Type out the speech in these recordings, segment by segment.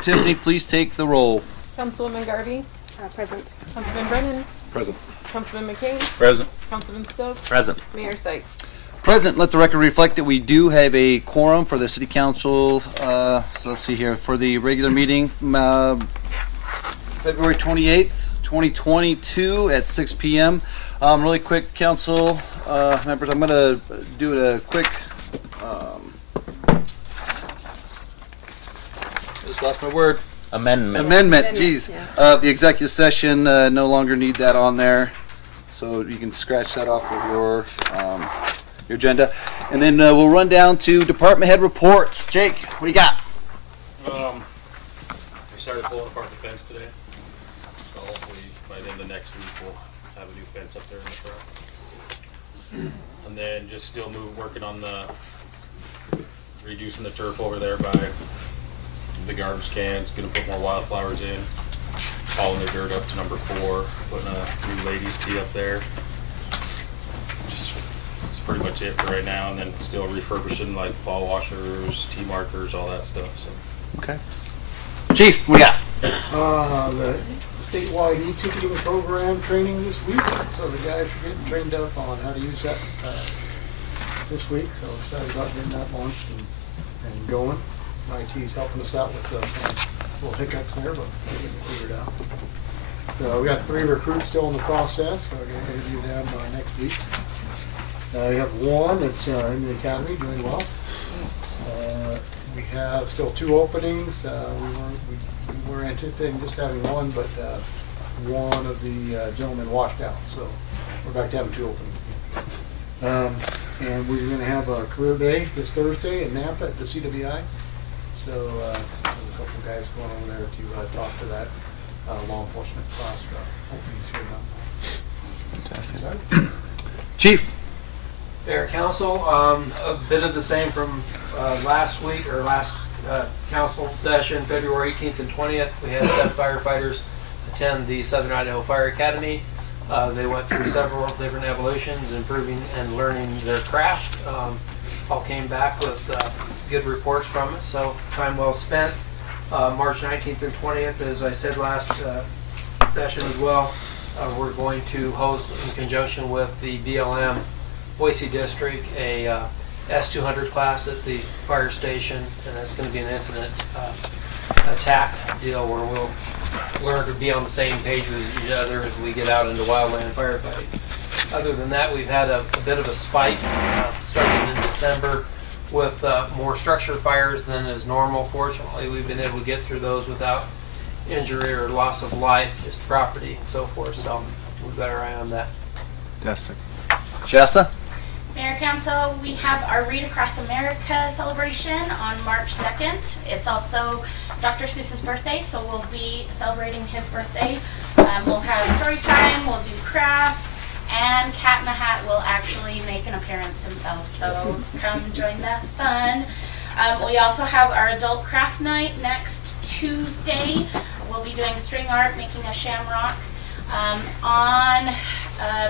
Tiffany, please take the roll. Councilwoman Garvey. Present. Councilman Brennan. Present. Councilman McCain. Present. Councilman Stokes. Present. Mayor Sykes. Present. Let the record reflect that we do have a quorum for the city council. So let's see here, for the regular meeting, February 28th, 2022 at 6 p.m. Really quick, council members, I'm going to do a quick, just lost my word. Amendment, geez. Yeah. The executive session, no longer need that on there. So you can scratch that off of your agenda. And then we'll run down to department head reports. Jake, what do you got? We started pulling apart the fence today. So hopefully by the end of next week we'll have a new fence up there in the front. And then just still working on the reducing the turf over there by the garbage cans, gonna put more wildflowers in, hauling the dirt up to number 4, putting a new ladies' tee up there. Just that's pretty much it for right now, and then still refurbishing like ball washers, tee markers, all that stuff. So. Okay. Chief, what do you got? The statewide e-ticketing program training this week, so the guys are getting trained up on how to use that this week, so we're excited about getting that launched and going. IT's helping us out with some little hiccups there, but we're getting it figured out. So we got 3 recruits still in the process, so we're going to interview them next week. We have 1 that's in the academy doing well. We have still 2 openings. We were anticipating just having 1, but one of the gentlemen washed out, so we're back to having 2 openings again. And we're going to have a career day this Thursday in Napa at the CWI. So there's a couple guys going over there to talk to that law enforcement class openings here now. Fantastic. Chief. Mayor, Council, a bit of the same from last week or last council session, February 18th and 20th. We had 7 firefighters attend the Southern Idaho Fire Academy. They went through several different evolutions, improving and learning their craft. All came back with good reports from it, so time well spent. March 19th and 20th, as I said last session as well, we're going to host in conjunction with the BLM Boise District a S200 class at the fire station, and that's going to be an incident attack deal where we'll learn to be on the same page with each other as we get out into wildland firefighting. Other than that, we've had a bit of a spike starting in December with more structure fires than is normal. Fortunately, we've been able to get through those without injury or loss of life, just property and so forth. So we've got our eye on that. Fantastic. Shasta? Mayor Council, we have our Read Across America celebration on March 2nd. It's also Dr. Seuss's birthday, so we'll be celebrating his birthday. We'll have story time, we'll do crafts, and Cat in the Hat will actually make an appearance himself, so come join the fun. We also have our adult craft night next Tuesday. We'll be doing string art, making a shamrock. On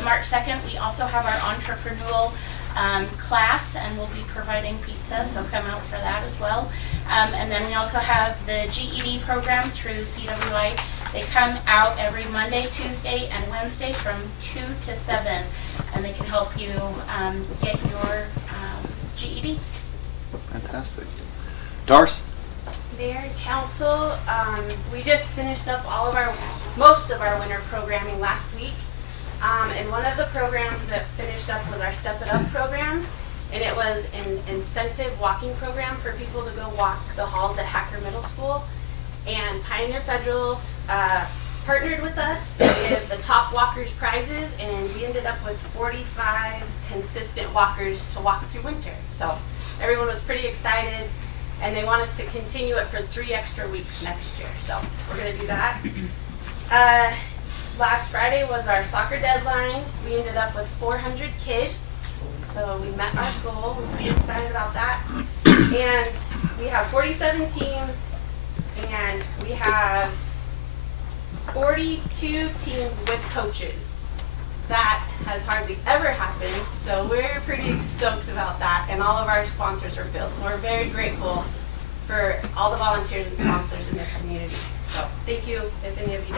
March 2nd, we also have our entrepreneurial class, and we'll be providing pizza, so come out for that as well. And then we also have the GED program through CWI. They come out every Monday, Tuesday, and Wednesday from 2 to 7, and they can help you get your GED. Fantastic. Darce? Mayor, Council, we just finished up most of our winter programming last week. And one of the programs that finished up was our Step It Up program. And it was an incentive walking program for people to go walk the halls at Hacker Middle School. And Pioneer Federal partnered with us to give the top walkers prizes, and we ended up with 45 consistent walkers to walk through winter. So everyone was pretty excited, and they want us to continue it for 3 extra weeks next year. So we're going to do that. Last Friday was our soccer deadline. We ended up with 400 kids. So we met our goal. We're pretty excited about that. And we have 47 teams, and we have 42 teams with coaches. That has hardly ever happened, so we're pretty stoked about that, and all of our sponsors are filled. So we're very grateful for all the volunteers and sponsors in this community. So thank you if any of you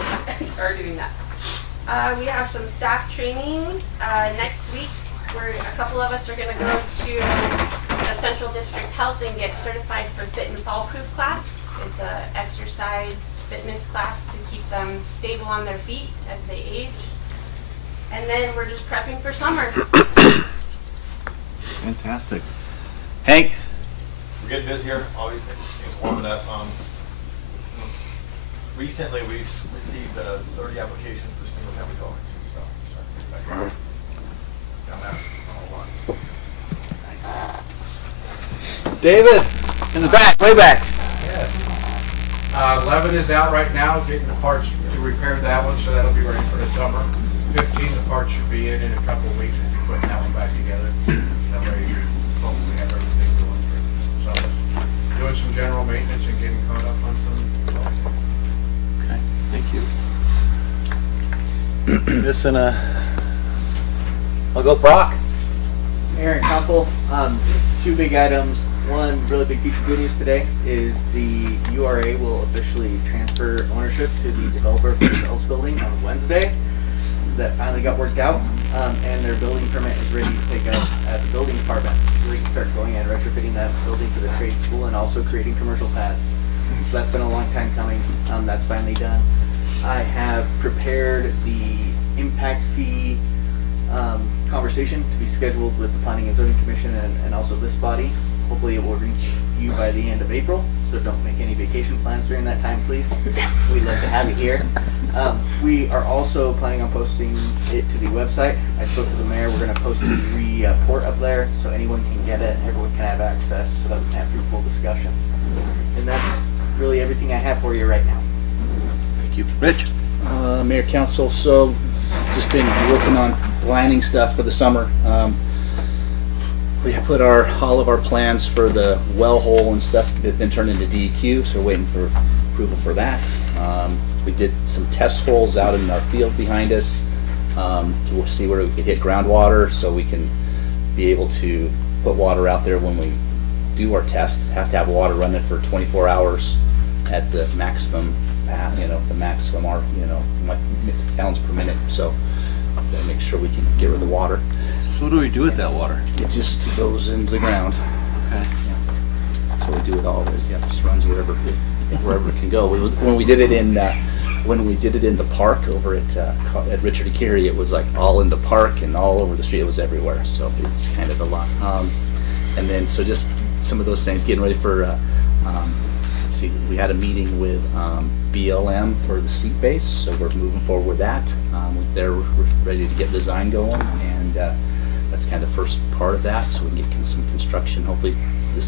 are doing that. We have some staff training next week where a couple of us are going to go to the Central District Health and get certified for Fit and Fall Proof class. It's a exercise fitness class to keep them stable on their feet as they age. And then we're just prepping for summer. Fantastic. Hank? We're getting busier, obviously, things warming up. Recently, we've received 30 applications for single-family dwellings, so we're starting to get back down that a whole lot. David, in the back, way back. Yes. 11 is out right now, getting the parts to repair that one, so that'll be ready for the summer. 15, the parts should be in a couple of weeks, and be putting that one back together. That way, hopefully have everything going for summer. Doing some general maintenance and getting caught up on some. Okay, thank you. I'll go with Brock. Mayor and council, two big items. One really big piece of good news today is the URA will officially transfer ownership to the developer for the Ellis building on Wednesday. That finally got worked out, and their building permit is ready to take up at the building department, so they can start going and retrofitting that building for the trade school and also creating commercial pads. So that's been a long time coming. That's finally done. I have prepared the impact fee conversation to be scheduled with the Planning and Zoning Commission and also this body. Hopefully it will reach you by the end of April, so don't make any vacation plans during that time, please. We'd love to have you here. We are also planning on posting it to the website. I spoke to the mayor. We're going to post the report up there so anyone can get it, everyone can have access, so that we can have fruitful discussion. And that's really everything I have for you right now. Thank you. Rich? Mayor, council, so just been working on planning stuff for the summer. We have put all of our plans for the well hole and stuff that been turned into DEQ, so we're waiting for approval for that. We did some test holes out in our field behind us to see where we could hit groundwater, so we can be able to put water out there when we do our test. Have to have water running for 24 hours at the maximum, the maximum, gallons per minute. So gotta make sure we can get rid of the water. So what do we do with that water? It just goes into the ground. Okay. That's what we do with all of this. Yeah, it just runs wherever it can go. When we did it in the park over at Richard and Carey, it was like all in the park and all over the street. It was everywhere. So it's kind of a lot. And then so just some of those things, getting ready for. Let's see. We had a meeting with BLM for the seat base, so we're moving forward with that. They're ready to get design going, and that's kind of the first part of that. So we can get some construction. Hopefully, the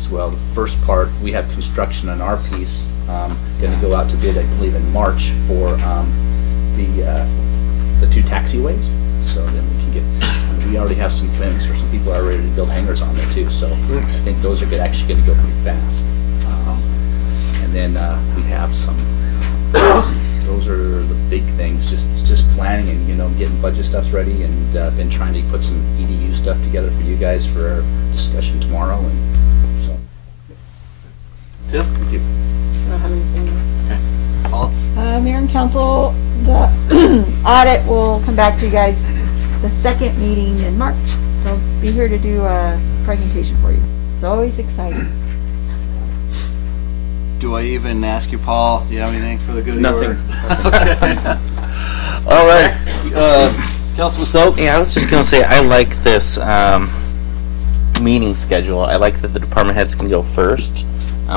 first part we have construction on our piece. Going to go out to bid, I believe, in March for the two taxiways. So then we can get. We already have some commitments for some people are ready to build hangars on there too. So I think those are actually going to go pretty fast. That's awesome. And then we have some. Those are the big things. Just planning and getting budget stuffs ready, and been trying to put some EDU stuff together for you guys for our discussion tomorrow. And so. Tiff? Thank you. I don't have anything. Okay. Paula? Mayor and council, the audit will come back to you guys the second meeting in March. They'll be here to do a presentation for you. It's always exciting. Do I even ask you, Paul? Do you have anything for the good of the Nothing. order? Okay. All right. Councilman Stokes? Yeah, I was just gonna say I like this meeting schedule. I like that the department heads can go first.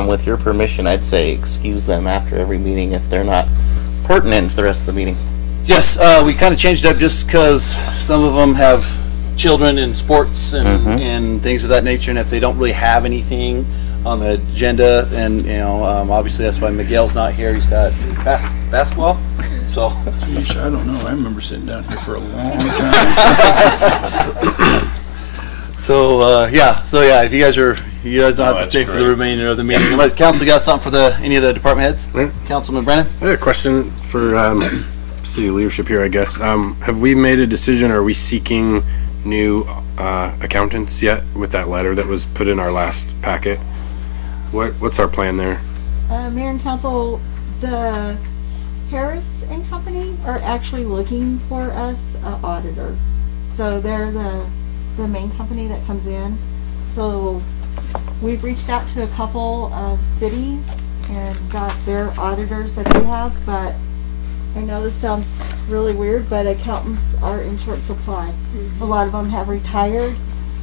With your permission, I'd say excuse them after every meeting if they're not pertinent to the rest of the meeting. Yes, we kind of changed it up just because some of them have children in sports and things of that nature, and if they don't really have anything on the agenda, and obviously that's why Miguel's not here. He's got basketball. So, Geez, I don't know. I remember sitting down here for a long time. So yeah. If you guys don't have to stay for the remainder of the meeting. Unless council got something for any of the department heads. Councilman Brennan. I had a question for city leadership here, I guess. Have we made a decision? Are we seeking new accountants yet with that letter that was put in our last packet? What's our plan there? Mayor and council, the Harris and Company are actually looking for us an auditor. So they're the main company that comes in. So we've reached out to a couple of cities and got their auditors that they have, but I know this sounds really weird, but accountants are in short supply. A lot of them have retired,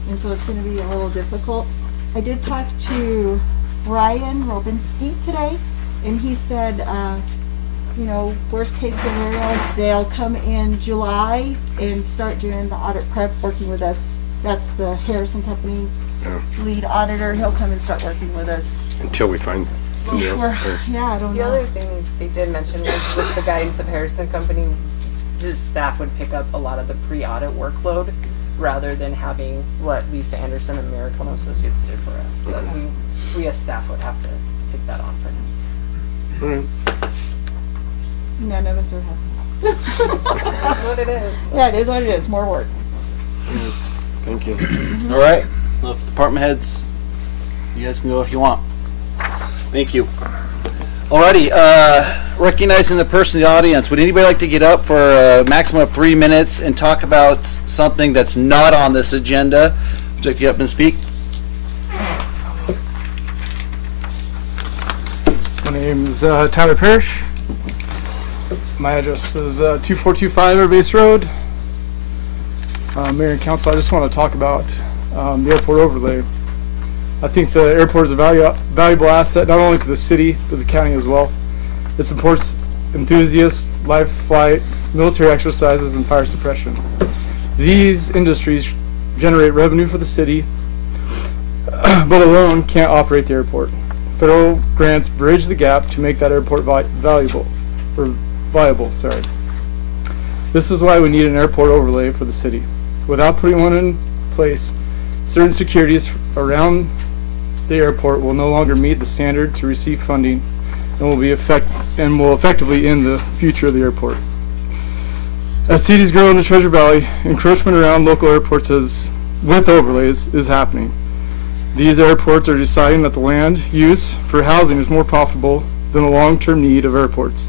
and so it's going to be a little difficult. I did talk to Ryan Robinski today, and he said, you know, worst case scenario, they'll come in July and start doing the audit prep, working with us. That's the Harrison Company lead auditor. He'll come and start working with us. Until we find somebody else. Yeah, I don't The know. other thing they did mention was with the guidance of Harrison Company, the staff would pick up a lot of the pre-audit workload rather than having what Lisa Anderson and Miracle Associates did for us. So we as staff would have to take that on for him. None of us are happy. That's what it is. Yeah, it is what it is. More work. Thank you. All right. Well, if department heads, you guys can go if you want. Thank you. Alrighty. Recognizing the person in the audience, would anybody like to get up for a maximum of 3 minutes and talk about something that's not on this agenda? Would you like to get up and speak? My name is Tyler Parrish. My address is 2425 Air Base Road. Mayor and Council, I just want to talk about the airport overlay. I think the airport is a valuable asset not only to the city, but the county as well. It supports enthusiasts, live flight, military exercises, and fire suppression. These industries generate revenue for the city, but alone can't operate the airport. Federal grants bridge the gap to make that airport viable. This is why we need an airport overlay for the city. Without putting one in place, certain securities around the airport will no longer meet the standard to receive funding and will effectively end the future of the airport. As cities grow in the Treasure Valley, encroachment around local airports with overlays is happening. These airports are deciding that the land use for housing is more profitable than the long-term need of airports.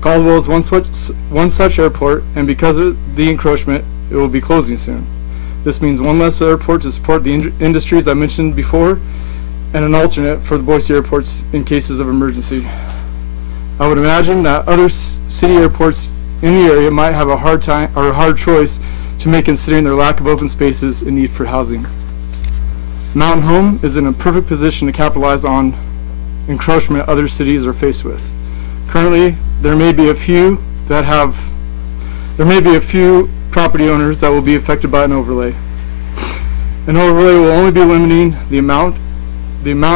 Caldwell is one such airport, and because of the encroachment, it will be closing soon. This means one less airport to support the industries I mentioned before, and an alternate for the Boise airports in cases of emergency. I would imagine that other city airports in the area might have a hard time or a hard choice to make considering their lack of open spaces and need for housing. Mountain Home is in a perfect position to capitalize on encroachment other cities are faced with. Currently, there may be a few property owners that will be affected by an overlay. An overlay will only be limiting the amount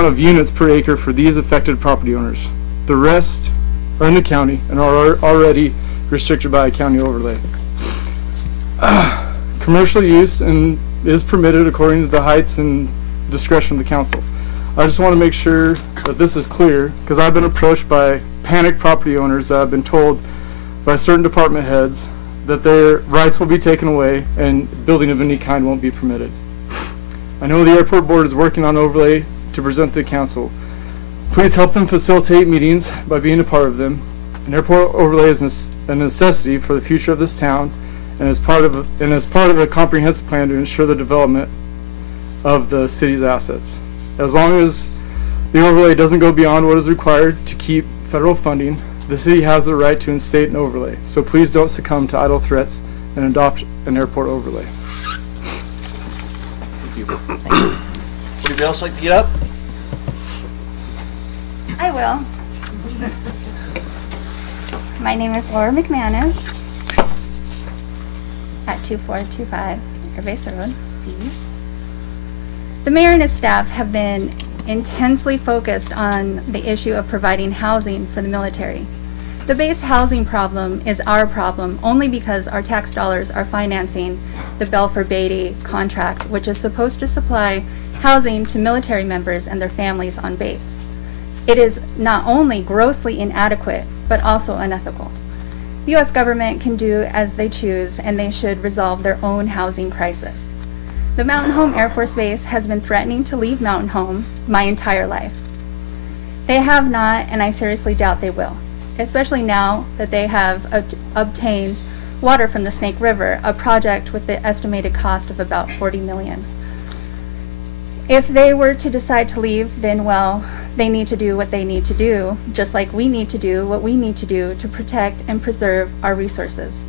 of units per acre for these affected property owners. The rest are in the county and are already restricted by a county overlay. Commercial use is permitted according to the heights and discretion of the council. I just want to make sure that this is clear, because I've been approached by panicked property owners that have been told by certain department heads that their rights will be taken away and building of any kind won't be permitted. I know the airport board is working on overlay to present to the council. Please help them facilitate meetings by being a part of them. An airport overlay is a necessity for the future of this town, and as part of a comprehensive plan to ensure the development of the city's assets. As long as the overlay doesn't go beyond what is required to keep federal funding, the city has the right to instate an overlay. So please don't succumb to idle threats and adopt an airport overlay. Thank you. Thanks. Would anybody else like to get up? I will. My name is Laura McManus at 2425 Airbase Road, C. The mayor and his staff have been intensely focused on the issue of providing housing for the military. The base housing problem is our problem only because our tax dollars are financing the Belfer Beatty contract, which is supposed to supply housing to military members and their families on base. It is not only grossly inadequate, but also unethical. The U.S. government can do as they choose, and they should resolve their own housing crisis. The Mountain Home Air Force Base has been threatening to leave Mountain Home my entire life. They have not, and I seriously doubt they will, especially now that they have obtained water from the Snake River, a project with the estimated cost of about $40 million. If they were to decide to leave, then, well, they need to do what they need to do, just like we need to do what we need to do to protect and preserve our resources.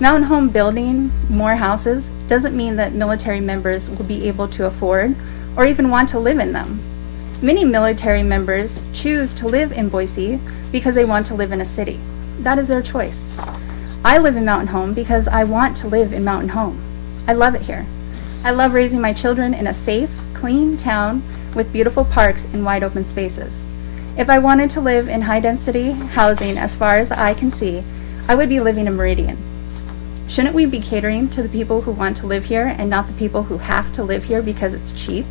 Mountain Home building more houses doesn't mean that military members will be able to afford or even want to live in them. Many military members choose to live in Boise because they want to live in a city. That is their choice. I live in Mountain Home because I want to live in Mountain Home. I love it here. I love raising my children in a safe, clean town with beautiful parks and wide open spaces. If I wanted to live in high-density housing as far as the eye can see, I would be living in Meridian. Shouldn't we be catering to the people who want to live here and not the people who have to live here because it's cheap?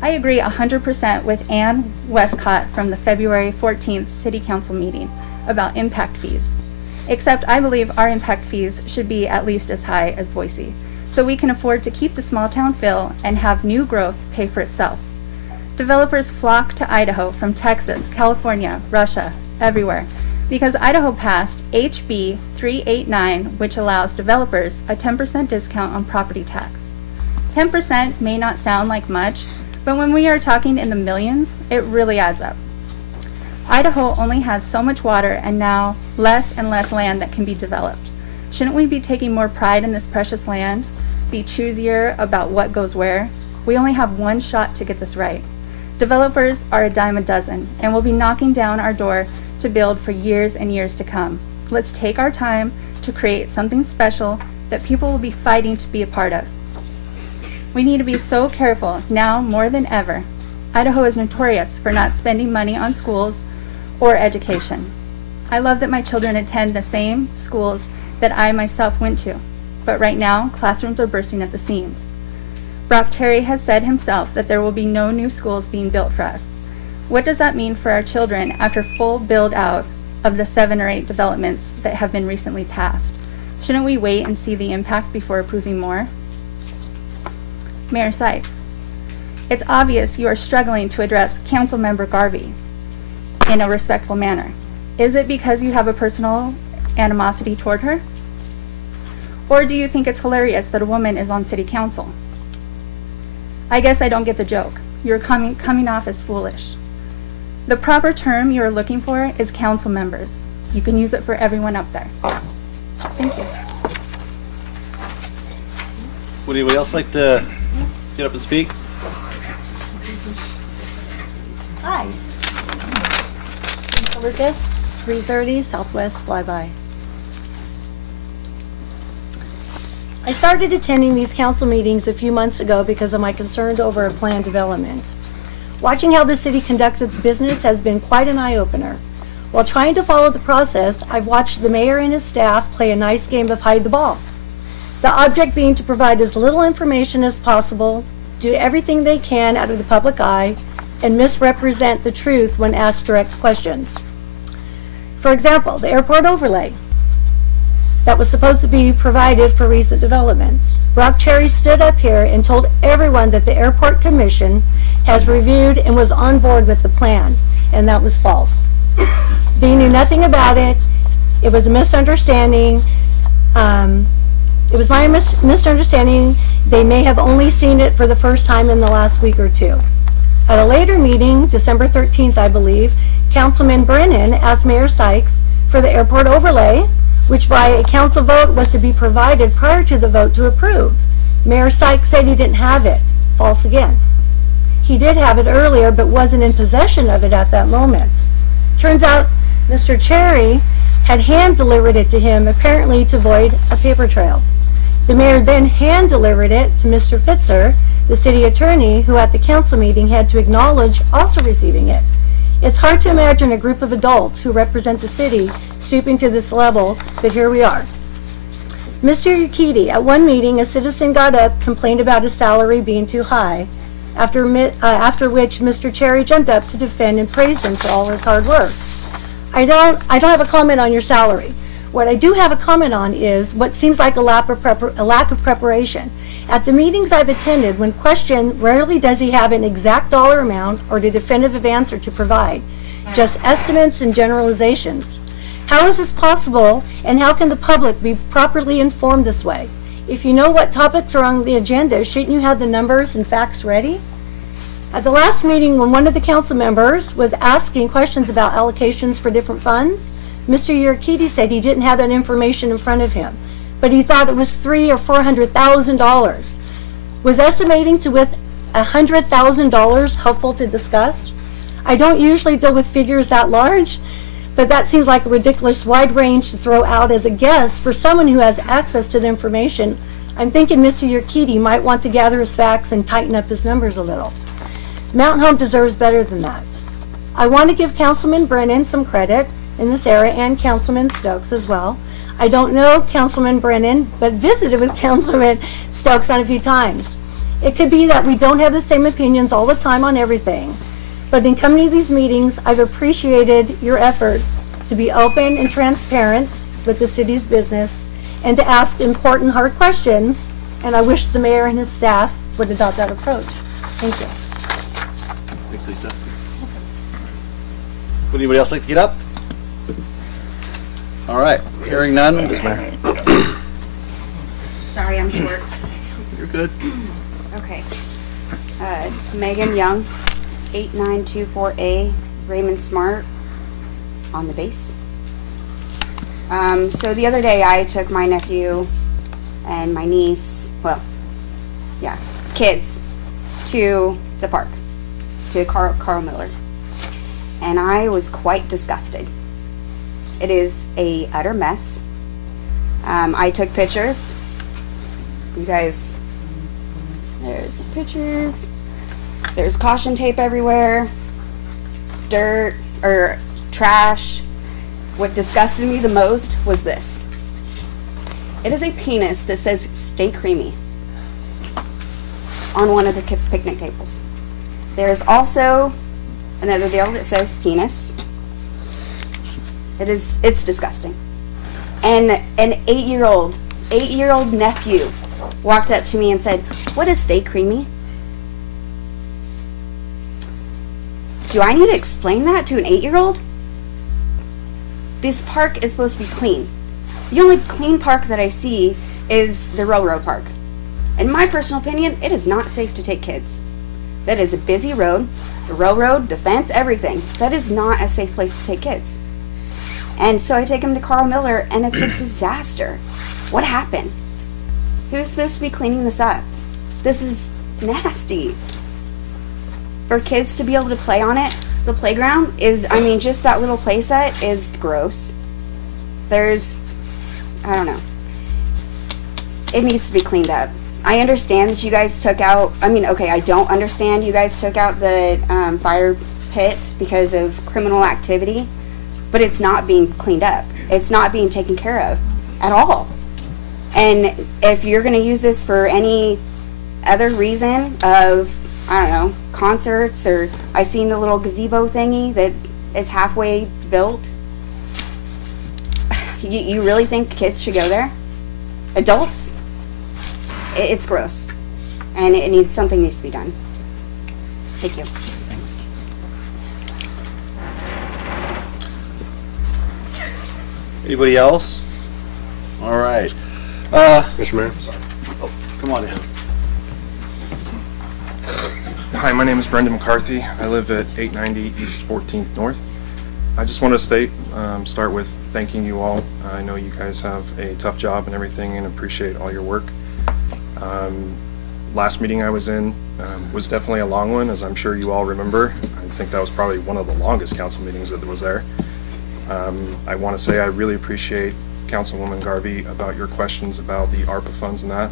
I agree 100% with Ann Westcott from the February 14th City Council meeting about impact fees. Except I believe our impact fees should be at least as high as Boise, so we can afford to keep the small town feel and have new growth pay for itself. Developers flock to Idaho from Texas, California, Russia, everywhere, because Idaho passed HB 389, which allows developers a 10% discount on property tax. 10% may not sound like much, but when we are talking in the millions, it really adds up. Idaho only has so much water and now less and less land that can be developed. Shouldn't we be taking more pride in this precious land? Be choosier about what goes where? We only have one shot to get this right. Developers are a dime a dozen and will be knocking down our door to build for years and years to come. Let's take our time to create something special that people will be fighting to be a part of. We need to be so careful now more than ever. Idaho is notorious for not spending money on schools or education. I love that my children attend the same schools that I myself went to, but right now classrooms are bursting at the seams. Brock Terry has said himself that there will be no new schools being built for us. What does that mean for our children after full build out of the 7 or 8 developments that have been recently passed? Shouldn't we wait and see the impact before approving more? Mayor Sykes, it's obvious you are struggling to address Councilmember Garvey in a respectful manner. Is it because you have a personal animosity toward her? Or do you think it's hilarious that a woman is on city council? I guess I don't get the joke. You're coming off as foolish. The proper term you're looking for is council members. You can use it for everyone up there. Thank you. Would anybody else like to get up and speak? Hi. Lisa Lucas, 330 Southwest Flyby. I started attending these council meetings a few months ago because of my concern over a planned development. Watching how the city conducts its business has been quite an eye-opener. While trying to follow the process, I've watched the mayor and his staff play a nice game of hide the ball. The object being to provide as little information as possible, do everything they can out of the public eye, and misrepresent the truth when asked direct questions. For example, the airport overlay that was supposed to be provided for recent developments. Brock Cherry stood up here and told everyone that the Airport Commission has reviewed and was on board with the plan, and that was false. They knew nothing about it. It was a misunderstanding. It was my misunderstanding. They may have only seen it for the first time in the last week or two. At a later meeting, December 13th, I believe, Councilman Brennan asked Mayor Sykes for the airport overlay, which by a council vote was to be provided prior to the vote to approve. Mayor Sykes said he didn't have it. False again. He did have it earlier, but wasn't in possession of it at that moment. Turns out Mr. Cherry had hand-delivered it to him, apparently to avoid a paper trail. The mayor then hand-delivered it to Mr. Fitzer, the city attorney, who at the council meeting had to acknowledge also receiving it. It's hard to imagine a group of adults who represent the city stooping to this level, but here we are. Mr. Yukiti, at one meeting, a citizen got up, complained about his salary being too high, after which Mr. Cherry jumped up to defend and praise him for all his hard work. I don't have a comment on your salary. What I do have a comment on is what seems like a lack of preparation. At the meetings I've attended, when questioned, rarely does he have an exact dollar amount or the definitive answer to provide, just estimates and generalizations. How is this possible, and how can the public be properly informed this way? If you know what topics are on the agenda, shouldn't you have the numbers and facts ready? At the last meeting, when one of the council members was asking questions about allocations for different funds, Mr. Yerkiti said he didn't have that information in front of him, but he thought it was $300,000 or $400,000. Was estimating to with $100,000 helpful to discuss? I don't usually deal with figures that large, but that seems like a ridiculous wide range to throw out as a guess for someone who has access to the information. I'm thinking Mr. Yerkiti might want to gather his facts and tighten up his numbers a little. Mountain Home deserves better than that. I want to give Councilman Brennan some credit in this area, and Councilman Stokes as well. I don't know Councilman Brennan, but visited with Councilman Stokes on a few times. It could be that we don't have the same opinions all the time on everything, but in coming to these meetings, I've appreciated your efforts to be open and transparent with the city's business and to ask important, hard questions, and I wish the mayor and his staff would adopt that approach. Thank you. Thanks, Lisa. Would anybody else like to get up? All right, hearing none. Sorry, I'm short. You're good. Okay. Megan Young, 8924A, Raymond Smart, on the base. So the other day I took my nephew and my niece, well, yeah, kids, to the park, to Carl Miller. And I was quite disgusted. It is a utter mess. I took pictures. You guys, there's some pictures. There's caution tape everywhere. Dirt, or trash. What disgusted me the most was this. It is a penis that says "Stay Creamy" on one of the picnic tables. There's also another deal that says penis. It's disgusting. And an 8-year-old nephew walked up to me and said, "What is Stay Creamy?" Do I need to explain that to an 8-year-old? This park is supposed to be clean. The only clean park that I see is the railroad park. In my personal opinion, it is not safe to take kids. That is a busy road, the railroad, the fence, everything. That is not a safe place to take kids. And so I take him to Carl Miller, and it's a disaster. What happened? Who's supposed to be cleaning this up? This is nasty. For kids to be able to play on it, the playground is, I mean, just that little play set is gross. There's, I don't know. It needs to be cleaned up. I understand that you guys took out, I don't understand you guys took out the fire pit because of criminal activity, but it's not being cleaned up. It's not being taken care of at all. And if you're going to use this for any other reason of, I don't know, concerts, or I seen the little gazebo thingy that is halfway built, you really think kids should go there? Adults? It's gross, and something needs to be done. Thank you. Thanks. Anybody else? All right. Mr. Mayor. Oh, come on in. Hi, my name is Brendan McCarthy. I live at 890 East 14th North. I just want to start with thanking you all. I know you guys have a tough job and everything, and appreciate all your work. Last meeting I was in was definitely a long one, as I'm sure you all remember. I think that was probably one of the longest council meetings that was there. I want to say I really appreciate Councilwoman Garvey about your questions about the ARPA funds and that.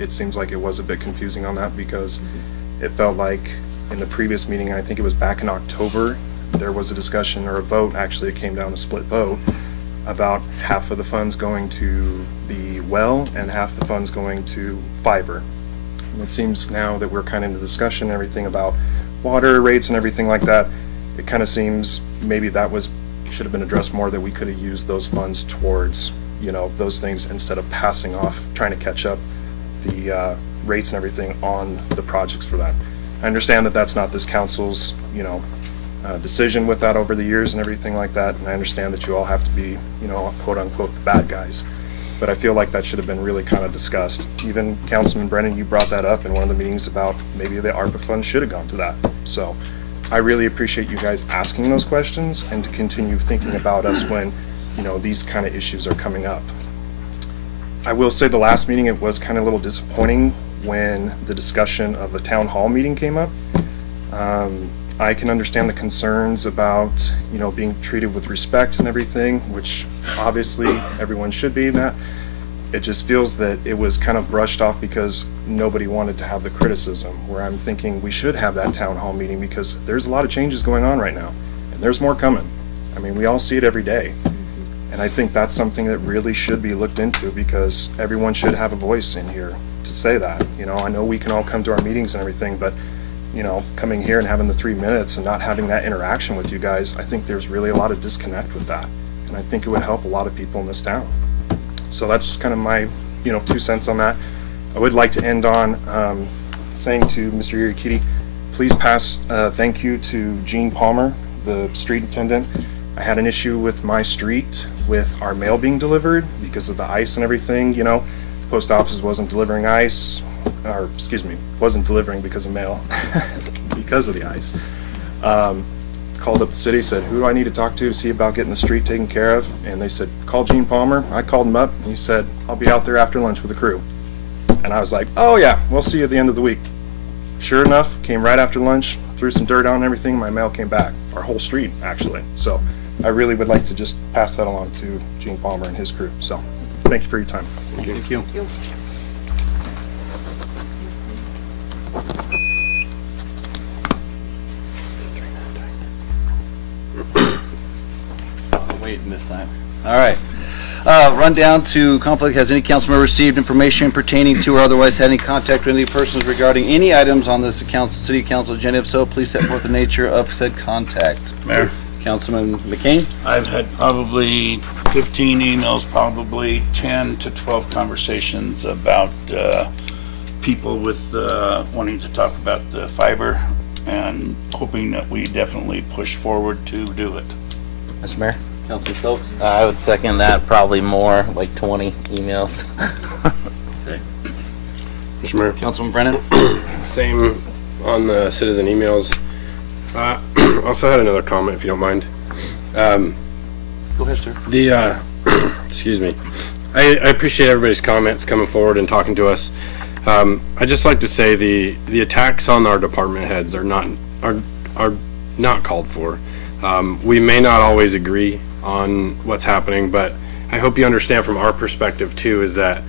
It seems like it was a bit confusing on that, because it felt like in the previous meeting, I think it was back in October, there was a discussion, or a vote, actually it came down to split vote, about half of the funds going to the well and half the funds going to fiber. And it seems now that we're kind of in the discussion and everything about water rates and everything like that, it kind of seems maybe that was should have been addressed more, that we could have used those funds towards, you know, those things instead of passing off, trying to catch up the rates and everything on the projects for that. I understand that that's not this council's, you know, decision with that over the years and everything like that, and I understand that you all have to be, you know, quote unquote the bad guys. But I feel like that should have been really kind of discussed. Even Councilman Brennan, you brought that up in one of the meetings about maybe the ARPA funds should have gone to that. So I really appreciate you guys asking those questions and to continue thinking about us when, you know, these kind of issues are coming up. I will say the last meeting, it was kind of a little disappointing when the discussion of the town hall meeting came up. I can understand the concerns about, you know, being treated with respect and everything, which obviously everyone should be in that. It just feels that it was kind of brushed off because nobody wanted to have the criticism, where I'm thinking we should have that town hall meeting because there's a lot of changes going on right now, and there's more coming. I mean, we all see it every day. And I think that's something that really should be looked into, because everyone should have a voice in here to say that. You know, I know we can all come to our meetings and everything, but, you know, coming here and having the 3 minutes and not having that interaction with you guys, I think there's really a lot of disconnect with that. And I think it would help a lot of people in this town. So that's just kind of my, you know, 2 cents on that. I would like to end on saying to Mr. Irikiti, please pass thank you to Gene Palmer, the street attendant. I had an issue with my street with our mail being delivered because of the ice and everything. You know, the post office wasn't delivering ice, or excuse me, wasn't delivering because of mail, because of the ice. Called up the city, said, who do I need to talk to see about getting the street taken care of? And they said, call Gene Palmer. I called him up, and he said, I'll be out there after lunch with the crew. And I was like, oh yeah, we'll see you at the end of the week. Sure enough, came right after lunch, threw some dirt on and everything, my mail came back. Our whole street, actually. So I really would like to just pass that along to Gene Palmer and his crew. So thank you for your time. Thank you. Thank you. Waiting this time. All right. Run down to conflict. Has any council member received information pertaining to or otherwise had any contact with any persons regarding any items on this city council agenda? If so, please set forth the nature of said contact. Mayor. Councilman McCain? I've had probably 15 emails, probably 10 to 12 conversations about people with wanting to talk about the fiber and hoping that we definitely push forward to do it. Mr. Mayor? Councilman Stokes? I would second that, probably more, like 20 emails. Okay. Mr. Mayor? Councilman Brennan? Same on the citizen emails. Also had another comment, if you don't mind. Go ahead, sir. The excuse me. I appreciate everybody's comments coming forward and talking to us. I just like to say the attacks on our department heads are not called for. We may not always agree on what's happening, but I hope you understand from our perspective too is that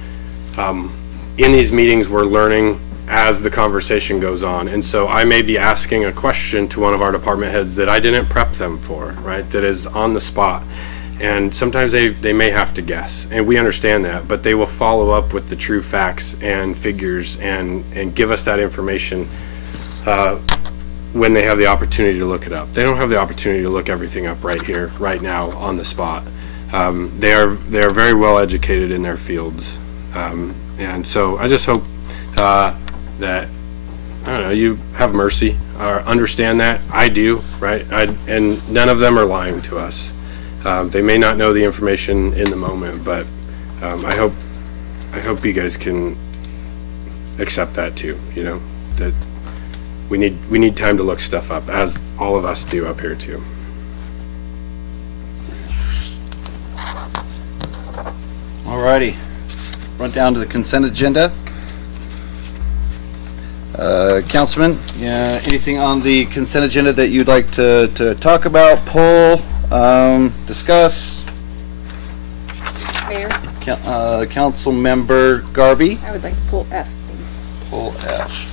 in these meetings we're learning as the conversation goes on, and so I may be asking a question to one of our department heads that I didn't prep them for, right, that is on the spot, and sometimes they may have to guess, and we understand that, but they will follow up with the true facts and figures and give us that information when they have the opportunity to look it up. They don't have the opportunity to look everything up right here, right now, on the spot. They are very well educated in their fields, and so I just hope that, I don't know, you have mercy or understand that. I do, right? And none of them are lying to us. They may not know the information in the moment, but I hope you guys can accept that too. You know, that we need time to look stuff up, as all of us do up here too. Alrighty. Run down to the consent agenda. Councilman, anything on the consent agenda that you'd like to talk about, pull, discuss? Mayor, Council Member Garvey? I would like to pull F, please. Pull F.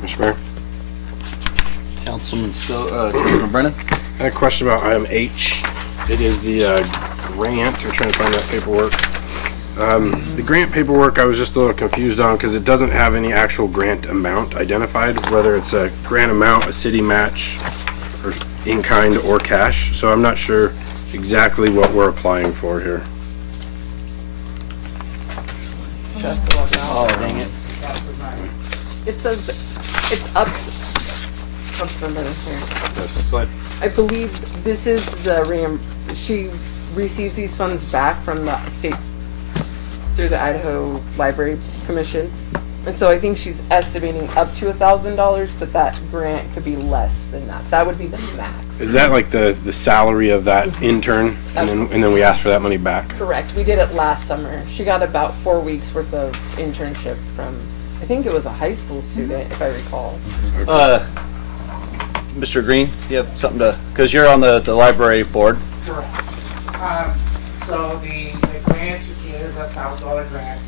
Mr. Mayor? Councilman Brennan? I had a question about item H. It is the grant. I'm trying to find that paperwork. The grant paperwork I was just a little confused on because it doesn't have any actual grant amount identified, whether it's a grant amount, a city match, or in kind or cash. So I'm not sure exactly what we're applying for here. Oh, dang it. It says it's up to, Councilmember here. Go ahead. I believe this is the she receives these funds back from the state through the Idaho Library Commission. And so I think she's estimating up to $1,000, but that grant could be less than that. That would be the max. Is that like the salary of that intern, and then we ask for that money back? Correct. We did it last summer. She got about 4 weeks worth of internship from, I think it was a high school student, if I recall. Mr. Green, you have something to, because you're on the library board. Correct. So the grant is $1,000 grant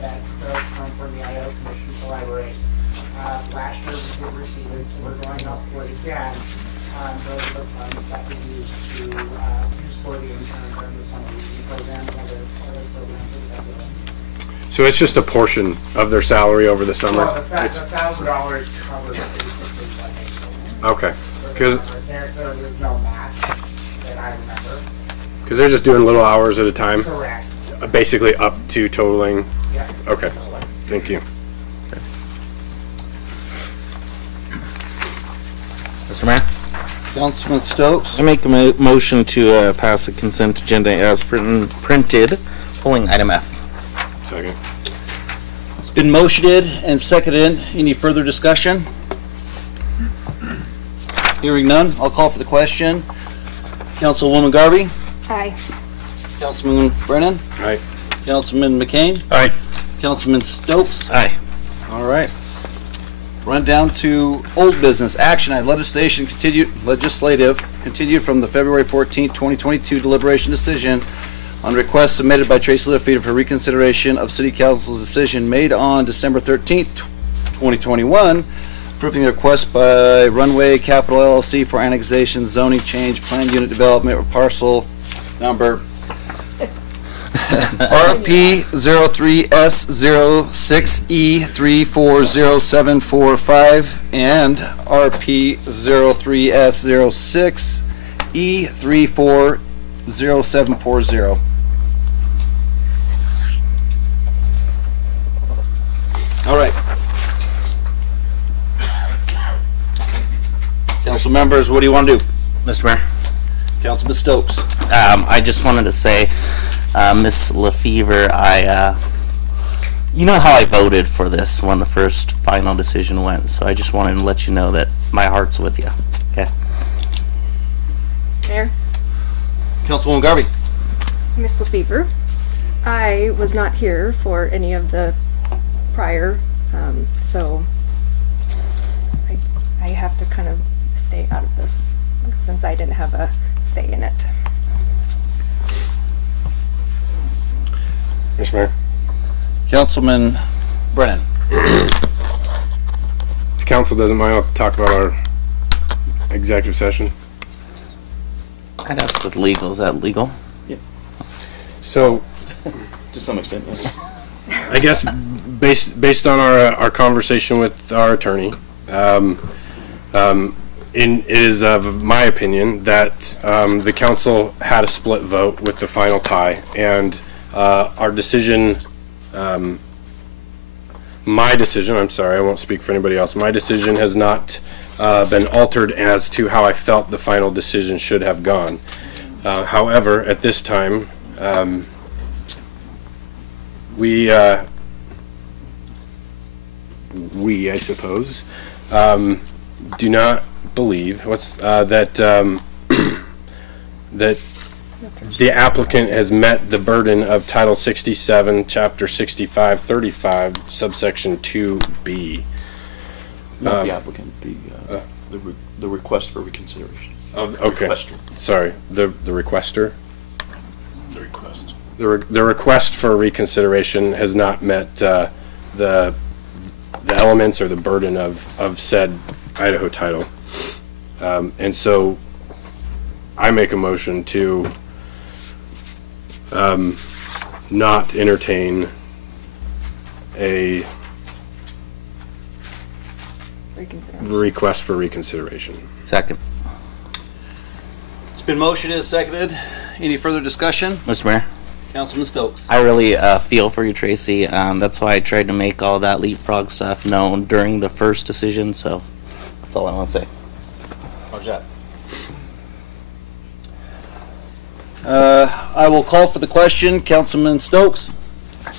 that does come from the Idaho Commission for Libraries. Last year we did receive it, so we're going up for it again. Those are the funds that we use to use for the intern during the summer reading program and other programs that we're doing. So it's just a portion of their salary over the summer? Well, the $1,000 covers basically what they sold. Okay. Because there is no match that I remember. they're just doing little hours at a time? Correct. Basically up to totaling? Yeah. Okay. Thank you. Mr. Mayor? Councilman Stokes? I make a motion to pass the consent agenda as printed, pulling item F. Second. It's been motioned and seconded. Any further discussion? Hearing none, I'll call for the question. Councilwoman Garvey? Aye. Councilman Brennan? Aye. Councilman McCain? Aye. Councilman Stokes? Aye. All right. Run down to old business. Action item, legislative continued from the February 14th, 2022 deliberation decision on request submitted by Tracy Lafita for reconsideration of City Council's decision made on December 13th, 2021, approving the request by Runway Capital LLC for annexation, zoning change, planned unit development, or parcel number RP 03S06E340745 and RP 03S06E340740. All right. Council members, what do you want to do? Mr. Mayor? Councilman Stokes. I just wanted to say, Miss Lefevre, you know how I voted for this when the first final decision went, so I just wanted to let you know that my heart's with you. Okay. Mayor, Councilwoman Garvey. Miss Lefevre, I was not here for any of the prior, so I have to kind of stay out of this since I didn't have a say in it. Mr. Mayor? Councilman Brennan. If council doesn't mind, I'll talk about our executive session. I'd ask with legal. Is that legal? Yeah. So, to some extent, yes. I guess based on our conversation with our attorney, it is of my opinion that the council had a split vote with the final tie, and our decision, my decision, I'm sorry, I won't speak for anybody else, my decision has not been altered as to how I felt the final decision should have gone. However, at this time, we, I suppose, do not believe that that the applicant has met the burden of Title 67, Chapter 6535, subsection 2B. Not the applicant, the request for reconsideration. Okay. Requester. Sorry, the requester. The request. The request for reconsideration has not met the elements or the burden of said Idaho title, and so I make a motion to not entertain a request for reconsideration. Second. It's been motioned and seconded. Any further discussion? Mr. Mayor? Councilman Stokes. I really feel for you, Tracy. That's why I tried to make all that leapfrog stuff known during the first decision, so that's all I want to say. Roger that. I will call for the question. Councilman Stokes.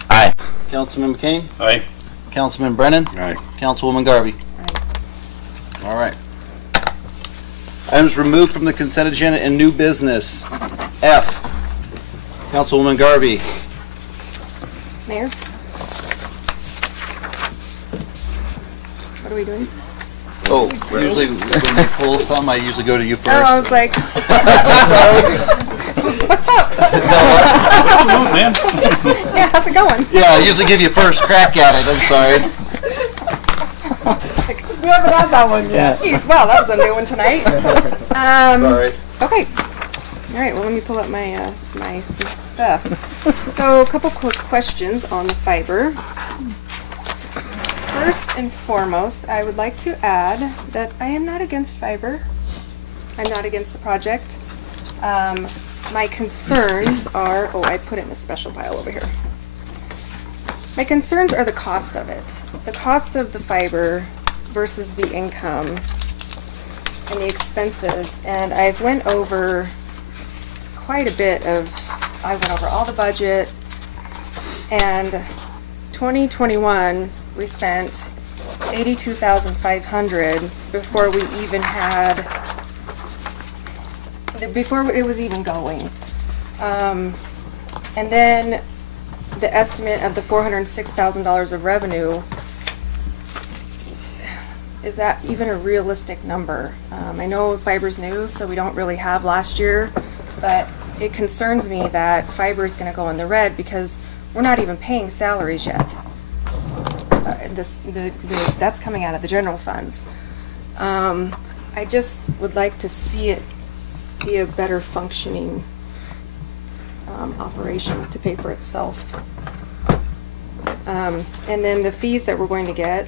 Aye. Councilman McCain. Aye. Councilman Brennan. Aye. Councilwoman Garvey. All right. Items removed from the consent agenda and new business. F. Councilwoman Garvey. Mayor? What are we doing? Oh, usually when we pull something, I usually go to you first. Oh, I was like, sorry. What's up? Man. Yeah, how's it going? Yeah, I usually give you first crack at it. I'm sorry. We haven't had that one yet. Jeez, wow, that was a new one tonight. Sorry. Okay. All right. Well, let me pull up my my stuff. So, a couple quick questions on the fiber. First and foremost, I would like to add that I am not against fiber. I'm not against the project. My concerns are, oh, I put it in a special pile over here. My concerns are the cost of it. The cost of the fiber versus the income and the expenses. And I've went over quite a bit of, I went over all the budget, and 2021 we spent $82,500 before we even had, before it was even going. And then the estimate of the $406,000 of revenue, is that even a realistic number? I know fiber's new, so we don't really have last year, but it concerns me that fiber is going to go in the red because we're not even paying salaries yet. That's coming out of the general funds. I just would like to see it be a better functioning operation to pay for itself. And then the fees that we're going to get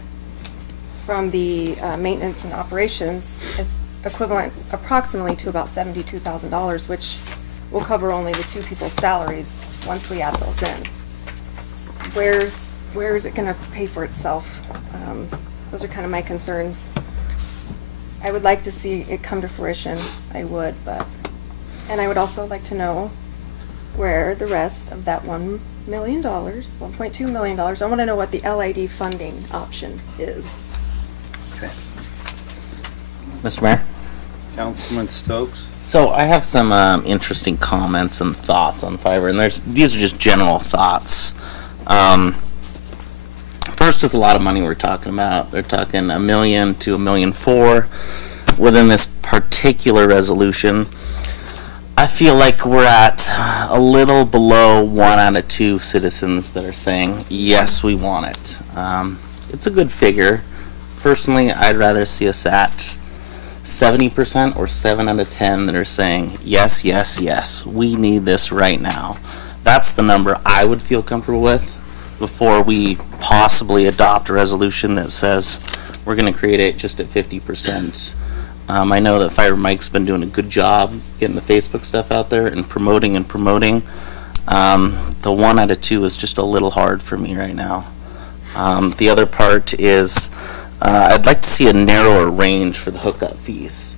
from the maintenance and operations is equivalent approximately to about $72,000, which will cover only the two people's salaries once we add those in. Where is it going to pay for itself? Those are kind of my concerns. I would like to see it come to fruition. I would, and I would also like to know where the rest of that $1 million, $1.2 million, I want to know what the LID funding option is. Okay. Mr. Mayor? Councilman Stokes. So I have some interesting comments and thoughts on fiber, and these are just general thoughts. First, it's a lot of money we're talking about. They're talking $1 million to $1.4 million within this particular resolution. I feel like we're at a little below 1 out of 2 citizens that are saying, yes, we want it. It's a good figure. Personally, I'd rather see us at 70% or 7 out of 10 that are saying, yes, yes, yes, we need this right now. That's the number I would feel comfortable with before we possibly adopt a resolution that says we're going to create it just at 50%. I know that Fiber Mike's been doing a good job getting the Facebook stuff out there and promoting. The 1 out of 2 is just a little hard for me right now. The other part is I'd like to see a narrower range for the hookup fees.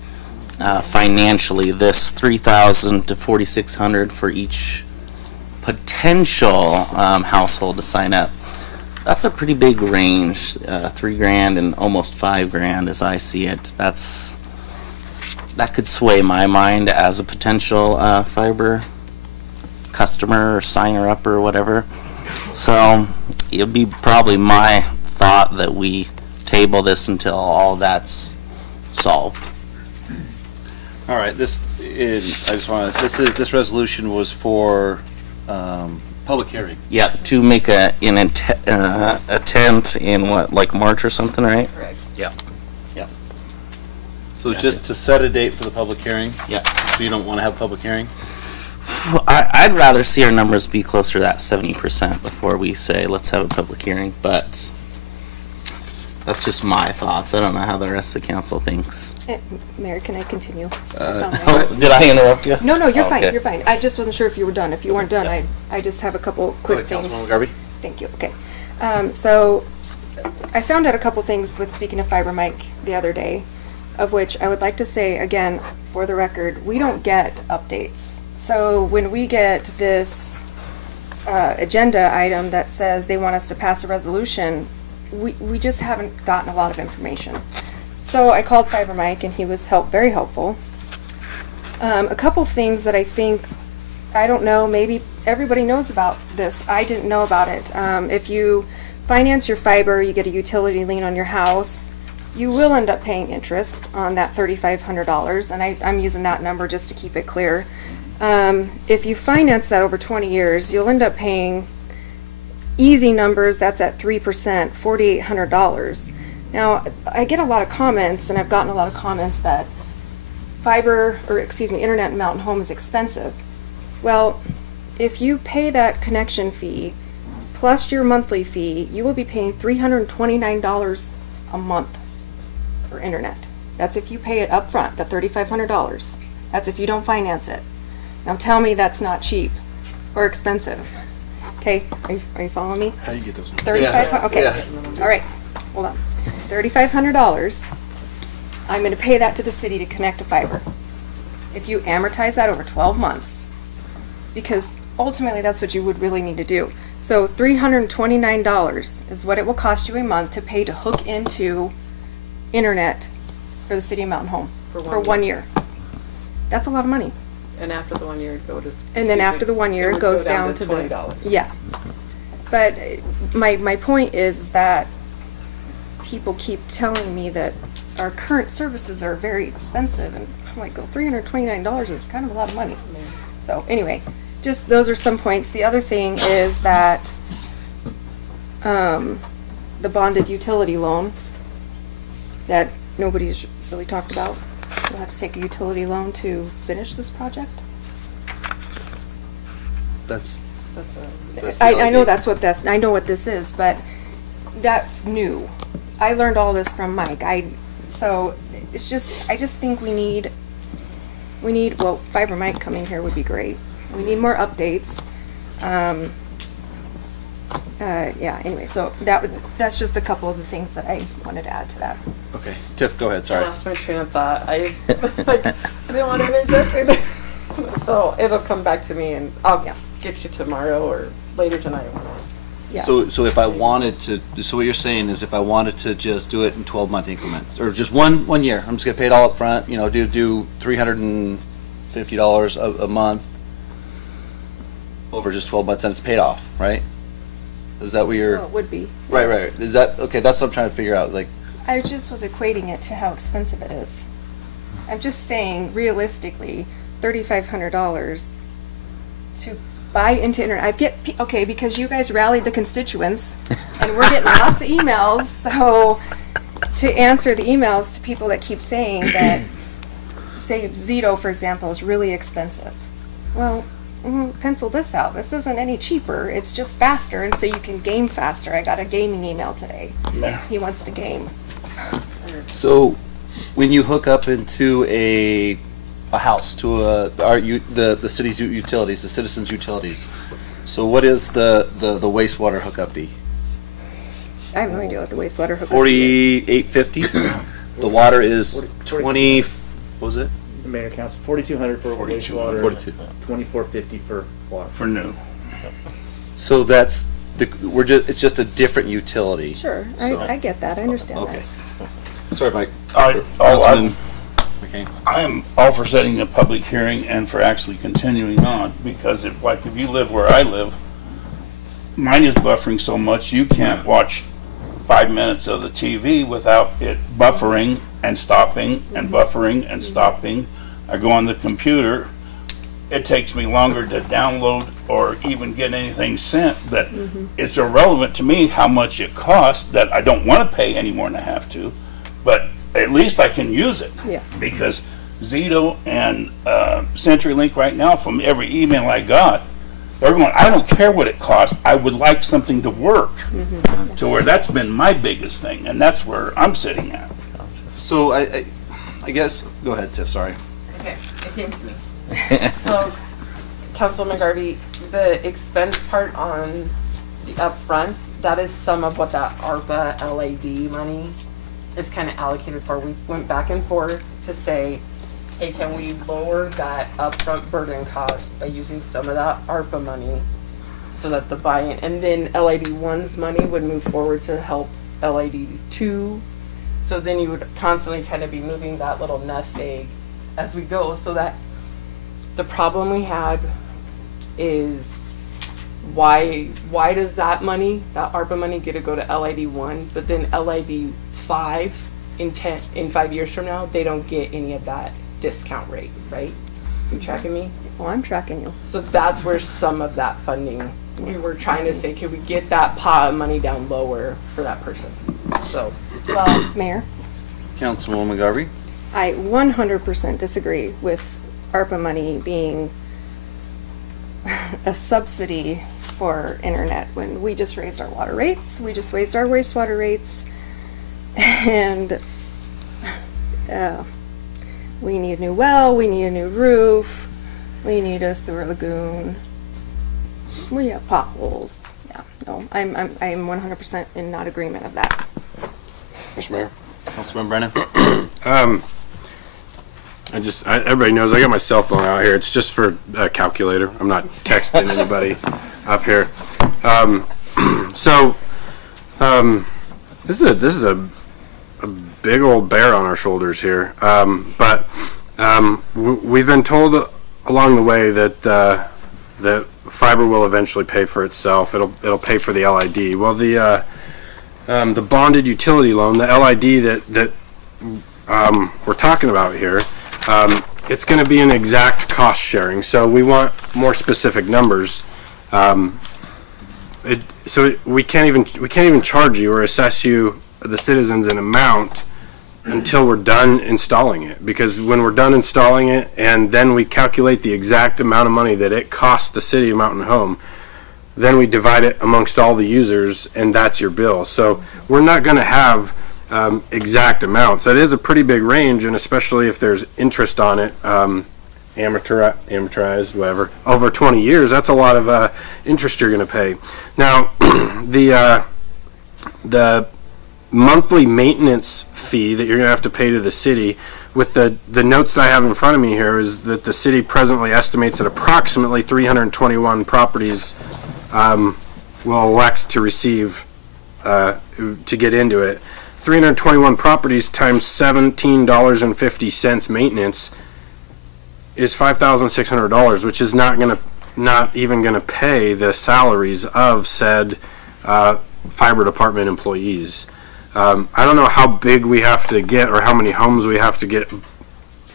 Financially, this $3,000 to $4,600 for each potential household to sign up. That's a pretty big range, $3,000 and almost $5,000 as I see it. That could sway my mind as a potential fiber customer or signer up or whatever. So it'll be probably my thought that we table this until all that's solved. All right. This resolution was for public hearing. Yeah, to make an attempt in what, like March or something, right? Correct. Yeah. Yeah. So it's just to set a date for the public hearing? Yeah. So you don't want to have a public hearing? I'd rather see our numbers be closer to that 70% before we say let's have a public hearing, but that's just my thoughts. I don't know how the rest of the council thinks. Mayor, can I continue? Did I interrupt you? No, you're fine, Okay. you're fine. I just wasn't sure if you were done. If you weren't done, I just have a couple quick Go ahead, things. Councilwoman Garvey. Thank you, okay. So, I found out a couple things with speaking of Fiber Mike the other day, of which I would like to say, again, for the record, we don't get updates. So when we get this agenda item that says they want us to pass a resolution, we just haven't gotten a lot of information. So I called Fiber Mike and he was very helpful. A couple things that I think, I don't know, maybe everybody knows about this. I didn't know about it. If you finance your fiber, you get a utility lien on your house, you will end up paying interest on that $3,500, and I'm using that number just to keep it clear. If you finance that over 20 years, you'll end up paying, easy numbers, that's at 3%, $4,800. Now, I get a lot of comments, and I've gotten a lot of comments that internet in Mountain Home is expensive. Well, if you pay that connection fee plus your monthly fee, you will be paying $329 a month for internet. That's if you pay it up front, the $3,500. That's if you don't finance it. Now tell me that's not cheap or expensive. Okay, are you following me? How do you get those? $3,500. Okay. Yeah. All right. Hold on. $3,500. I'm going to pay that to the city to connect to fiber. If you amortize that over 12 months, because ultimately that's what you would really need to do. So $329 is what it will cost you a month to pay to hook into internet for the city of Mountain Home for 1 year. That's a lot of money. And after the 1 year, it go to. And then after the 1 year, it goes down to $20. Yeah. But my point is that people keep telling me that our current services are very expensive, and I'm like, well, $329 is kind of a lot of money. So anyway, just those are some points. The other thing is that the bonded utility loan that nobody's really talked about. We'll have to take a utility loan to finish this project. I know I know what this is, but that's new. I learned all this from Mike. So it's just, I just think we need, well, Fiber Mike coming here would be great. We need more updates. Yeah, anyway, so that's just a couple of the things that I wanted to add to that. Okay. Tiff, go ahead, sorry. I lost my train of thought. I didn't want to interrupt it. So it'll come back to me, and I'll get you tomorrow or later tonight. Yeah. So if I wanted to, so what you're saying is if I wanted to just do it in 12-month increments, or just one year, I'm just gonna pay it all up front, do $350 a month over just 12 months, and it's paid off, right? Is that what you're? Well, it would be. Right. Is that, okay, that's what I'm trying to figure out, like. I just was equating it to how expensive it is. I'm just saying, realistically, $3,500 to buy into internet. Okay, because you guys rallied the constituents, and we're getting lots of emails, so to answer the emails to people that keep saying that, say, Zito, for example, is really expensive. Well, pencil this out. This isn't any cheaper. It's just faster, and so you can game faster. I got a gaming email today. Yeah. He wants to game. So, when you hook up into a house to the city's utilities, the citizens' utilities, so what is the wastewater hookup fee? I have no idea what the wastewater hookup fee is. $48.50. The water is 20. What was it? The mayor council, $4,200 for wastewater, $24.50 for water. For new. So that's it's just a different utility. Sure, So- I get that. I understand Okay. that. Sorry, Mike. I am all for setting a public hearing and for actually continuing on, because if you live where I live, mine is buffering so much you can't watch 5 minutes of the TV without it buffering and stopping and buffering and stopping. I go on the computer, it takes me longer to download or even get anything sent, but it's irrelevant to me how much it costs, that I don't want to pay any more than I have to, but at least I can use it. Yeah. Because Zito and CenturyLink right now, from every email I got, everyone, I don't care what it costs. I would like something to work. To where that's been my biggest thing, and that's where I'm sitting at. So I guess, go ahead, Tiff, sorry. Okay, it came to me. So, Councilman Garvey, the expense part on the upfront, that is some of what that ARPA LAD money is kind of allocated for. We went back and forth to say, hey, can we lower that upfront burden cost by using some of that ARPA money so that the buy-in, and then LAD 1's money would move forward to help LAD 2. So then you would constantly kind of be moving that little nest egg as we go, so that the problem we had is why does that money, that ARPA money, get to go to LAD 1, but then LAD 5 in 5 years from now, they don't get any of that discount rate, right? You tracking me? Well, I'm tracking you. So that's where some of that funding, we were trying to say, could we get that pot of money down lower for that person? So, Well, Mayor, Councilwoman Garvey? I 100% disagree with ARPA money being a subsidy for internet when we just raised our water rates, we just raised our wastewater rates, and we need a new well, we need a new roof, we need a sewer lagoon, we have potholes. Yeah, no, I'm 100% in not agreement of that. Mr. Mayor. Councilman Brennan? Everybody knows I got my cell phone out here. It's just for a calculator. I'm not texting anybody up here. This is a big old bear on our shoulders here. But we've been told along the way that that fiber will eventually pay for itself. It'll pay for the LID. Well, the bonded utility loan, the LID that we're talking about here, it's going to be an exact cost sharing. So we want more specific numbers. So we can't even charge you or assess you, the citizens, an amount until we're done installing it. Because when we're done installing it and then we calculate the exact amount of money that it costs the city of Mountain Home, then we divide it amongst all the users, and that's your bill. So we're not going to have exact amounts. That is a pretty big range, and especially if there's interest on it, amortized, whatever, over 20 years, that's a lot of interest you're going to pay. Now, the monthly maintenance fee that you're going to have to pay to the city, with the notes that I have in front of me here, is that the city presently estimates that approximately 321 properties will elect to receive, to get into it. 321 properties times $17.50 maintenance is $5,600, which is not even gonna pay the salaries of said fiber department employees. I don't know how big we have to get or how many homes we have to get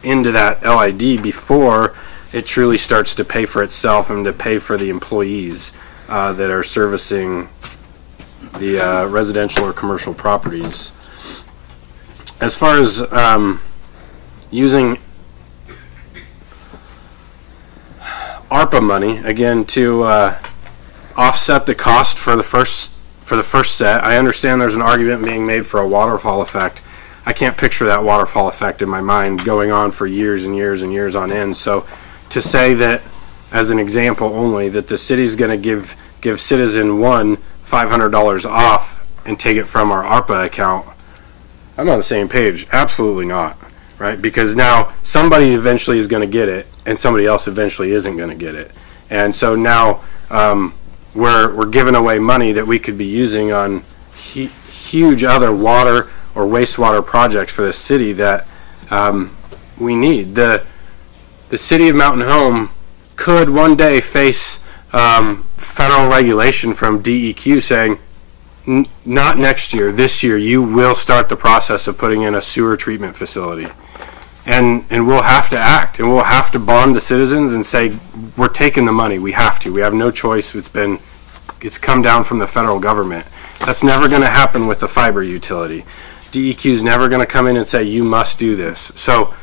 into that LID before it truly starts to pay for itself and to pay for the employees that are servicing the residential or commercial properties. As far as using ARPA money, again, to offset the cost for the first set, I understand there's an argument being made for a waterfall effect. I can't picture that waterfall effect in my mind going on for years and years and years on end. So to say that, as an example only, that the city's going to give citizen one $500 off and take it from our ARPA account, I'm on the same page. Absolutely not, right? Because now somebody eventually is going to get it, and somebody else eventually isn't going to get it. And so now we're giving away money that we could be using on huge other water or wastewater projects for the city that we need. The city of Mountain Home could one day face federal regulation from DEQ saying, not next year, this year, you will start the process of putting in a sewer treatment facility. And we'll have to act, and we'll have to bond the citizens and say, we're taking the money, we have to. We have no choice. It's come down from the federal government. That's never going to happen with the fiber utility. DEQ is never going to come in and say, you must do this. So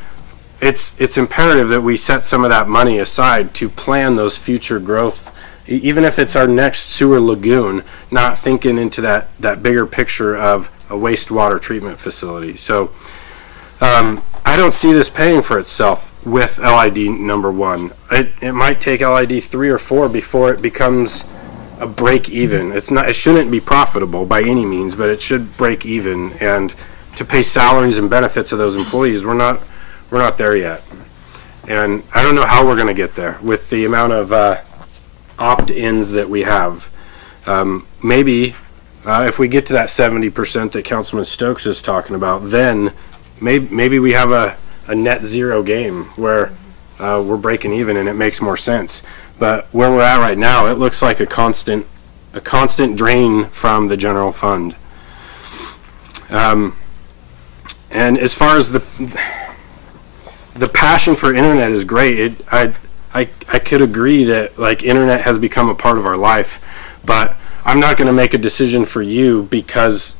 it's imperative that we set some of that money aside to plan those future growth, even if it's our next sewer lagoon, not thinking into that bigger picture of a wastewater treatment facility. So I don't see this paying for itself with LID number 1. It might take LID 3 or 4 before it becomes a break even. It shouldn't be profitable by any means, but it should break even, and to pay salaries and benefits of those employees, we're not there yet. And I don't know how we're going to get there with the amount of opt-ins that we have. Maybe if we get to that 70% that Councilman Stokes is talking about, then maybe we have a net zero game where we're breaking even and it makes more sense. But where we're at right now, it looks like a constant drain from the general fund. And as far as the passion for internet is great. I could agree that like internet has become a part of our life, but I'm not going to make a decision for you because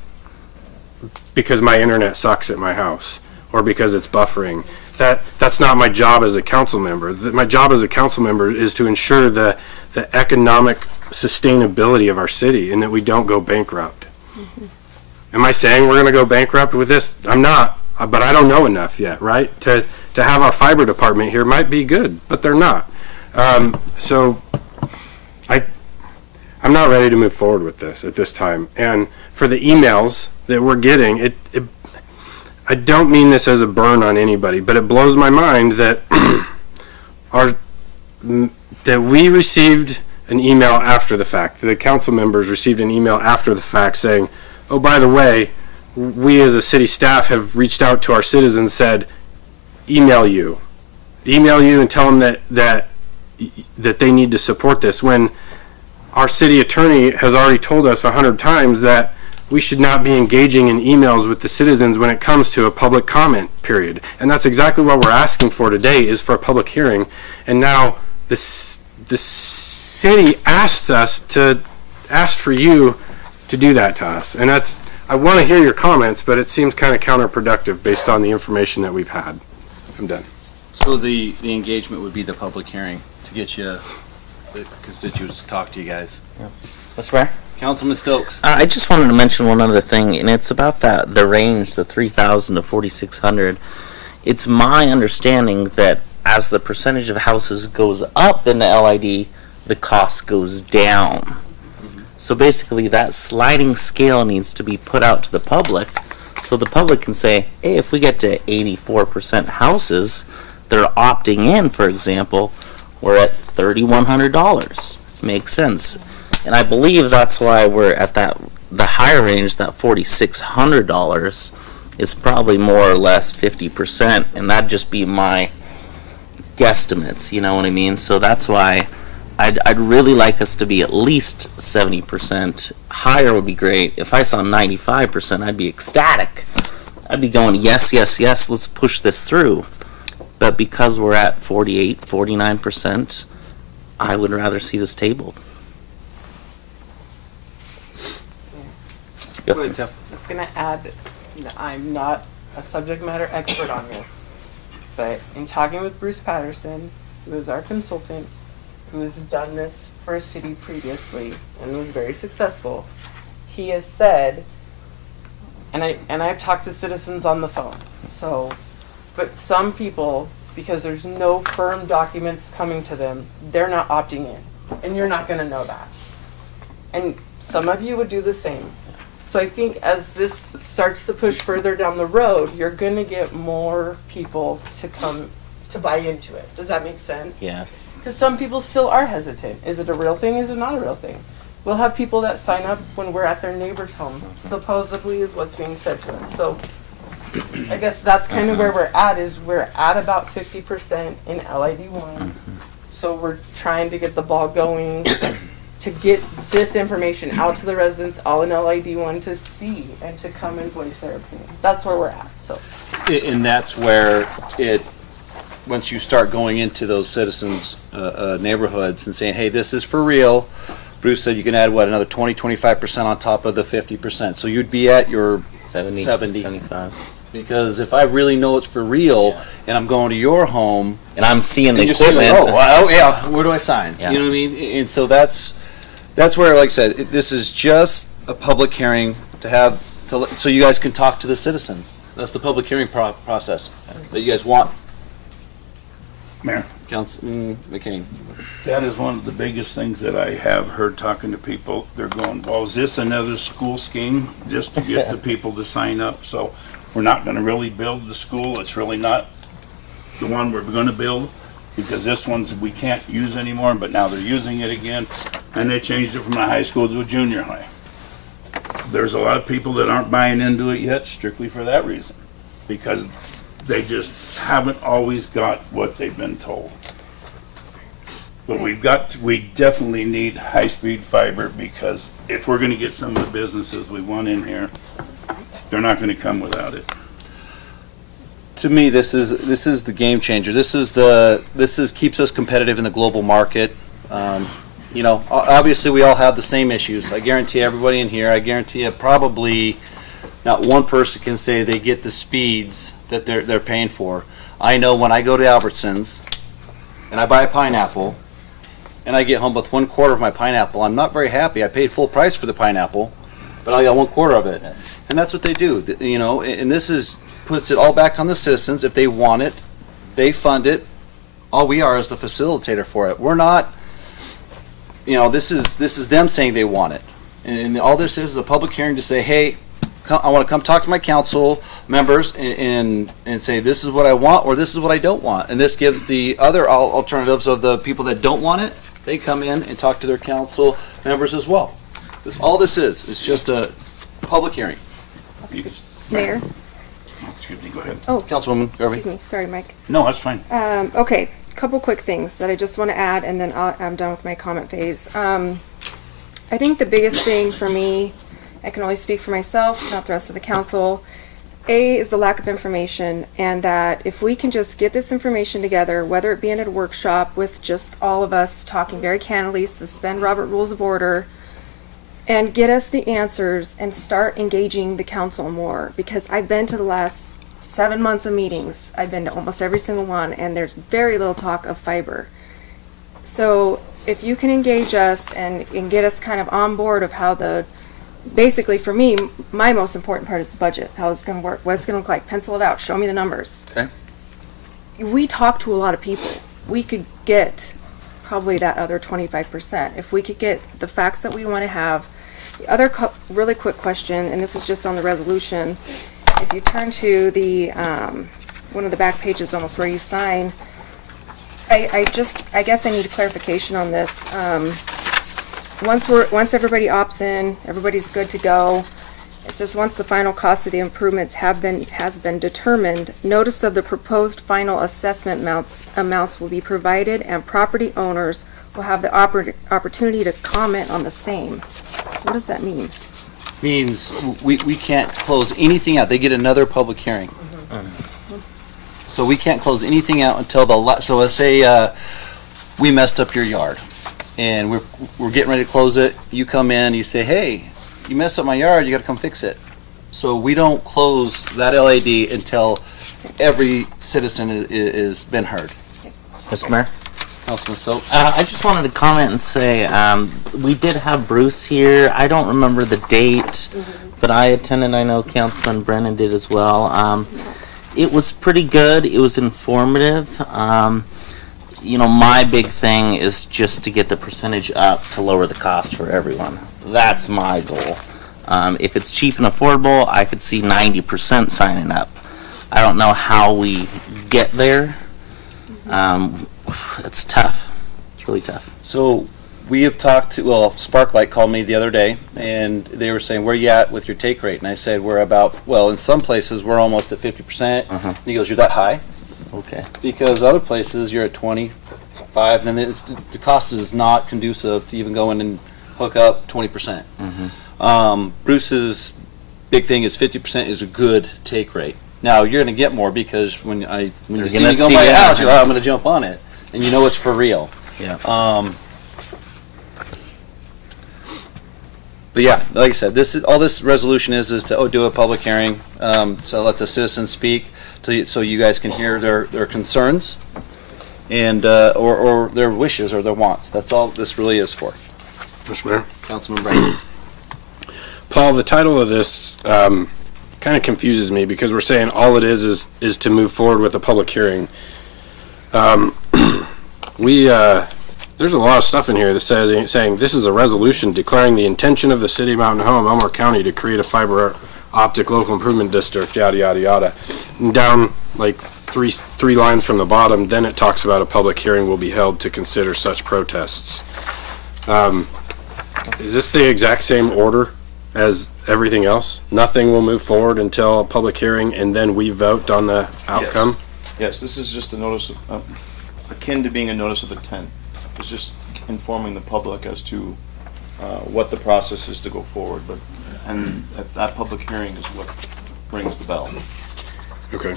my internet sucks at my house or because it's buffering. That's not my job as a council member. My job as a council member is to ensure the economic sustainability of our city and that we don't go bankrupt. Am I saying we're going to go bankrupt with this? I'm not, but I don't know enough yet, right? To have our fiber department here might be good, but they're not. So I'm not ready to move forward with this at this time. And for the emails that we're getting, I don't mean this as a burn on anybody, but it blows my mind that that we received an email after the fact. The council members received an email after the fact saying, "Oh, by the way, we as a city staff have reached out to our citizens, said, email you and tell them that they need to support this," when our city attorney has already told us 100 times that we should not be engaging in emails with the citizens when it comes to a public comment period. And that's exactly what we're asking for today, is for a public hearing. And now the city asked for you to do that to us. And I want to hear your comments, but it seems kind of counterproductive based on the information that we've had. I'm done. So the engagement would be the public hearing to get you, the constituents to talk to you guys. Yep. That's right. Councilman Stokes. I just wanted to mention one other thing, and it's about the range, the 3,000 to 4,600. It's my understanding that as the percentage of houses goes up in the LID, the cost goes down. So basically, that sliding scale needs to be put out to the public, so the public can say, hey, if we get to 84% houses that are opting in, for example, we're at $3,100. Makes sense. And I believe that's why we're at the higher range, that $4,600 is probably more or less 50%, and that'd just be my guesstimates, you know what I mean? So that's why I'd really like us to be at least 70%. Higher would be great. If I saw 95%, I'd be ecstatic. I'd be going, yes, yes, yes, let's push this through. But because we're at 48, 49%, I would rather see this tabled. Go ahead, Jeff. Just gonna add, I'm not a subject matter expert on this, but in talking with Bruce Patterson, who is our consultant, who has done this for a city previously and was very successful, he has said, and I've talked to citizens on the phone, so, but some people, because there's no firm documents coming to them, they're not opting in, and you're not gonna know that. And some of you would do the same. So I think as this starts to push further down the road, you're going to get more people to come to buy into it. Does that make sense? Yes. Because some people still are hesitant. Is it a real thing? Is it not a real thing? We'll have people that sign up when we're at their neighbor's home, supposedly is what's being said to us. So I guess that's kind of where we're at, is we're at about 50% in LID1. So we're trying to get the ball going to get this information out to the residents, all in LID1, to see and to come and voice their opinion. That's where we're at. So, and that's where once you start going into those citizens' neighborhoods and saying, hey, this is for real. Bruce said you can add, another 20, 25% on top of the 50%. So you'd be at your 75. Because if I really know it's for real, and I'm going to your home, and I'm seeing the and you're seeing, equipment. like, oh, well, yeah, where do I sign? Yeah. You know what I mean? And so that's where, like I said, this is just a public hearing so you guys can talk to the citizens. That's the public hearing process that you guys want. Mayor. Councilman McCain. That is one of the biggest things that I have heard talking to people. They're going, well, is this another school scheme just to get the people to sign up? So we're not going to really build the school. It's really not the one we're going to build, because this one's we can't use anymore, but now they're using it again. And they changed it from a high school to a junior high. There's a lot of people that aren't buying into it yet strictly for that reason, because they just haven't always got what they've been told. But we definitely need high-speed fiber, because if we're going to get some of the businesses we want in here, they're not going to come without it. To me, this is the game changer. This keeps us competitive in the global market. You know, obviously we all have the same issues. I guarantee everybody in here, I guarantee you probably not one person can say they get the speeds that they're paying for. I know when I go to Albertsons and I buy a pineapple and I get home with 1/4 of my pineapple, I'm not very happy. I paid full price for the pineapple, but I got 1/4 of it. And that's what they do, you know, and this puts it all back on the citizens. If they want it, they fund it. All we are is the facilitator for it. We're not, you know, this is them saying they want it. And all this is a public hearing to say, hey, I want to come talk to my council members and say this is what I want or this is what I don't want. And this gives the other alternatives of the people that don't want it. They come in and talk to their council members as well. All this is just a public hearing. Mayor? Excuse me, go ahead. Oh, Councilwoman Garvey. excuse me. Sorry, Mike. No, that's fine. Okay, couple quick things that I just want to add, and then I'm done with my comment phase. I think the biggest thing for me, I can only speak for myself, not the rest of the council, is the lack of information, and that if we can just get this information together, whether it be in a workshop with just all of us talking very candidly, suspend Robert Rules of Order, and get us the answers and start engaging the council more. Because I've been to the last 7 months of meetings. I've been to almost every single one, and there's very little talk of fiber. So if you can engage us and get us kind of on board of how basically for me, my most important part is the budget, how it's going to work, what it's going to look like, pencil it out, show me the numbers. Okay. We talk to a lot of people. We could get probably that other 25%. If we could get the facts that we want to have. The other really quick question, and this is just on the resolution, if you turn to the one of the back pages almost where you sign, I guess I need a clarification on this. Once everybody opts in, everybody's good to go. It says once the final cost of the improvements has been determined, notice of the proposed final assessment amounts will be provided, and property owners will have the opportunity to comment on the same. What does that mean? Means we can't close anything out. They get another public hearing. So we can't close anything out until so let's say we messed up your yard and we're getting ready to close it. You come in, you say, hey, you messed up my yard, you got to come fix it. So we don't close that LAD until every citizen is been heard. Mr. Mayor? Councilman Soap? I just wanted to comment and say, we did have Bruce here. I don't remember the date, but I attended. I know Councilman Brennan did as well. It was pretty good. It was informative. You know, my big thing is just to get the percentage up to lower the cost for everyone. That's my goal. If it's cheap and affordable, I could see 90% signing up. I don't know how we get there. It's tough. It's really tough. So we have talked to, Sparklight called me the other day and they were saying, where you at with your take rate? And I said, we're about, in some places we're almost at 50%. And he goes, you're that high? Okay. Because other places you're at 25, then the cost is not conducive to even go in and hook up 20%. Bruce's big thing is 50% is a good take rate. Now you're going to get more because when you see me go by a house, you're like, I'm going to jump on it, and you know it's for real. Yeah. But But yeah, like I said, all this resolution is to do a public hearing, so let the citizens speak, so you guys can hear their concerns, and or their wishes or their wants. That's all this really is for. Mr. Mayor? Councilman Brandon. Paul, the title of this kind of confuses me because we're saying all it is to move forward with a public hearing. There's a lot of stuff in here that saying this is a resolution declaring the intention of the city of Mountain Home, Elmore County, to create a fiber optic local improvement district, yada, yada, yada. And down like three lines from the bottom, then it talks about a public hearing will be held to consider such protests. Is this the exact same order as everything else? Nothing will move forward until a public hearing and then we vote on the outcome? Yes, this is just a notice of, akin to being a notice of intent. It's just informing the public as to what the process is to go forward, and that public hearing is what rings the bell. Okay.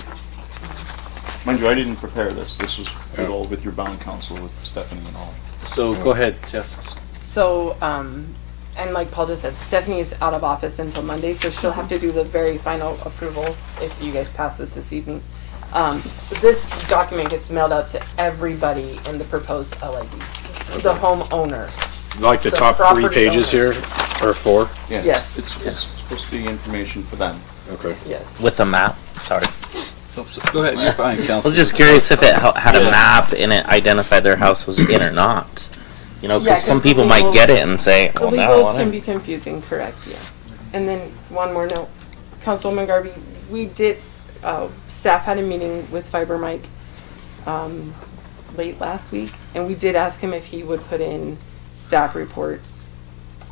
Mind you, I didn't prepare this. This was all with your bond counsel, with Stephanie and all. So go ahead, Tiff. So, and like Paul just said, Stephanie is out of office until Monday, so she'll have to do the very final approval if you guys pass this evening. This document gets mailed out to everybody in the proposed LID. The homeowner. Like the top 3 pages owner. here, or 4? Yes. It's supposed to be information for them. Okay. Yes. With a map? Sorry. Go ahead, you're fine, Council. I was just curious if it had a map and it identified their house was in or not. You know, because some people might get it and say, well, the now I legals want can it. be confusing, correct, yeah. And then one more note, Councilwoman Garvey, we did, staff had a meeting with Fiber Mike late last week, and we did ask him if he would put in staff reports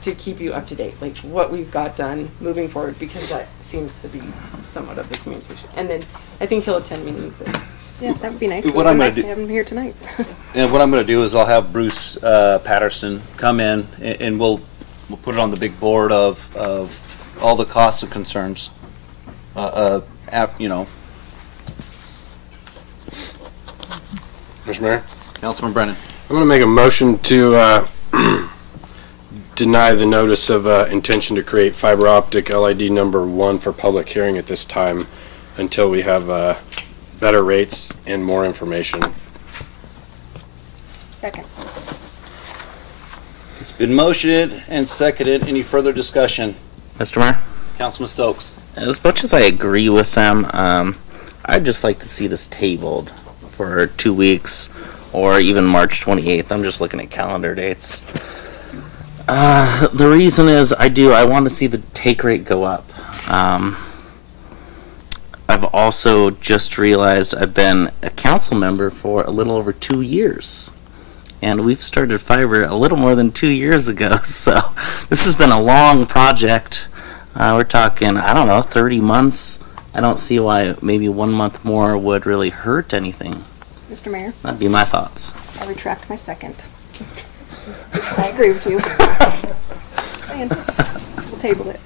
to keep you up to date, like what we've got done moving forward, because that seems to be somewhat of the communication. And then I think he'll attend meetings. Yeah, that would be nice. What It would I'm be gonna nice do- to have him here tonight. And what I'm going to do is I'll have Bruce Patterson come in, and we'll put it on the big board of all the costs and concerns. You know. Mr. Mayor? Councilman Brennan. I'm going to make a motion to deny the notice of intention to create fiber optic LID number 1 for public hearing at this time until we have better rates and more information. Second. It's been motioned and seconded. Any further discussion? Mr. Mayor? Councilman Stokes. As much as I agree with them, I'd just like to see this tabled for 2 weeks or even March 28th. I'm just looking at calendar dates. The reason is I want to see the take rate go up. I've also just realized I've been a council member for a little over 2 years. And we've started fiber a little more than 2 years ago. So this has been a long project. We're talking, I don't know, 30 months. I don't see why maybe 1 month more would really hurt anything. Mr. Mayor, That'd be my thoughts. I retract my second. I agree with you. Just saying. We'll table it.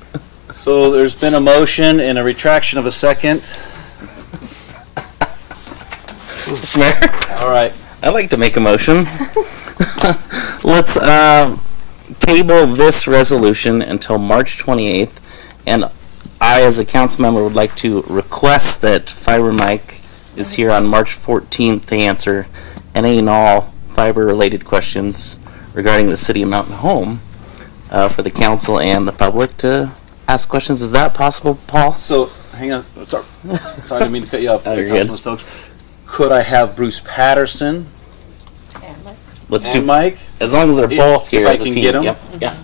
So there's been a motion and a retraction of a second. Mr. Mayor? All right. I'd like to make a motion. Let's table this resolution until March 28th, and I, as a council member, would like to request that Fiber Mike is here on March 14th to answer any and all fiber-related questions regarding the city of Mountain Home for the council and the public to ask questions. Is that possible, Paul? So, hang on. Sorry, I didn't mean to cut you off, Oh, you're Councilman good. Stokes. Could I have Bruce Patterson Let's and do Mike? as long as they're both here If I as a can team. get them? Yep. Yeah.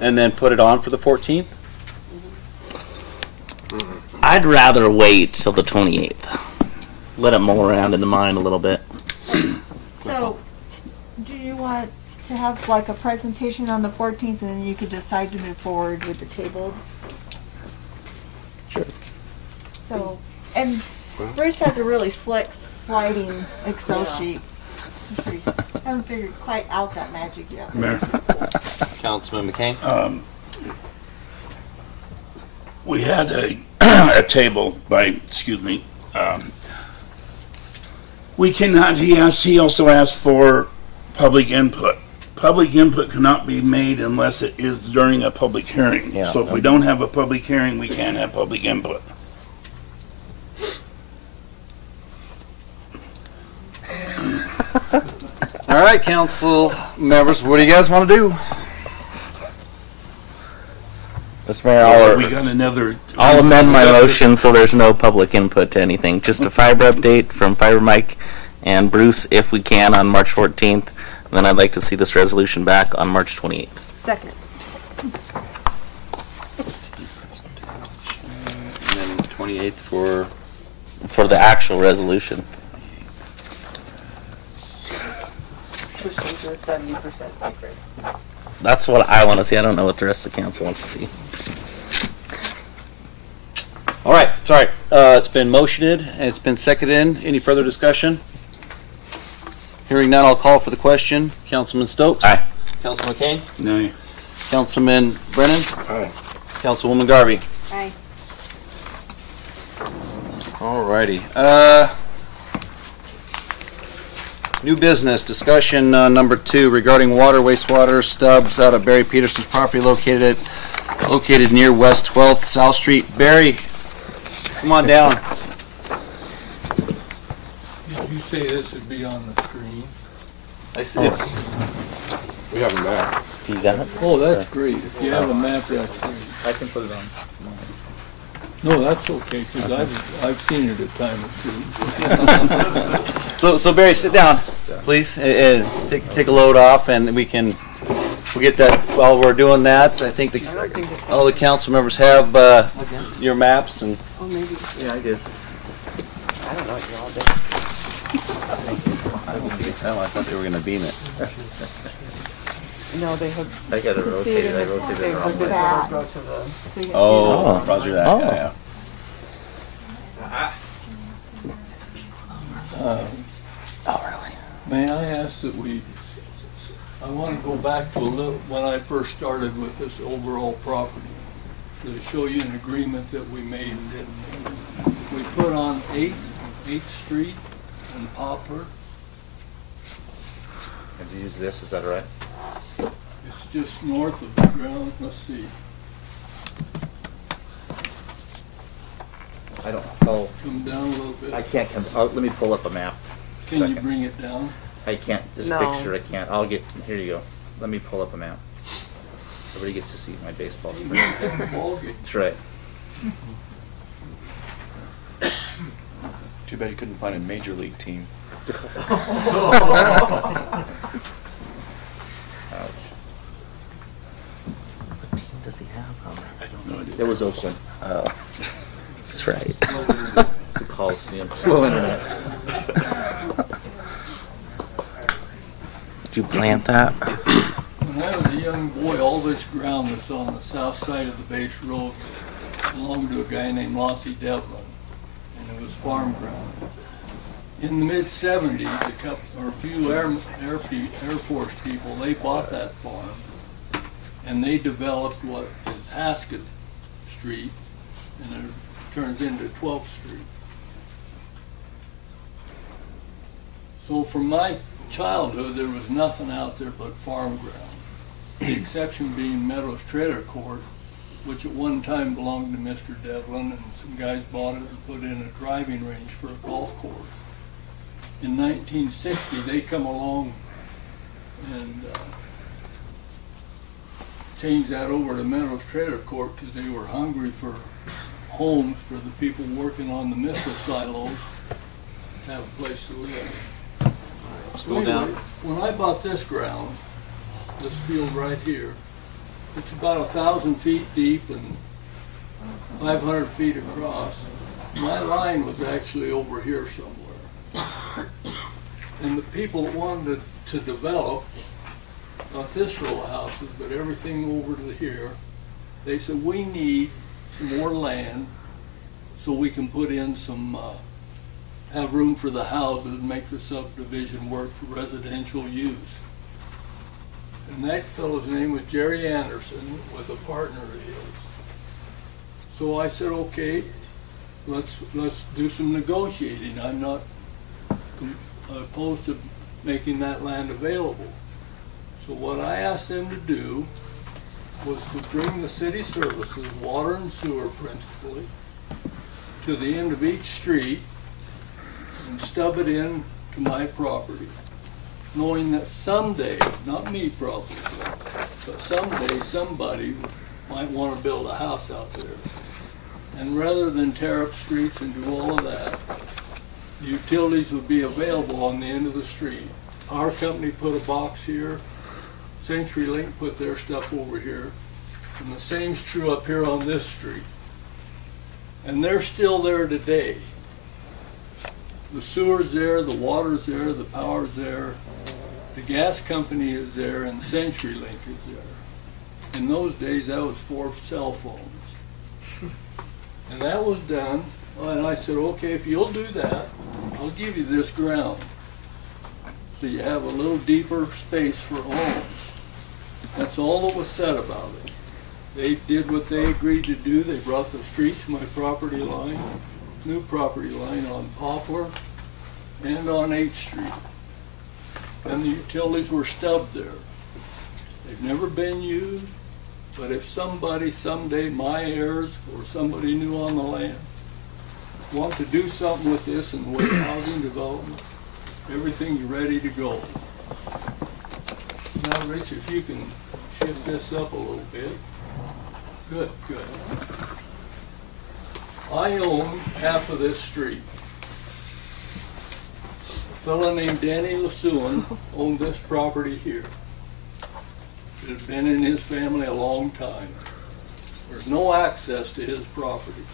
And then put it on for the 14th? I'd rather wait till the 28th. Let it mull around in the mind a little bit. So, do you want to have like a presentation on the 14th and then you could decide to move forward with the tabled? Sure. So, and Bruce has a really slick sliding Excel sheet. Haven't figured quite out that magic yet. Mayor. Councilman McCain? We had a table by, excuse me, we cannot, he also asked for public input. public input cannot be made unless it is during a public hearing. Yeah. So if we don't have a public hearing, we can't have public input. All right, council members, what do you guys want to do? Mr. Mayor, We got another. I'll amend my motion so there's no public input to anything. Just a fiber update from Fiber Mike and Bruce, if we can, on March 14th. And then I'd like to see this resolution back on March 28th. Second. And then 28th for the actual resolution. Push them to a 70% take rate. That's what I want to see. I don't know what the rest of the council wants to see. All right, sorry. It's been motioned and it's been seconded. Any further discussion? Hearing none, I'll call for the question. Councilman Stokes? Aye. Councilman Kane? No. Councilman Brennan? Aye. Councilwoman Garvey? Aye. All righty. New business, discussion number 2 regarding water wastewater stubs out of Barry Peterson's property located near West 12th South Street. Barry, come on down. Did you say this would be on the screen? I see it. We have a map. Do you got it? Oh, that's great. If you have a map, that's great. I can put it on. No, that's okay, because I've seen it a time or two. So Barry, sit down, please, and take a load off, and we'll get that while we're doing that. I think all the council members have your maps and. Oh, maybe. Yeah, I did. I don't know what you all did. I don't think it's I thought they were gonna beam it. No, they hooked. I got it rotated. I rotated They it wrong hooked it way. so it'll go to the. So you can see Oh, the- Roger that. Oh. Yeah. Oh, really? May I ask that I want to go back to a little, when I first started with this overall property, to show you an agreement that we made. We put on 8th Street and Poplar. Have you used this? Is that right? It's just north of the ground. Let's see. I don't. Oh, Come down a little bit. I can't come. Oh, let me pull up a map. Can you Second. bring it down? I can't. This No. picture, I can't. I'll get. Here you go. Let me pull up a map. Everybody gets to see my baseball screen. Ball game. That's right. Too bad you couldn't find a major league team. Ouch. What team does he have? I don't know. It was Oakland. Oh, that's right. It's the Coliseum. Slow internet. Did you plant that? When I was a young boy, all this ground that's on the south side of the base road belonged to a guy named Lossy Devlin, and it was farm ground. In the mid-70s, a few Air Force people, they bought that farm, and they developed what is Haskett Street, and it turns into 12th Street. So from my childhood, there was nothing out there but farm ground. The exception being Meadows Trailer Court, which at one time belonged to Mr. Devlin, and some guys bought it and put in a driving range for a golf course. In 1960, they come along and changed that over to Meadows Trailer Court because they were hungry for homes for the people working on the missile silos to have a place to live. Scroll down. When I bought this ground, this field right here, it's about 1,000 feet deep and 500 feet across. My line was actually over here somewhere. And the people that wanted to develop, not this row of houses, but everything over to here, they said, we need some more land so we can put in some, have room for the houses and make the subdivision work for residential use. And that fellow's name was Jerry Anderson, with a partner of his. So I said, okay, let's do some negotiating. I'm not opposed to making that land available. So what I asked them to do was to bring the city services, water and sewer principally, to the end of each street and stub it in to my property, knowing that someday, not me probably, but someday somebody might want to build a house out there. And rather than tear up streets and do all of that, the utilities would be available on the end of the street. Our company put a box here, CenturyLink put their stuff over here, and the same's true up here on this street. And they're still there today. The sewer's there, the water's there, the power's there, the gas company is there, and CenturyLink is there. In those days, that was 4 cell phones. And that was done, and I said, okay, if you'll do that, I'll give you this ground. So you have a little deeper space for homes. That's all that was said about it. They did what they agreed to do. They brought the street to my property line, new property line on Poplar and on 8th Street. And the utilities were stubbed there. They've never been used, but if somebody someday, my heirs or somebody new on the land, want to do something with this in the way of housing development, everything's ready to go. Now, Rich, if you can shift this up a little bit. Good, good. I own half of this street. A fellow named Danny Lesuin owned this property here. It has been in his family a long time. There's no access to his property.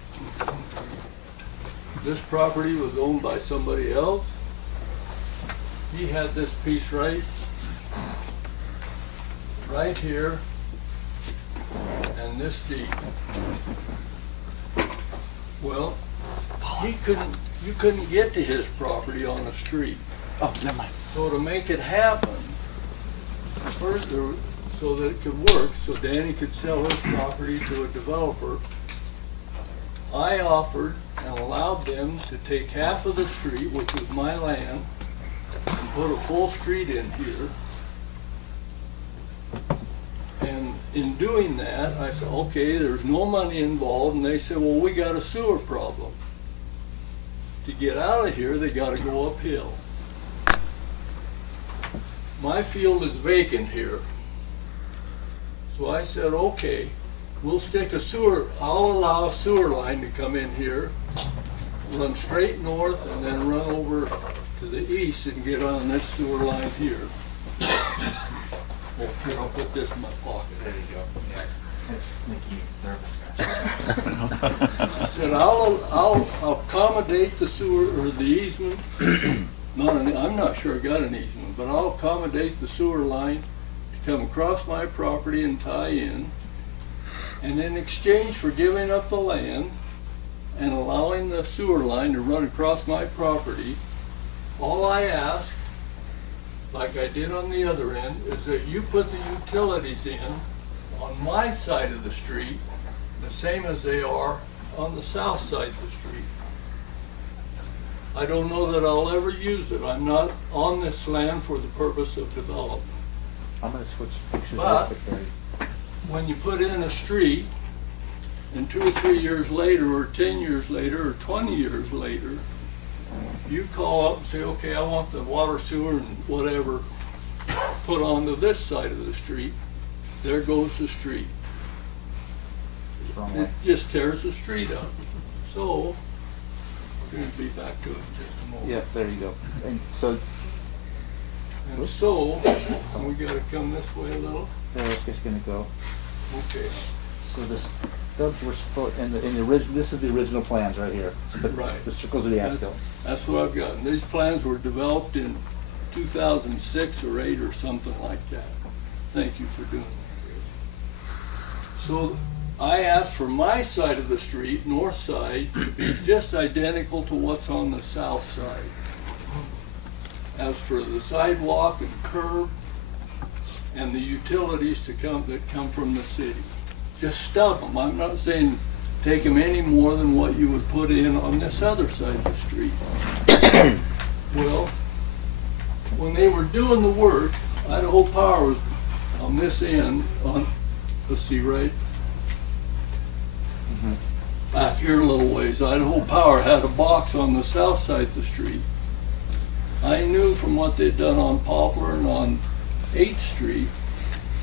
This property was owned by somebody else. He had this piece right here, and this deed. Well, you couldn't get to his property on the street. Oh, never mind. So to make it happen, first, so that it could work, so Danny could sell his property to a developer, I offered and allowed them to take half of the street, which was my land, and put a full street in here. And in doing that, I said, okay, there's no money involved, and they said, well, we got a sewer problem. To get out of here, they got to go uphill. My field is vacant here. So I said, okay, we'll stick a sewer, I'll allow a sewer line to come in here, run straight north, and then run over to the east and get on this sewer line here. Well, here, I'll put this in my pocket. There you go. Yeah, it's making you nervous, guys. I said, I'll accommodate the sewer, or the easement. I'm not sure I got an easement, but I'll accommodate the sewer line to come across my property and tie in. And in exchange for giving up the land and allowing the sewer line to run across my property, all I ask, like I did on the other end, is that you put the utilities in on my side of the street, the same as they are on the south side of the street. I don't know that I'll ever use it. I'm not on this land for the purpose of development. I'm gonna switch pictures. But when you put in a street, and 2 or 3 years later, or 10 years later, or 20 years later, you call up and say, okay, I want the water, sewer, and whatever put onto this side of the street. There goes the street. It just tears the street up. So, we're going to be back to it in just a moment. Yeah, there you go. And so, we got to come this way a little. there it's just gonna go. Okay. So the stubs were in the original. This is the original plans right here. Right. The circles are the as-built. That's what I've got. And these plans were developed in 2006 or 8 or something like that. Thank you for doing that. So I asked for my side of the street, north side, to be just identical to what's on the south side. As for the sidewalk and curb and the utilities that come from the city, just stub them. I'm not saying take them any more than what you would put in on this other side of the street. Well, when they were doing the work, Idaho Power was on this end, let's see, right back here a little ways, Idaho Power had a box on the south side of the street. I knew from what they'd done on Poplar and on 8th Street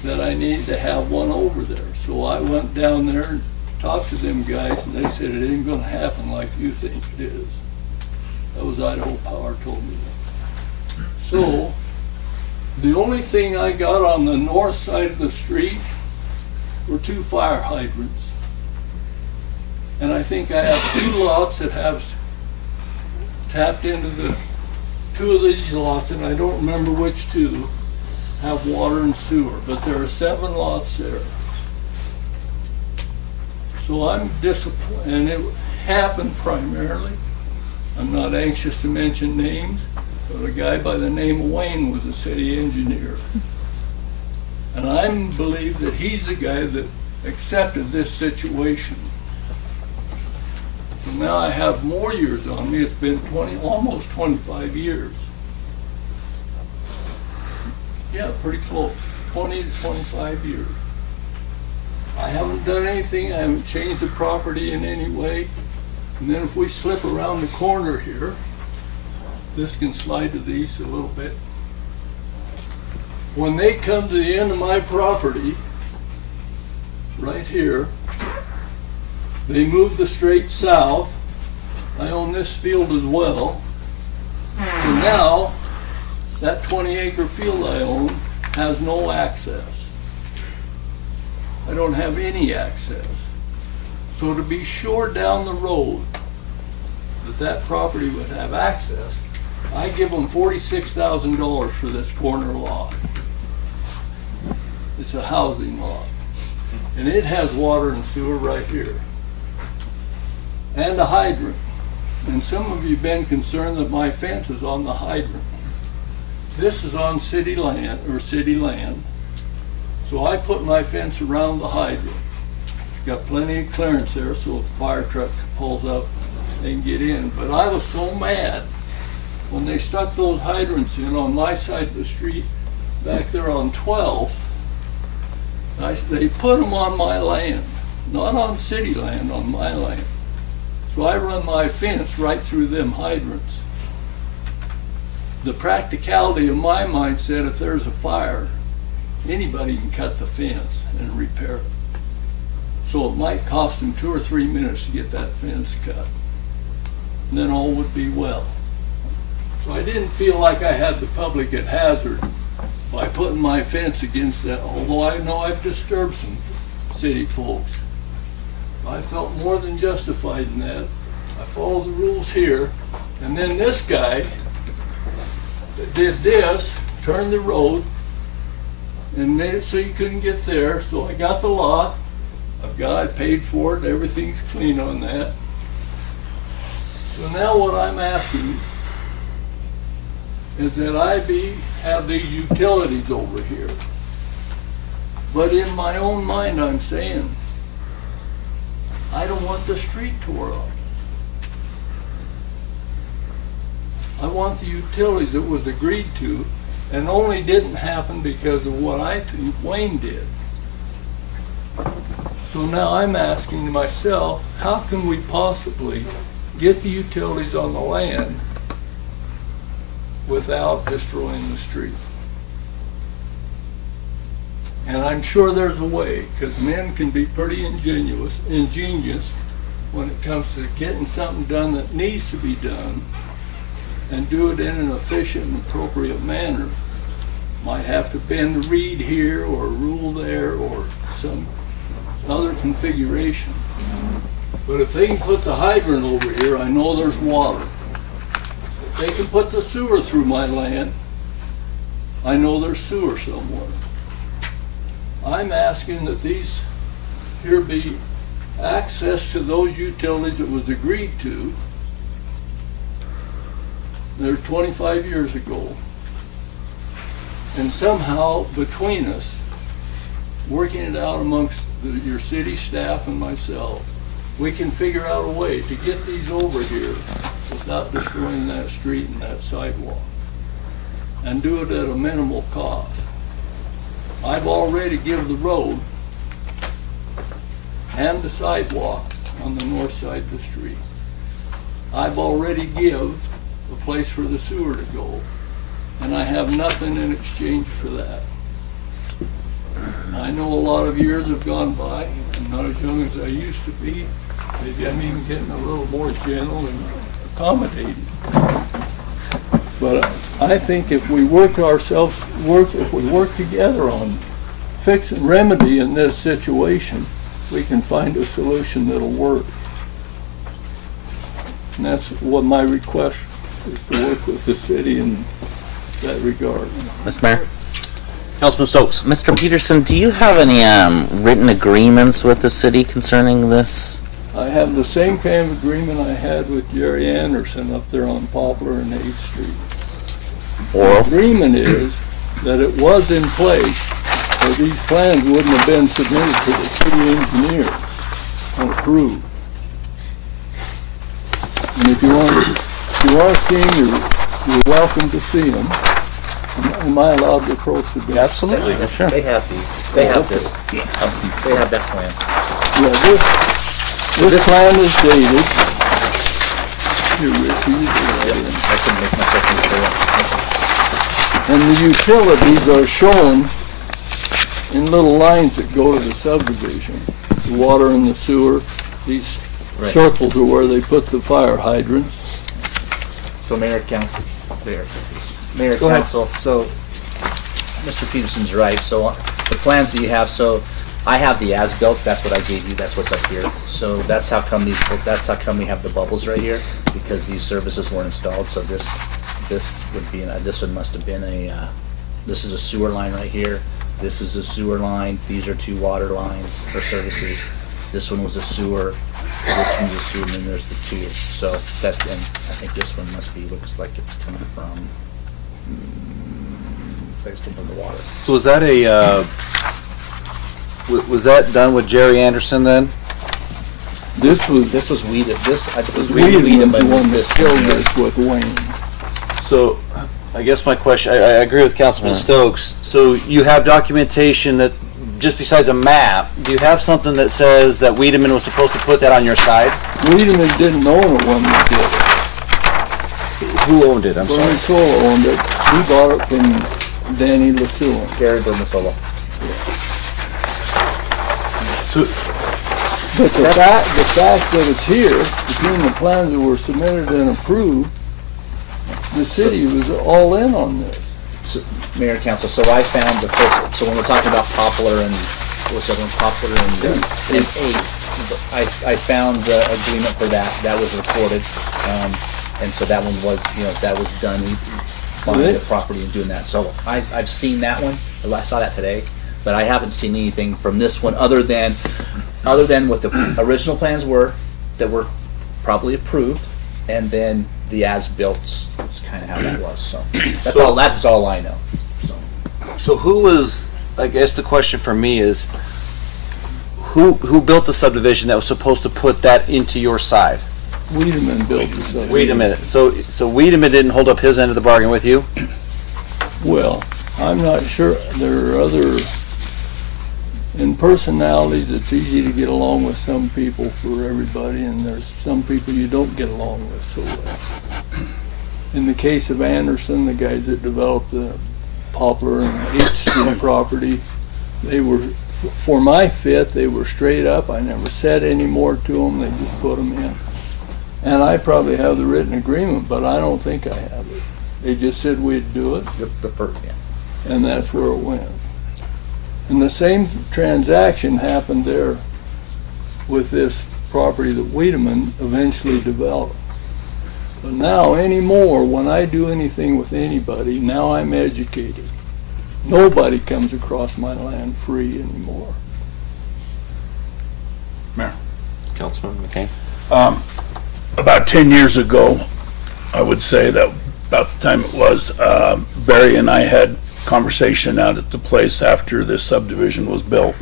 that I needed to have one over there. So I went down there and talked to them guys, and they said it ain't gonna happen like you think it is. That was Idaho Power told me that. So the only thing I got on the north side of the street were 2 fire hydrants. And I think I have 2 lots that have tapped into the 2 of these lots, and I don't remember which 2 have water and sewer, but there are 7 lots there. So I'm disappointed, and it happened primarily, I'm not anxious to mention names, but a guy by the name of Wayne was a city engineer. And I believe that he's the guy that accepted this situation. So now I have more years on me. It's been almost 25 years. Yeah, pretty close. 20 to 25 years. I haven't done anything. I haven't changed the property in any way. And then if we slip around the corner here, this can slide to the east a little bit. When they come to the end of my property, right here, they move the straight south. I own this field as well. So now, that 20-acre field I own has no access. I don't have any access. So to be sure down the road that that property would have access, I give them $46,000 for this corner lot. It's a housing lot. And it has water and sewer right here. And a hydrant. And some of you have been concerned that my fence is on the hydrant. This is on city land, So I put my fence around the hydrant. Got plenty of clearance there, so if a fire truck pulls up, they can get in. But I was so mad when they stuck those hydrants in on my side of the street, back there on 12th. They put them on my land, not on city land, on my land. So I run my fence right through them hydrants. The practicality of my mind said if there's a fire, anybody can cut the fence and repair it. So it might cost them 2 or 3 minutes to get that fence cut. And then all would be well. So I didn't feel like I had the public at hazard by putting my fence against that, although I know I've disturbed some city folks. I felt more than justified in that. I followed the rules here. And then this guy that did this turned the road and made it so you couldn't get there. So I got the lot. I paid for it. Everything's clean on that. So now what I'm asking is that I have these utilities over here. But in my own mind I'm saying, I don't want the street tore up. I want the utilities that was agreed to, and only didn't happen because of what I think Wayne did. So now I'm asking myself, how can we possibly get the utilities on the land without destroying the street? And I'm sure there's a way, because men can be pretty ingenious when it comes to getting something done that needs to be done and do it in an efficient and appropriate manner. Might have to bend a reed here or a rule there or some other configuration. But if they can put the hydrant over here, I know there's water. If they can put the sewer through my land, I know there's sewer somewhere. I'm asking that these here be access to those utilities that was agreed to. They're 25 years ago. And somehow between us, working it out amongst your city staff and myself, we can figure out a way to get these over here without destroying that street and that sidewalk, and do it at a minimal cost. I've already given the road and the sidewalk on the north side of the street. I've already give a place for the sewer to go, and I have nothing in exchange for that. I know a lot of years have gone by. I'm not as young as I used to be. Maybe I'm even getting a little more gentle and accommodating. But I think if we work together on fix and remedy in this situation, we can find a solution that'll work. And that's what my request is, to work with the city in that regard. Mr. Mayor? Councilman Stokes. Mr. Peterson, do you have any written agreements with the city concerning this? I have the same kind of agreement I had with Jerry Anderson up there on Poplar and 8th Street. Oral? The agreement is that it was in place, or these plans wouldn't have been submitted to the city engineer and approved. And if you want to see them, you're welcome to see them. Am I allowed to approach the bench? Absolutely. Yeah, sure. They have these. They have this. They have that plan. Yeah, this plan is dated. Here, Rick, you do that. I couldn't make myself And the utilities are shown in little lines that go to the subdivision. The water and the sewer, these Right. circles are where they put the fire hydrants. So Mayor, Council, Mayor, Go ahead. Council, so Mr. Peterson's right. So the plans that you have, so I have the as-built, that's what I gave you, that's what's up here. So that's how come we have the bubbles right here, because these services weren't installed. So this would be, this one must have been this is a sewer line right here. This is a sewer line. These are two water lines or services. This one was a sewer. This one's a sewer, and then there's the two. So that, and I think this one looks like it's coming from, it's coming from the water. So was that was that done with Jerry Anderson then? This was Weedham. This I think was Weedham but was the one that this killed here. this with Wayne. So, I guess my question, I agree with Councilman Stokes. So you have documentation that, just besides a map, do you have something that says that Wiedemann was supposed to put that on your side? Wiedemann didn't own it when we did it. Who owned it? I'm sorry. Bermasola owned it. He bought it from Danny LaSue. Gary Bermasola. So, but the fact that it's here, between the plans that were submitted and approved, the city was all in on this. So, Mayor, Council, so I found the first, so when we're talking about Poplar and, what's that one, Poplar and 8, I found the agreement for that. That was recorded. And so that one was, that was done, buying the property and doing that. So I've seen that one. I saw that today, but I haven't seen anything from this one other than what the original plans were that were probably approved, and then the as-built is kind of how that was. So that's all I know. So who was, I guess the question for me is, who built the subdivision that was supposed to put that into your side? Wiedemann built the subdivision. Wait a minute. So Wiedemann didn't hold up his end of the bargain with you? Well, I'm not sure. There are other, in personalities, it's easy to get along with some people for everybody, and there's some people you don't get along with so well. In the case of Anderson, the guys that developed the Poplar and 8th Street property, they were, for my fit, they were straight up. I never said any more to them. They just put them in. And I probably have the written agreement, but I don't think I have it. They just said we'd do it. The first, yeah. And that's where it went. And the same transaction happened there with this property that Wiedemann eventually developed. But now anymore, when I do anything with anybody, now I'm educated. Nobody comes across my land free anymore. Mayor. Councilman McCain. About 10 years ago, I would say that about the time it was, Barry and I had conversation out at the place after this subdivision was built.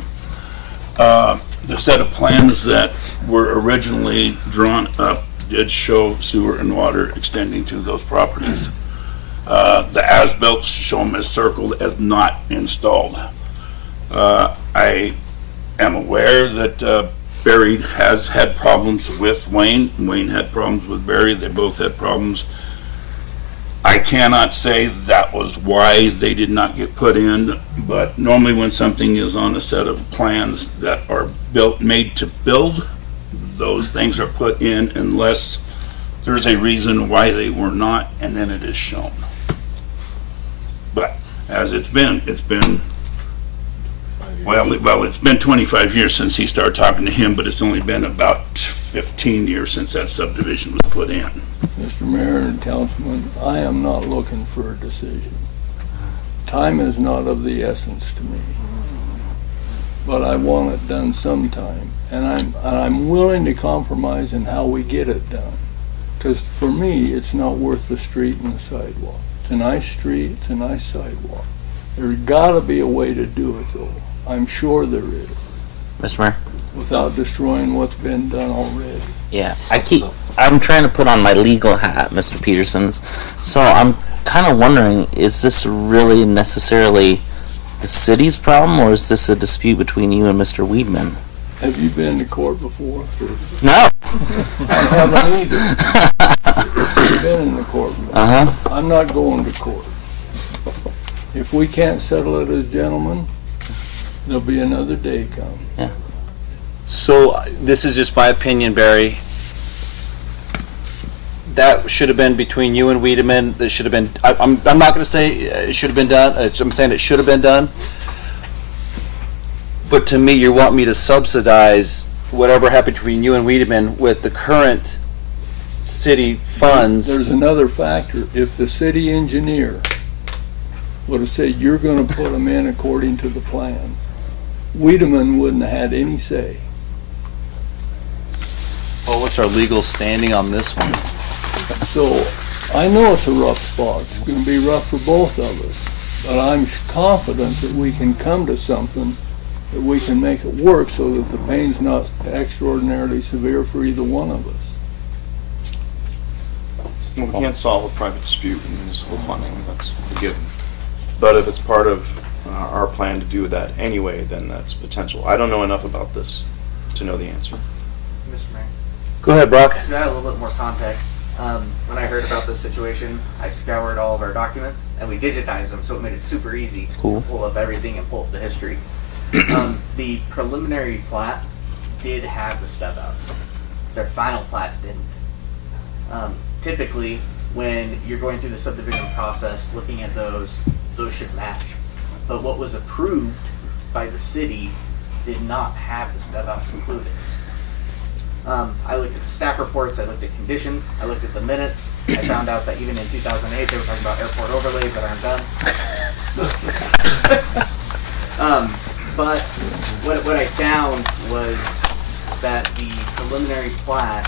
The set of plans that were originally drawn up did show sewer and water extending to those properties. The as-built show them as circled as not installed. I am aware that Barry has had problems with Wayne. Wayne had problems with Barry. They both had problems. I cannot say that was why they did not get put in, but normally when something is on a set of plans that are made to build, those things are put in unless there's a reason why they were not, and then it is shown. But as it's been, well, it's been 25 years since he started talking to him, but it's only been about 15 years since that subdivision was put in. Mr. Mayor and Councilman, I am not looking for a decision. Time is not of the essence to me. But I want it done sometime. And I'm willing to compromise in how we get it done. Because for me, it's not worth the street and the sidewalk. It's a nice street, it's a nice sidewalk. There's gotta be a way to do it though. I'm sure there is. Mr. Mayor? Without destroying what's been done already. Yeah, I'm trying to put on my legal hat, Mr. Peterson's. So I'm kind of wondering, is this really necessarily the city's problem, or is this a dispute between you and Mr. Weedman? Have you been to court before? No. I haven't either. I've been in the court before. I'm not going to court. If we can't settle it as gentlemen, there'll be another day come. Yeah. So this is just my opinion, Barry. That should have been between you and Wiedemann. That should have been. I'm not going to say it should have been done. I'm saying it should have been done. But to me, you want me to subsidize whatever happened between you and Wiedemann with the current city funds. There's another factor. If the city engineer would have said you're going to put them in according to the plan, Wiedemann wouldn't have had any say. Well, what's our legal standing on this one? So I know it's a rough spot. It's going to be rough for both of us. But I'm confident that we can come to something that we can make it work so that the pain's not extraordinarily severe for either one of us. We can't solve a private dispute with municipal funding, that's a given. But if it's part of our plan to do that anyway, then that's potential. I don't know enough about this to know the answer. Mr. Mayor. Go ahead, Brock. To add a little bit more context, when I heard about this situation, I scoured all of our documents and we digitized them, so it made it super easy to pull up everything and pull up the history. The preliminary plat did have the stub outs. Their final plat didn't. Typically, when you're going through the subdivision process, looking at those should match. But what was approved by the city did not have the stub outs included. I looked at the staff reports, I looked at conditions, I looked at the minutes. I found out that even in 2008 they were talking about airport overlays that aren't done. But what I found was that the preliminary plat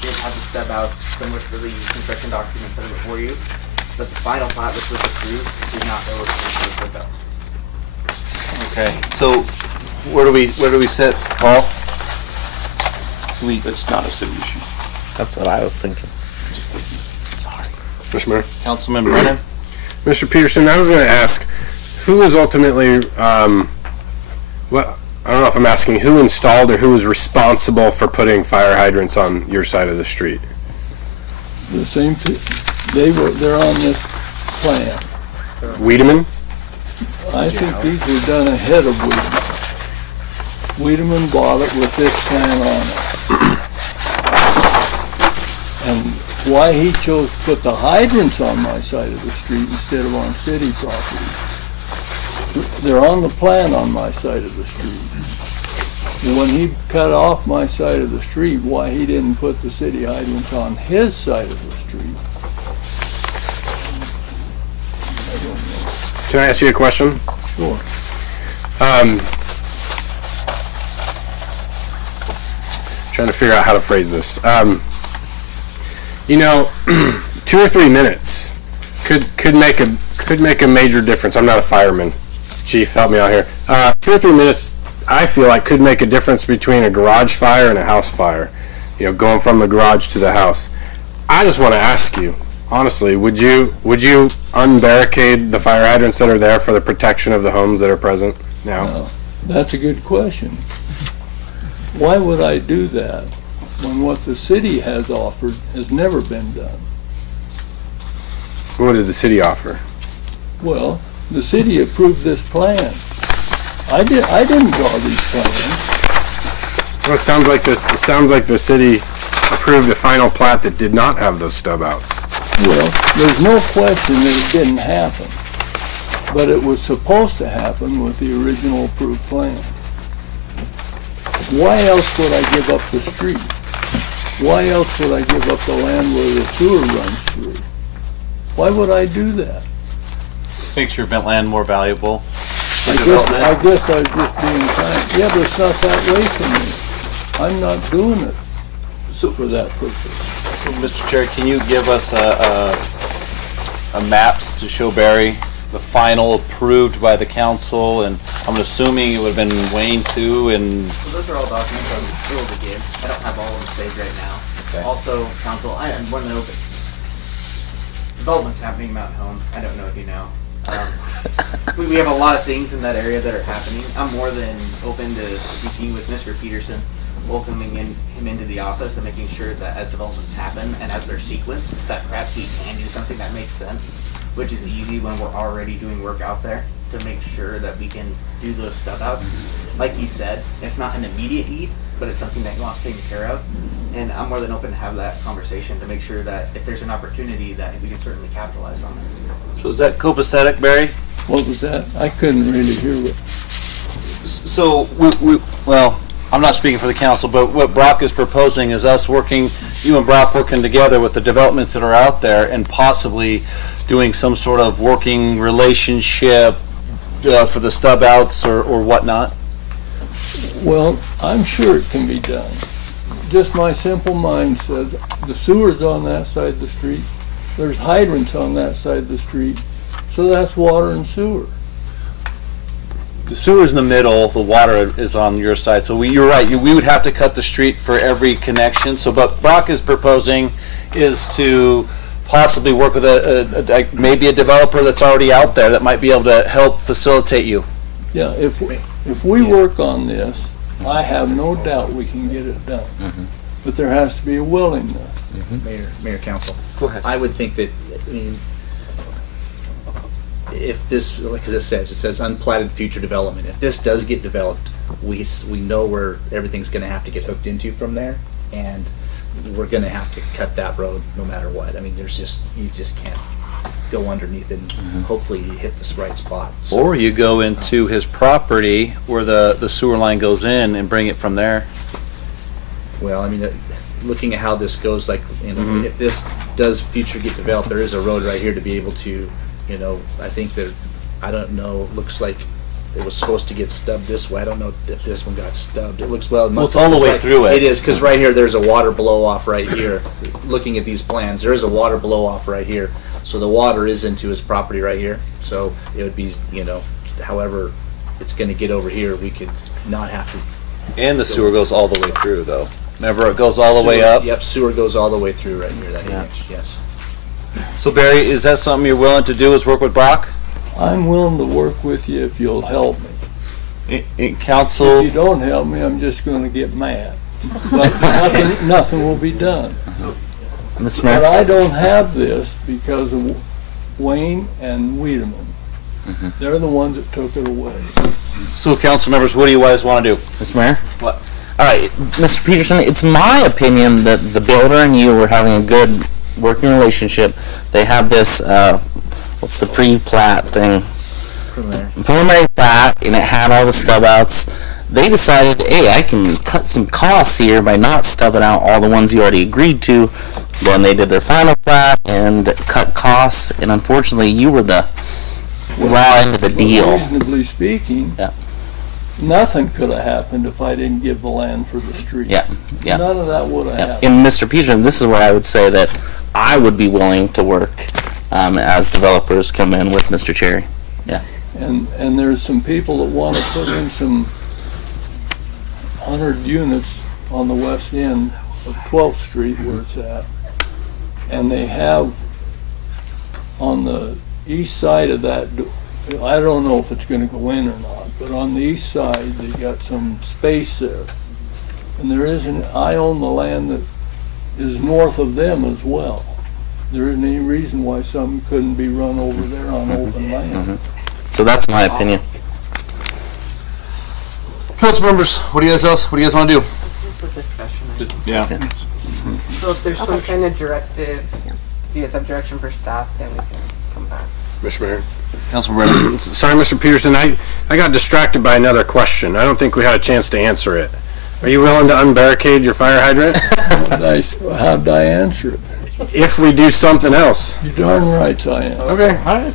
did have the stub outs similar to the construction documents that are before you, but the final plat, which was approved, did not illustrate those stub outs. Okay. So where do we sit, Paul? It's not a city issue. That's what I was thinking. It just isn't. Sorry. Mr. Mayor. Councilman Brennan? Mr. Peterson, I was going to ask, who was ultimately, well, I don't know if I'm asking who installed or who was responsible for putting fire hydrants on your side of the street? The same, they're on this plan. Wiedemann? I think these were done ahead of Wiedemann. Wiedemann bought it with this plan on it. And why he chose to put the hydrants on my side of the street instead of on city property. They're on the plan on my side of the street. And when he cut off my side of the street, why he didn't put the city hydrants on his side of the street, I don't know. Can I ask you a question? Sure. Trying to figure out how to phrase this. You know, 2 or 3 minutes could make a major difference. I'm not a fireman. Chief, help me out here. 2 or 3 minutes, I feel like, could make a difference between a garage fire and a house fire. You know, going from the garage to the house. I just want to ask you, honestly, would you unbarricade the fire hydrants that are there for the protection of the homes that are present? now? That's a good question. Why would I do that when what the city has offered has never been done? What did the city offer? Well, the city approved this plan. I didn't draw these plans. Well, it sounds like the city approved a final plat that did not have those stub outs. Well, there's no question that it didn't happen, but it was supposed to happen with the original approved plan. Why else would I give up the street? Why else would I give up the land where the sewer runs through? Why would I do that? Makes your vent land more valuable for I development. guess I was just being kind. Yeah, but it's not that way for me. I'm not doing it for that purpose. So, Mr. Chair, can you give us a map to show Barry the final approved by the council? And I'm assuming it would have been Wayne too, and So those are all documents I was able to give. I don't have all of them saved right now. Okay. Also, council, I am more than open. Development's happening in Mount Home. I don't know if you know. We have a lot of things in that area that are happening. I'm more than open to speaking with Mr. Peterson, welcoming him into the office and making sure that as developments happen and as they're sequenced, that perhaps he can do something that makes sense, which is easy when we're already doing work out there, to make sure that we can do those stub outs. Like he said, it's not an immediate need, but it's something that he wants taken care of. And I'm more than open to have that conversation to make sure that if there's an opportunity that we can certainly capitalize on it. so is that copacetic, Barry? What was that? I couldn't really hear it. So well, I'm not speaking for the council, but what Brock is proposing is us working, you and Brock working together with the developments that are out there and possibly doing some sort of working relationship for the stub outs or whatnot. Well, I'm sure it can be done. Just my simple mind says the sewer's on that side of the street. There's hydrants on that side of the street. So that's water and sewer. The sewer's in the middle, the water is on your side. So you're right, we would have to cut the street for every connection. So what Brock is proposing is to possibly work with maybe a developer that's already out there that might be able to help facilitate you. Yeah, if we work on this, I have no doubt we can get it done. But there has to be a willingness. Mayor, council. Go ahead. I would think that, I mean, if this, like it says unplatted future development. If this does get developed, we know where everything's going to have to get hooked into from there, and we're going to have to cut that road no matter what. I mean, you just can't go underneath it. And hopefully, you hit this right spot. So, Or you go into his property where the sewer line goes in and bring it from there. well, I mean, looking at how this goes, like, you know, if this does future get developed, there is a road right here to be able to, you know, I think that, I don't know, looks like it was supposed to get stubbed this way. I don't know if this one got stubbed. It looks, well, it must Well, it's all the way through it. It is, because right here, there's a water blow off right here. Looking at these plans, there is a water blow off right here. So the water is into his property right here. So it would be, you know, however it's gonna get over here, we could not have to. And the sewer goes all the way through, though. Remember, it goes all the way Sewer- up? Yep, sewer goes all the way through right here, that inch, yes. So Barry, is that something you're willing to do, is work with Brock? I'm willing to work with you if you'll help me. In council? If you don't help me, I'm just gonna get mad. But nothing will be done. Ms. But Mayor? I don't have this because of Wayne and Wiedemann. They're the ones that took it away. So council members, what do you guys want to do? Mr. Mayor? What? All right, Mr. Peterson, it's my opinion that the builder and you were having a good working relationship. They have this, what's the pre-plat thing? Preliminary plat, and it had all the stub outs. They decided, hey, I can cut some costs here by not stubbing out all the ones you already agreed to. Then they did their final plat and cut costs, and unfortunately, you were the raw end of the deal. Reasonably speaking, nothing could have happened if I didn't give the land for the street. Yeah, yeah. None of that would have happened. And Mr. Peterson, this is where I would say that I would be willing to work as developers come in with Mr. Cherry. Yeah. And there's some people that want to put in some 100 units on the west end of 12th Street where it's at. And they have on the east side of that I don't know if it's gonna go in or not, but on the east side, they got some space there. And there isn't, I own the land that is north of them as well. There isn't any reason why something couldn't be run over there on open land. So that's my opinion. Council members, what do you guys want to do? This is a discussion. Yeah. So if there's some kind of directive, if you guys have direction for staff, then we can come back. Mr. Mayor. Councilman Brennan. Sorry, Mr. Peterson, I got distracted by another question. I don't think we had a chance to answer it. Are you willing to unbarricade your fire hydrant? How'd I answer it? If we do something else. You're darn right I am. Okay, all right.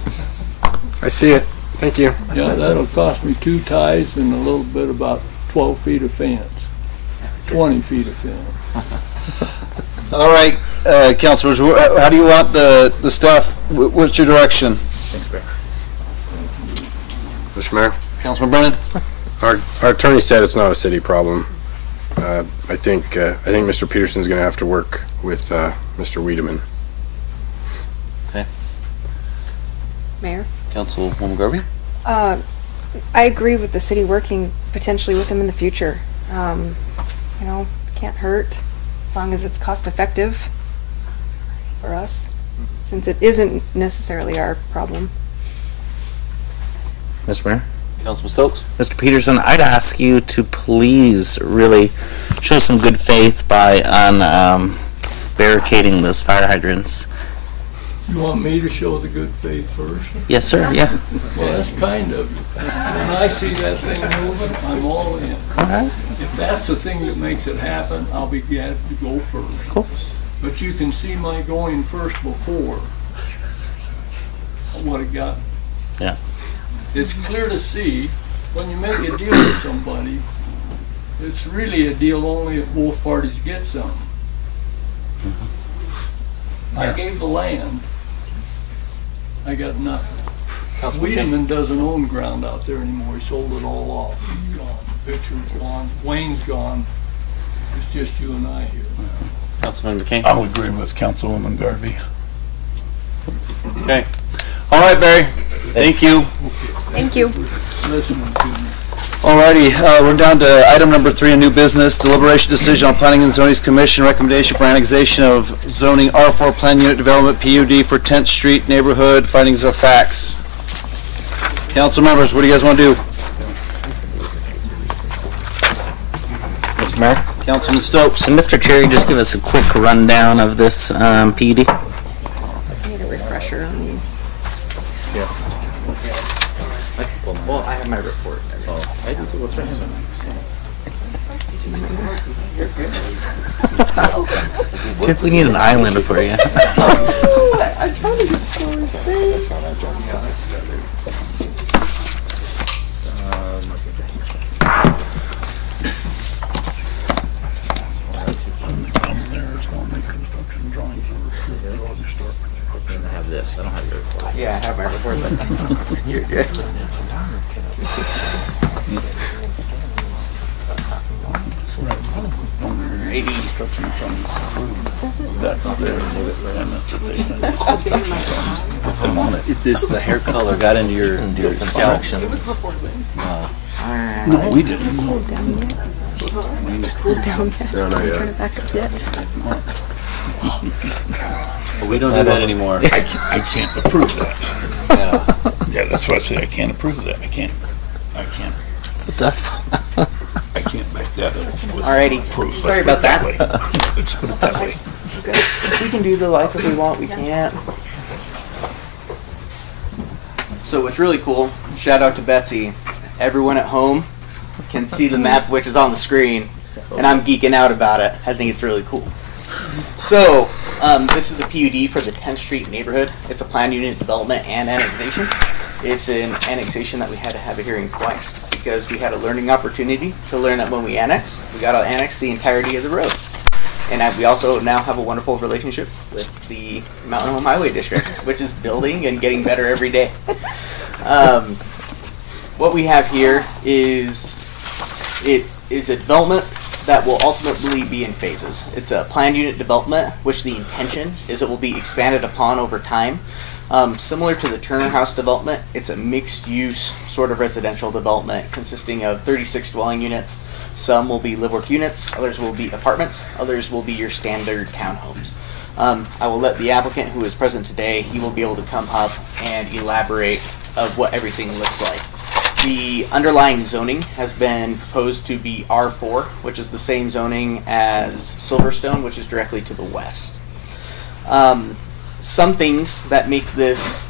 I see it. Thank you. Yeah, that'll cost me 2 ties and a little bit about 12 feet of fence, 20 feet of fence. All right, councilors, how do you want the stuff? What's your direction? Mr. Mayor. Councilman Brennan. Our attorney said it's not a city problem. I think Mr. Peterson's going to have to work with Mr. Wiedemann. Okay. Mayor? Councilwoman Garvey. I agree with the city working potentially with them in the future. Can't hurt as long as it's cost effective for us, since it isn't necessarily our problem. Mr. Mayor? Councilman Stokes? Mr. Peterson, I'd ask you to please really show some good faith by barricading those fire hydrants. You want me to show the good faith first? Yes, sir, yeah. Well, that's kind of you. When I see that thing moving, I'm all in. If that's the thing that makes it happen, I'll be glad to go first. Cool. But you can see my going first before what it got. Yeah. It's clear to see when you make a deal with somebody, it's really a deal only if both parties get something. I gave the land. I got nothing. Wiedemann doesn't own ground out there anymore. He sold it all off. He's gone. Pitcher's gone. Wayne's gone. It's just you and I here. Councilman McCain. I'll agree with Councilwoman Garvey. Okay. All right, Barry. Thank you. Thank you. Listening to me. Alrighty, we're down to item number 3 on new business, deliberation decision on Planning and Zoning Commission recommendation for annexation of zoning R4 Plan Unit Development PUD for 10th Street neighborhood, findings of facts. Council members, what do you guys want to do? Mr. Mayor? Councilman Stokes. Can Mr. Cherry just give us a quick rundown of this PUD? I need a refresher on these. Yeah. Well, I have my report. Oh, I do too. What's right here? Tip, we need an island for you. I'm trying to show his face. I have this. I don't have your report. Yeah, I have my report, but you're good. It's the hair color got into your scalp. No, we didn't. Cool down yet? Cool down yet? No, not yet. Turn it back up yet? We don't do that anymore. I can't approve that. Yeah, that's why I say I can't approve that. I can't. It's a tough. I can't back that up with Alrighty. proof. Sorry Let's put about it that way. Let's put it that way. We can do the lights if we want, we can't. So what's really cool, shout out to Betsy, everyone at home can see the map which is on the screen, and I'm geeking out about it. I think it's really cool. So, this is a PUD for the 10th Street neighborhood. It's a planned unit development and annexation. It's an annexation that we had to have a hearing twice because we had a learning opportunity to learn that when we annex, we got to annex the entirety of the road. And we also now have a wonderful relationship with the Mountain Home Highway District, which is building and getting better every day. What we have here is a development that will ultimately be in phases. It's a planned unit development, which the intention is it will be expanded upon over time. Similar to the Turner House development, it's a mixed-use sort of residential development consisting of 36 dwelling units. Some will be live-work units, others will be apartments, others will be your standard townhomes. I will let the applicant who is present today, he will be able to come up and elaborate of what everything looks like. The underlying zoning has been proposed to be R4, which is the same zoning as Silverstone, which is directly to the west. Some things that make this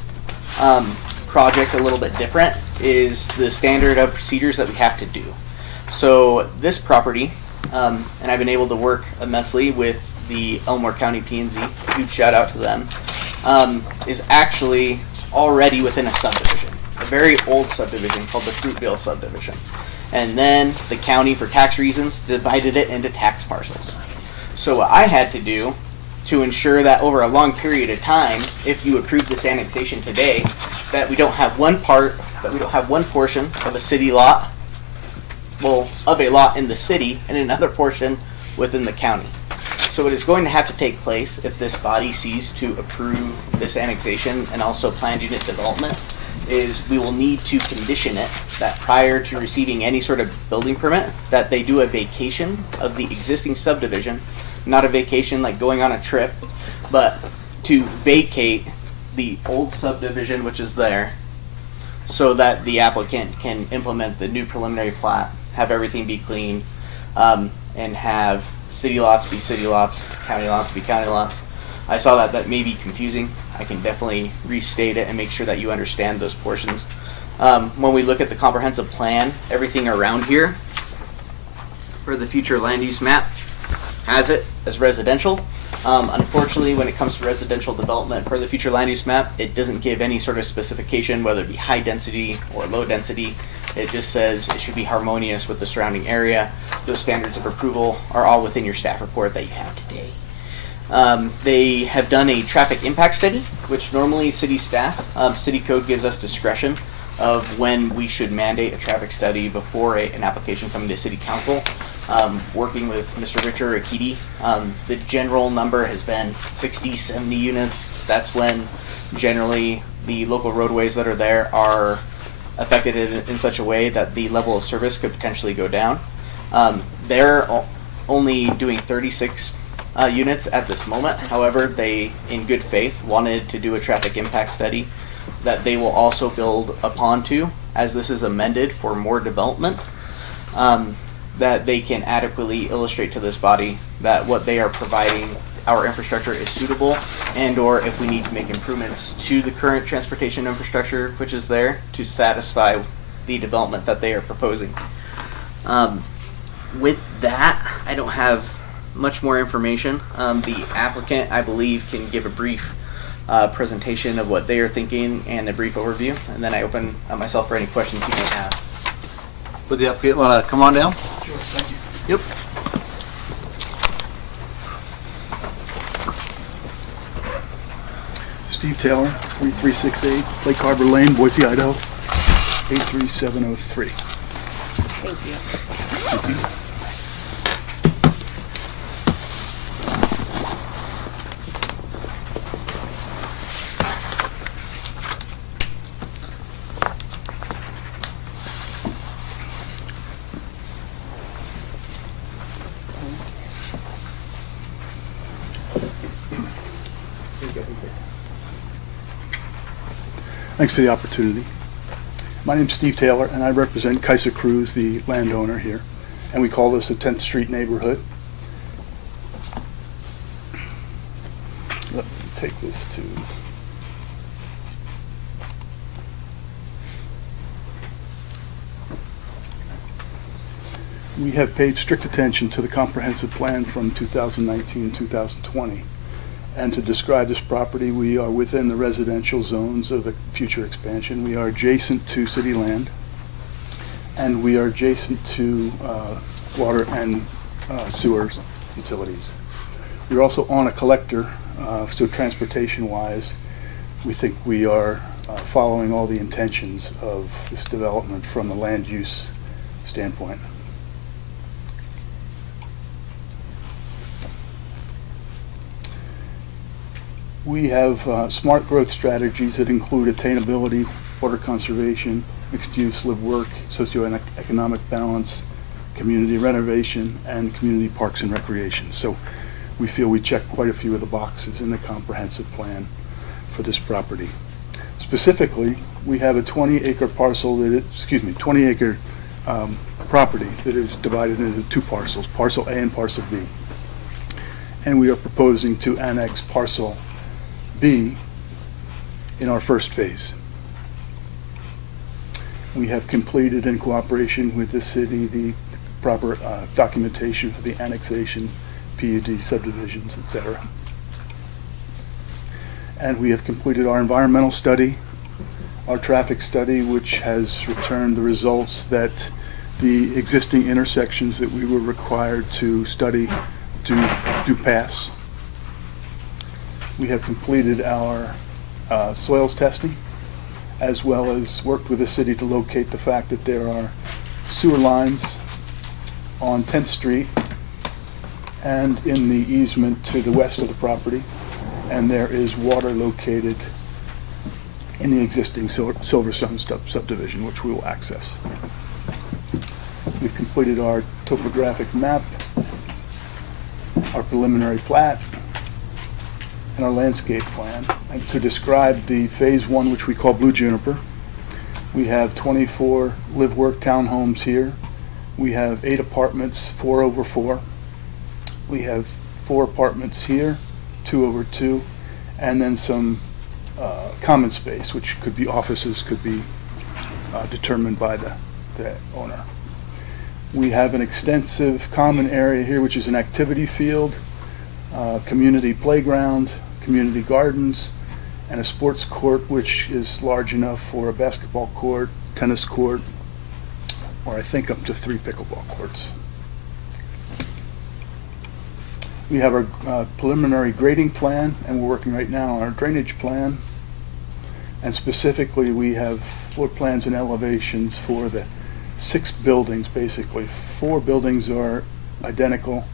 project a little bit different is the standard of procedures that we have to do. So this property, and I've been able to work immensely with the Elmore County P&Z, huge shout out to them, is actually already within a subdivision, a very old subdivision called the Fruitvale subdivision. And then the county, for tax reasons, divided it into tax parcels. So what I had to do to ensure that over a long period of time, if you approve this annexation today, that we don't have one portion of a city lot, well, of a lot in the city, and another portion within the county. So what is going to have to take place if this body sees to approve this annexation and also planned unit development is we will need to condition it that prior to receiving any sort of building permit, that they do a vacation of the existing subdivision, not a vacation like going on a trip, but to vacate the old subdivision which is there so that the applicant can implement the new preliminary plat, have everything be clean, and have city lots be city lots, county lots be county lots. I saw that may be confusing. I can definitely restate it and make sure that you understand those portions. When we look at the comprehensive plan, everything around here for the future land use map has it as residential. Unfortunately, when it comes to residential development for the future land use map, it doesn't give any sort of specification, whether it be high density or low density. It just says it should be harmonious with the surrounding area. Those standards of approval are all within your staff report that you have today. They have done a traffic impact study, which normally city staff, city code gives us discretion of when we should mandate a traffic study before an application coming to city council. Working with Mr. Richard Akiti, the general number has been 60, 70 units. That's when generally the local roadways that are there are affected in such a way that the level of service could potentially go down. They're only doing 36 units at this moment. However, they, in good faith, wanted to do a traffic impact study that they will also build upon to, as this is amended for more development, that they can adequately illustrate to this body that what they are providing, our infrastructure is suitable, and or if we need to make improvements to the current transportation infrastructure which is there to satisfy the development that they are proposing. With that, I don't have much more information. The applicant, I believe, can give a brief presentation of what they are thinking and a brief overview, and then I open myself for any questions you may have. Would the applicant want to come on down? Sure, thank you. Yep. Steve Taylor, 3368 Lake Harbor Lane, Boise, Idaho, 83703. Thank you. Thank you. Thanks for the opportunity. My name's Steve Taylor, and I represent Kaiser Cruz, the landowner here, and we call this the 10th Street neighborhood. Let me take this to... We have paid strict attention to the comprehensive plan from 2019-2020. And to describe this property, we are within the residential zones of a future expansion. We are adjacent to city land, and we are adjacent to water and sewers utilities. We're also on a collector, so transportation-wise, we think we are following all the intentions of this development from a land use standpoint. We have smart growth strategies that include attainability, water conservation, mixed use, live work, socioeconomic balance, community renovation, and community parks and recreation. So we feel we check quite a few of the boxes in the comprehensive plan for this property. Specifically, we have a 20-acre parcel that is, 20-acre property that is divided into two parcels, parcel A and parcel B. And we are proposing to annex parcel B in our first phase. We have completed, in cooperation with the city, the proper documentation for the annexation, PUD subdivisions, etc. And we have completed our environmental study, our traffic study, which has returned the results that the existing intersections that we were required to study do pass. We have completed our soils testing, as well as worked with the city to locate the fact that there are sewer lines on 10th Street and in the easement to the west of the property, and there is water located in the existing Silverstone subdivision, which we will access. We've completed our topographic map, our preliminary plat, and our landscape plan. And to describe the phase one, which we call Blue Juniper, we have 24 live-work townhomes here. We have 8 apartments, 4 over 4. We have 4 apartments here, 2 over 2, and then some common space, which could be offices, could be determined by the owner. We have an extensive common area here, which is an activity field, community playground, community gardens, and a sports court, which is large enough for a basketball court, tennis court, or I think up to 3 pickleball courts. We have our preliminary grading plan, and we're working right now on our drainage plan. And specifically, we have floor plans and elevations for the 6 buildings, basically. 4 buildings are identical,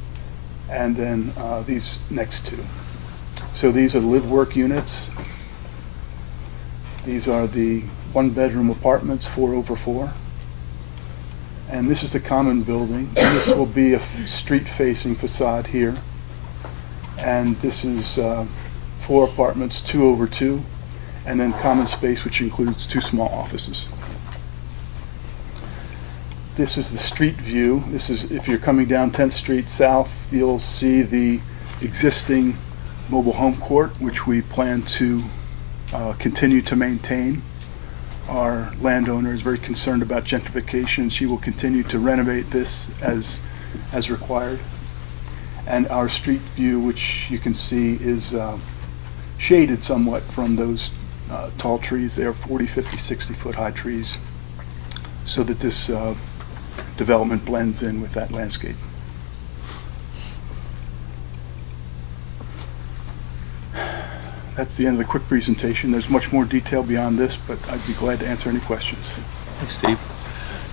and then these next 2. So these are live-work units. These are the 1-bedroom apartments, 4 over 4. And this is the common building. And this will be a street-facing facade here. And this is 4 apartments, 2 over 2, and then common space, which includes 2 small offices. This is the street view. This is, if you're coming down 10th Street South, you'll see the existing mobile home court, which we plan to continue to maintain. Our landowner is very concerned about gentrification. She will continue to renovate this as required. And our street view, which you can see, is shaded somewhat from those tall trees. They are 40, 50, 60-foot high trees, so that this development blends in with that landscape. That's the end of the quick presentation. There's much more detail beyond this, but I'd be glad to answer any questions. Thanks, Steve.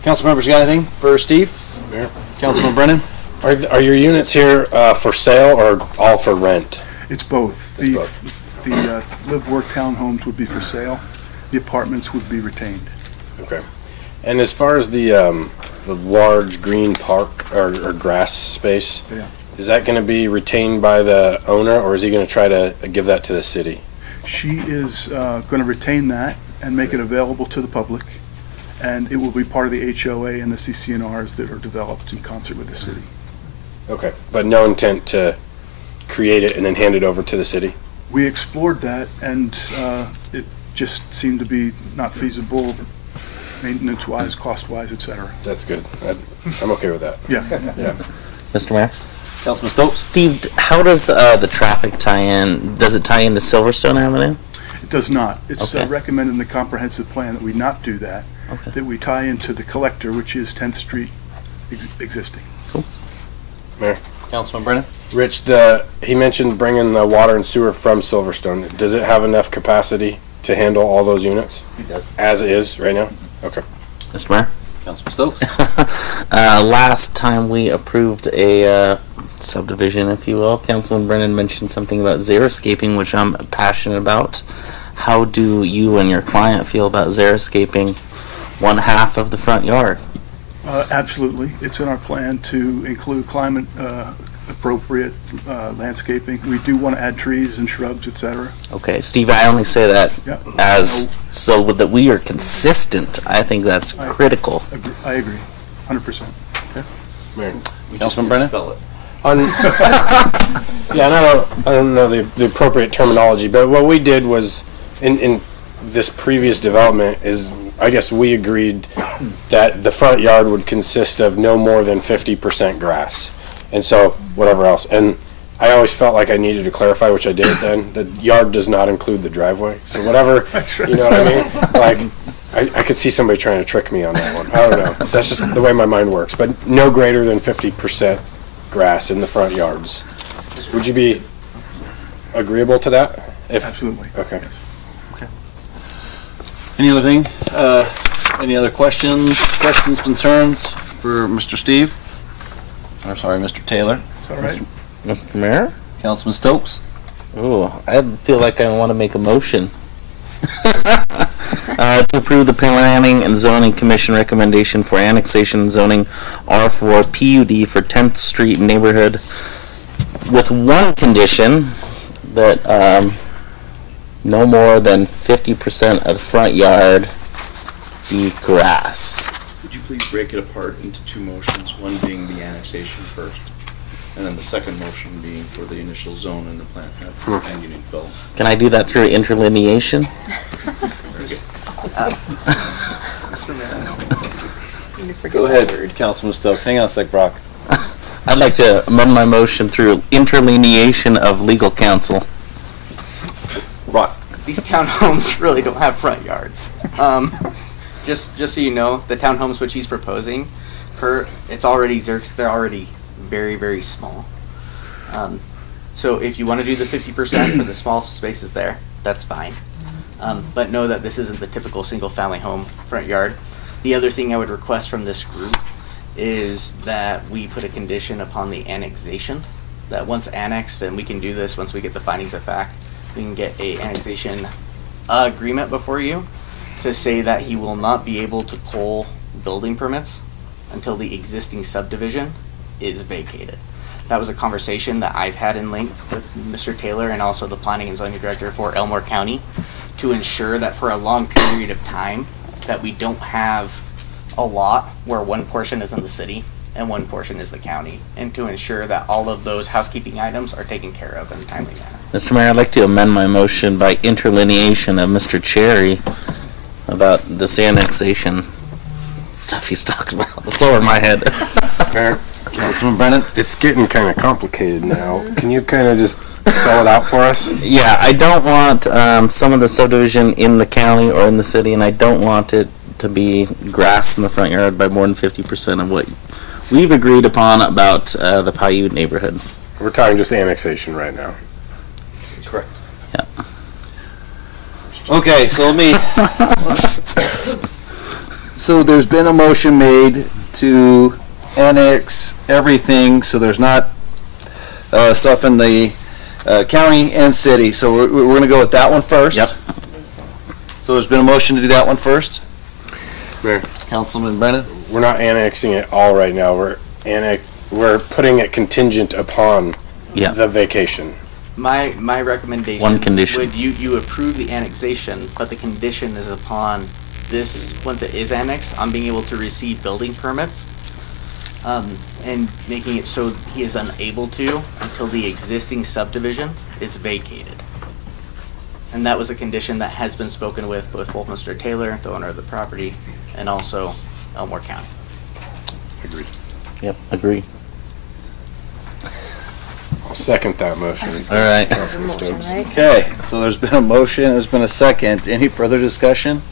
Council members, got anything for Steve? Yeah. Councilman Brennan? Are your units here for sale or all for rent? It's both. The live-work townhomes would be for sale. The apartments would be retained. Okay. And as far as the large green park or grass space, Yeah. is that going to be retained by the owner, or is he going to try to give that to the city? She is going to retain that and make it available to the public, and it will be part of the HOA and the CCNRs that are developed in concert with the city. Okay, but no intent to create it and then hand it over to the city? We explored that, and it just seemed to be not feasible, maintenance-wise, cost-wise, et cetera. That's good. I'm okay with that. Yeah. Yeah. Mr. Mayor? Councilman Stokes? Steve, how does the traffic tie in? Does it tie into Silverstone Avenue? It does not. It's Okay. recommended in the comprehensive plan that we not do that, Okay. that we tie into the collector, which is 10th Street existing. Mayor? Councilman Brennan? Rich, he mentioned bringing the water and sewer from Silverstone. Does it have enough capacity to handle all those units? It does. As is right now? Okay. Mr. Mayor? Councilman Stokes? Last time we approved a subdivision, if you will. Councilman Brennan mentioned something about xeriscaping, which I'm passionate about. How do you and your client feel about xeriscaping one half of the front yard? Absolutely. It's in our plan to include climate appropriate landscaping. We do want to add trees and shrubs, etc. Okay, Steve, I only say that Yeah. as so that we are consistent. I think that's critical. I agree, 100%. Mayor. Councilman Brennan? On, yeah, and I don't know the appropriate terminology, but what we did was in this previous development is, I guess we agreed that the front yard would consist of no more than 50% grass. And so whatever else. And I always felt like I needed to clarify, which I did then. The yard does not include the driveway. So whatever, you know what I mean? Like, I could see somebody trying to trick me on that one. I don't know. That's just the way my mind works. But no greater than 50% grass in the front yards. Would you be agreeable to that? Absolutely. Okay. Any other thing? Any other questions, concerns for Mr. Steve? I'm sorry, Mr. Taylor. It's all right. Mr. Mayor? Councilman Stokes? Ooh, I feel like I want to make a motion. To approve the Planning and Zoning Commission recommendation for annexation and zoning R4 PUD for 10th Street neighborhood with one condition that no more than 50% of the front yard be grass. Would you please break it apart into two motions, one being the annexation first, and then the second motion being for the initial zone and the plant and Union Phil. Can I do that through interlineation? Mr. Mayor. Go ahead, Councilman Stokes. Hang on a sec, Brock. I'd like to amend my motion through interlineation of legal counsel. Brock. These townhomes really don't have front yards. Just so you know, the townhomes which he's proposing, it's already they're already very, very small. So if you want to do the 50% for the small spaces there, that's fine. But know that this isn't the typical single-family home front yard. The other thing I would request from this group is that we put a condition upon the annexation, that once annexed, and we can do this once we get the findings of fact, we can get a annexation agreement before you to say that he will not be able to pull building permits until the existing subdivision is vacated. That was a conversation that I've had in length with Mr. Taylor and also the Planning and Zoning Director for Elmore County to ensure that for a long period of time that we don't have a lot where one portion is in the city and one portion is the county, and to ensure that all of those housekeeping items are taken care of in a timely manner. Mr. Mayor, I'd like to amend my motion by interlineation of Mr. Cherry about this annexation stuff he's talking about. It's over my head. Mayor, Councilman Brennan? it's getting kind of complicated now. Can you kind of just spell it out for us? Yeah, I don't want some of the subdivision in the county or in the city, and I don't want it to be grass in the front yard by more than 50% of what we've agreed upon about the Paiute neighborhood. We're talking just annexation right now. Correct. Yeah. Okay, so let me. So there's been a motion made to annex everything, so there's not stuff in the county and city. So we're going to go with that one first. Yep. So there's been a motion to do that one first. Mayor, Councilman Brennan? we're not annexing it all right now. We're putting it contingent upon the vacation. My recommendation One condition. would you approve the annexation, but the condition is upon this, once it is annexed, on being able to receive building permits, and making it so he is unable to until the existing subdivision is vacated. And that was a condition that has been spoken with both Mr. Taylor, the owner of the property, and also Elmore County. Agreed. Yep, agree. I'll second that motion. All right. Councilman Stokes. Okay, so there's been a motion, there's been a second. Any further discussion?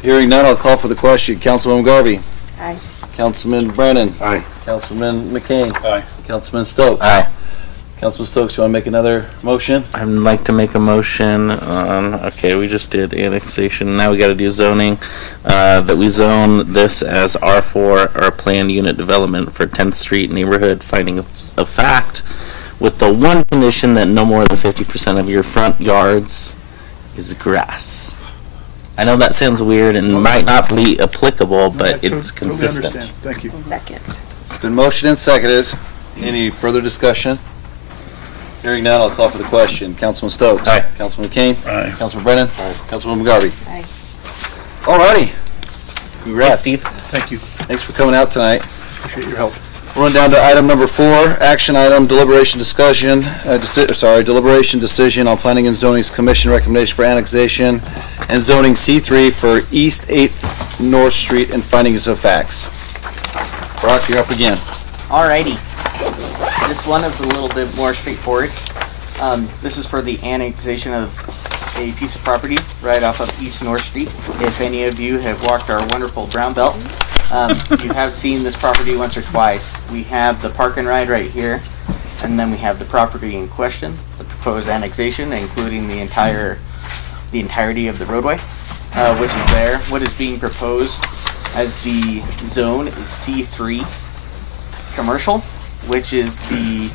Hearing none, I'll call for the question. Councilwoman Garvey? Aye. Councilman Brennan? Aye. Councilman McCain? Aye. Councilman Stokes? Aye. Councilman Stokes, you want to make another motion? I'd like to make a motion on, okay, we just did annexation, now we gotta do zoning, that we zone this as R4, or planned unit development for 10th Street neighborhood finding of fact, with the one condition that no more than 50% of your front yards is grass. I know that sounds weird and might not be applicable, but it's consistent. Thank you. Second. It's been motioned and seconded. Any further discussion? Hearing none, I'll call for the question. Councilman Stokes. Aye. Councilman McCain. Aye. Councilman Brennan. Aye. Councilwoman Garvey. Aye. Alrighty. Congrats. Thanks, Steve. Thank you. Thanks for coming out tonight. Appreciate your help. We'll run down to item number 4, action item, deliberation discussion, deliberation decision on Planning and Zoning's Commission recommendation for annexation and zoning C3 for East 8th North Street and findings of facts. Brock, you're up again. Alrighty. This one is a little bit more straightforward. This is for the annexation of a piece of property right off of East North Street. If any of you have walked our wonderful brown belt, you have seen this property once or twice. We have the park and ride right here, and then we have the property in question, the proposed annexation, including the entirety of the roadway, which is there. What is being proposed as the zone is C3 commercial, which is the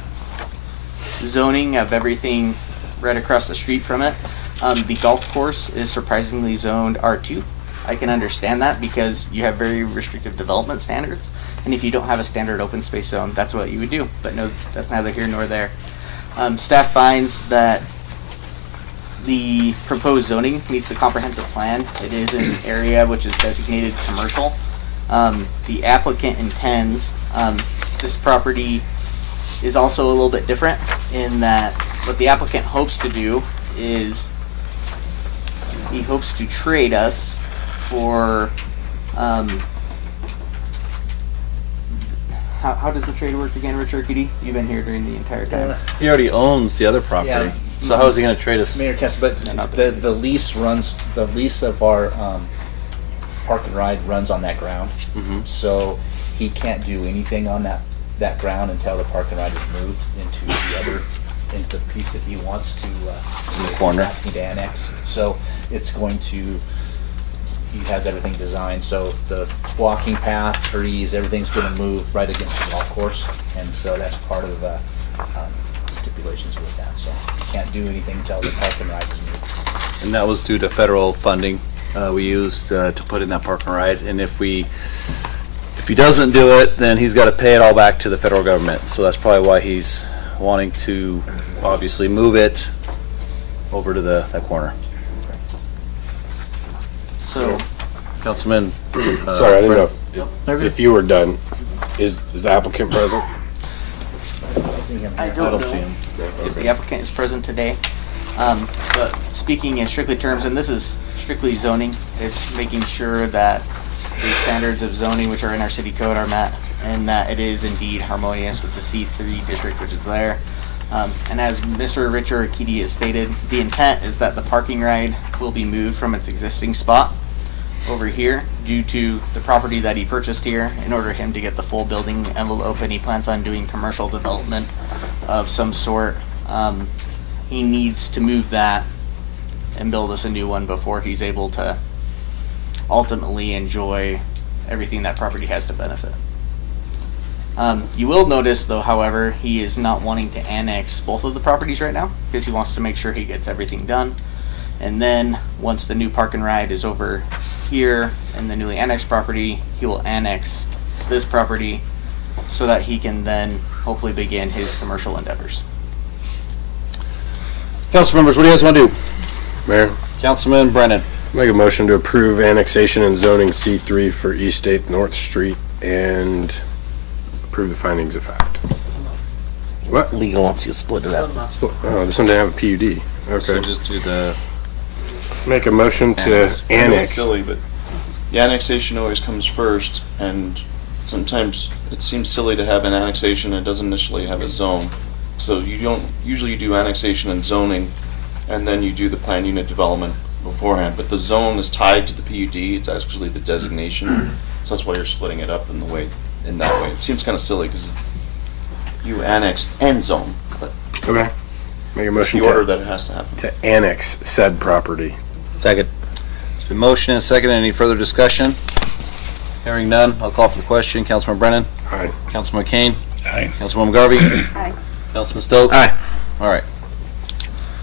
zoning of everything right across the street from it. The golf course is surprisingly zoned R2. I can understand that because you have very restrictive development standards, and if you don't have a standard open space zone, that's what you would do. But no, that's neither here nor there. Staff finds that the proposed zoning meets the comprehensive plan. It is an area which is designated commercial. The applicant intends, this property is also a little bit different in that what the applicant hopes to do is he hopes to trade us for, how does the trade work again, Richard Kitty? You've been here during the entire time. He already owns the other property. Yeah. So how is he going to trade us? Mayor Kessler, but not the lease runs, the lease of our park and ride runs on that ground. So he can't do anything on that ground until the park and ride is moved into the piece that he wants to, in the corner. Ask me to annex. So it's going to, he has everything designed, so the walking path, trees, everything's gonna move right against the golf course. And so that's part of the stipulations with that. So you can't do anything until the park and ride is moved. And that was due to federal funding we used to put in that park and ride. And if he doesn't do it, then he's got to pay it all back to the federal government. So that's probably why he's wanting to obviously move it over to that corner. So, Councilman. Sorry, I didn't know if you were done. Is the applicant present? I don't see him. If the applicant is present today. But speaking in strictly terms, and this is strictly zoning, it's making sure that the standards of zoning which are in our city code are met, and that it is indeed harmonious with the C3 district which is there. And as Mr. Richard Keedy has stated, the intent is that the parking ride will be moved from its existing spot over here due to the property that he purchased here in order for him to get the full building envelope, and he plans on doing commercial development of some sort. He needs to move that and build us a new one before he's able to ultimately enjoy everything that property has to benefit. You will notice though, however, he is not wanting to annex both of the properties right now because he wants to make sure he gets everything done. And then once the new park and ride is over here in the newly annexed property, he will annex this property so that he can then hopefully begin his commercial endeavors. Council members, what do you guys want to do? Mayor? Councilman Brennan. Make a motion to approve annexation and zoning C3 for East 8th North Street and approve the findings of fact. What? Legal wants you to split it up. Oh, this one didn't have a PUD. Okay. So just do the... Make a motion to It's annex. silly, but the annexation always comes first, and sometimes it seems silly to have an annexation that doesn't initially have a zone. So you don't, usually you do annexation and zoning, and then you do the plan unit development beforehand, but the zone is tied to the PUD, it's actually the designation, so that's why you're splitting it up in that way. It seems kind of silly, because you annexed and zone, but Okay. Make a It's motion the order to, that it has to happen. to annex said property. Second. It's been motioned and seconded. Any further discussion? Hearing none, I'll call for the question. Councilman Brennan? Aye. Councilman McCain? Aye. Councilwoman Garvey? Aye. Councilman Stokes? Aye. All right.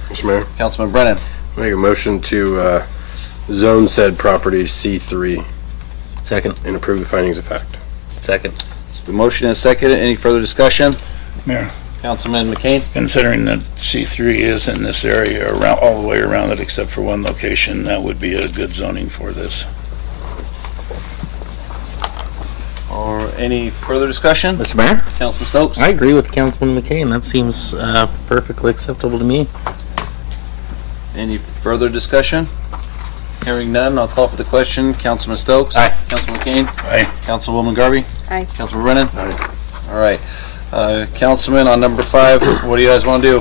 Mr. Mayor, Councilman Brennan? make a motion to zone said property C3 Second. and approve the findings of fact. Second. It's been motioned and seconded. Any further discussion? Mayor, Councilman McCain? considering that C3 is in this area around, all the way around it except for one location, that would be a good zoning for this. Or any further discussion? Mr. Mayor? Councilman Stokes? I agree with Councilman McCain. That seems perfectly acceptable to me. Any further discussion? Hearing none, I'll call for the question. Councilman Stokes? Aye. Councilman McCain? Aye. Councilwoman Garvey? Aye. Councilman Brennan? Aye. All right. Councilman, on number 5, what do you guys want to do?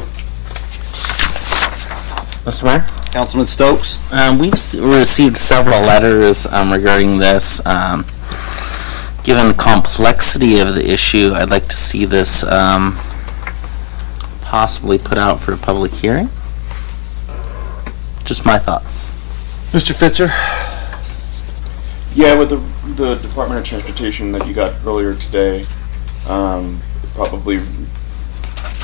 Mr. Mayor? Councilman Stokes? Received several letters regarding this. Given the complexity of the issue, I'd like to see this possibly put out for a public hearing. Just my thoughts. Mr. Fitzer? Yeah, with the Department of Transportation that you got earlier today, probably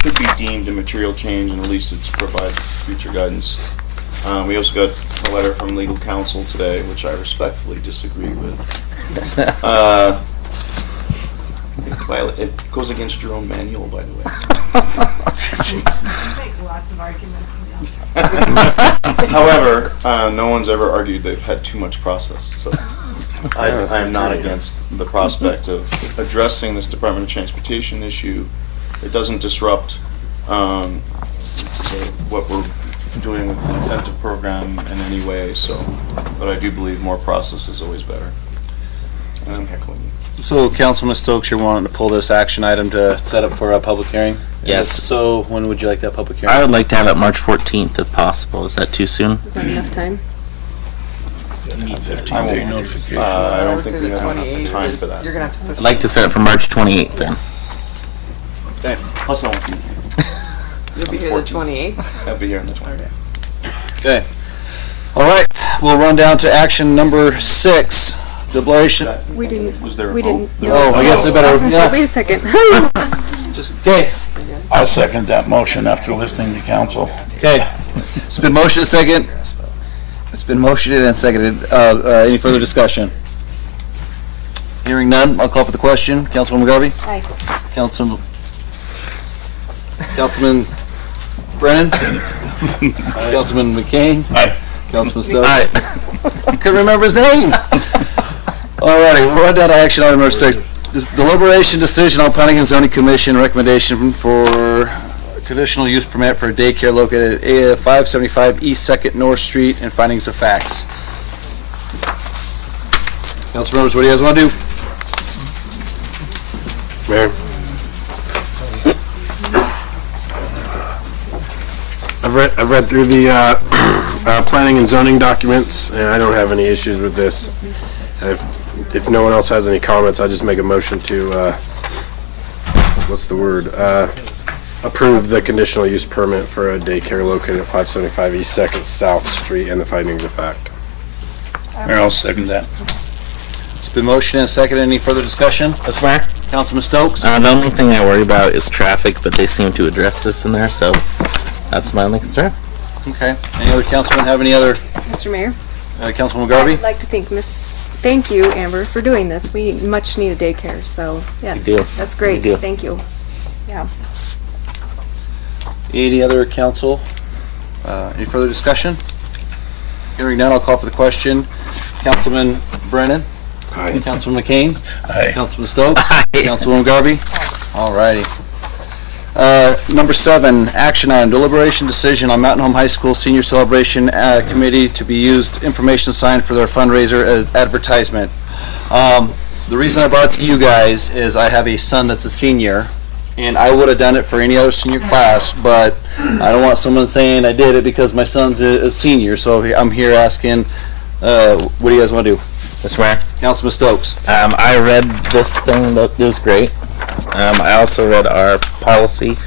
could be deemed a material change, and at least it's provide future guidance. We also got a letter from legal counsel today, which I respectfully disagree with. It goes against your own manual, by the way. Make lots of arguments. However, no one's ever argued they've had too much process, so I am not against the prospect of addressing this Department of Transportation issue. It doesn't disrupt what we're doing with the incentive program in any way, so, but I do believe more process is always better. And I'm heckling you. So, Councilman Stokes, you're wanting to pull this action item to set up for a public hearing? Yes. So, when would you like that public hearing? I would like to have it March 14th if possible. Is that too soon? Is that enough time? You need 15-day notification. I I don't would think say we the have enough 28th time is- for that. You're gonna have to push. I'd like to set it for March 28th then. Okay. Plus, I won't be here. You'll be here the 28th? I'll be here on the 20th. Okay. All right, we'll run down to action number 6, deliberation. We didn't. Was there a We vote? didn't. Oh, I guess I better, I was gonna say, yeah. wait a second. Okay, I'll second that motion after listening to council. okay. It's been motioned second. It's been motioned and seconded. Any further discussion? Hearing none, I'll call for the question. Councilwoman Garvey? Aye. Councilman Brennan? Councilman McCain? Aye. Councilman Stokes? I couldn't remember his name. Alrighty, we'll run down to action item number 6. Deliberation decision on Planning and Zoning Commission recommendation for conditional use permit for a daycare located at 575 East 2nd North Street and findings of facts. Council members, what do you guys want to do? Mayor? I've read through the planning and zoning documents, and I don't have any issues with this. If no one else has any comments, I just make a motion to, approve the conditional use permit for a daycare located at 575 East 2nd South Street and the findings of fact. Mayor, I'll second that. It's been motioned and seconded. Any further discussion? Mr. Mayor? Councilman Stokes? The only thing I worry about is traffic, but they seem to address this in there, so that's my only concern. Okay. Any other councilman have any other? Mr. Mayor? Councilwoman Garvey? I'd like to thank you, Amber, for doing this. We much need a daycare, so yes. You do. That's great. You do. Thank you. Yeah. Any other council? Any further discussion? Hearing none, I'll call for the question. Councilman Brennan? Aye. Councilman McCain? Aye. Councilman Stokes? Councilwoman Garvey? All righty. Number 7, action item, deliberation decision on Mountain Home High School Senior Celebration Committee to be used information sign for their fundraiser advertisement. The reason I brought it to you guys is I have a son that's a senior, and I would have done it for any other senior class, but I don't want someone saying I did it because my son's a senior, so I'm here asking, what do you guys want to do? Mr. Mayor? Councilman Stokes? I read this thing, it was great. I also read our policy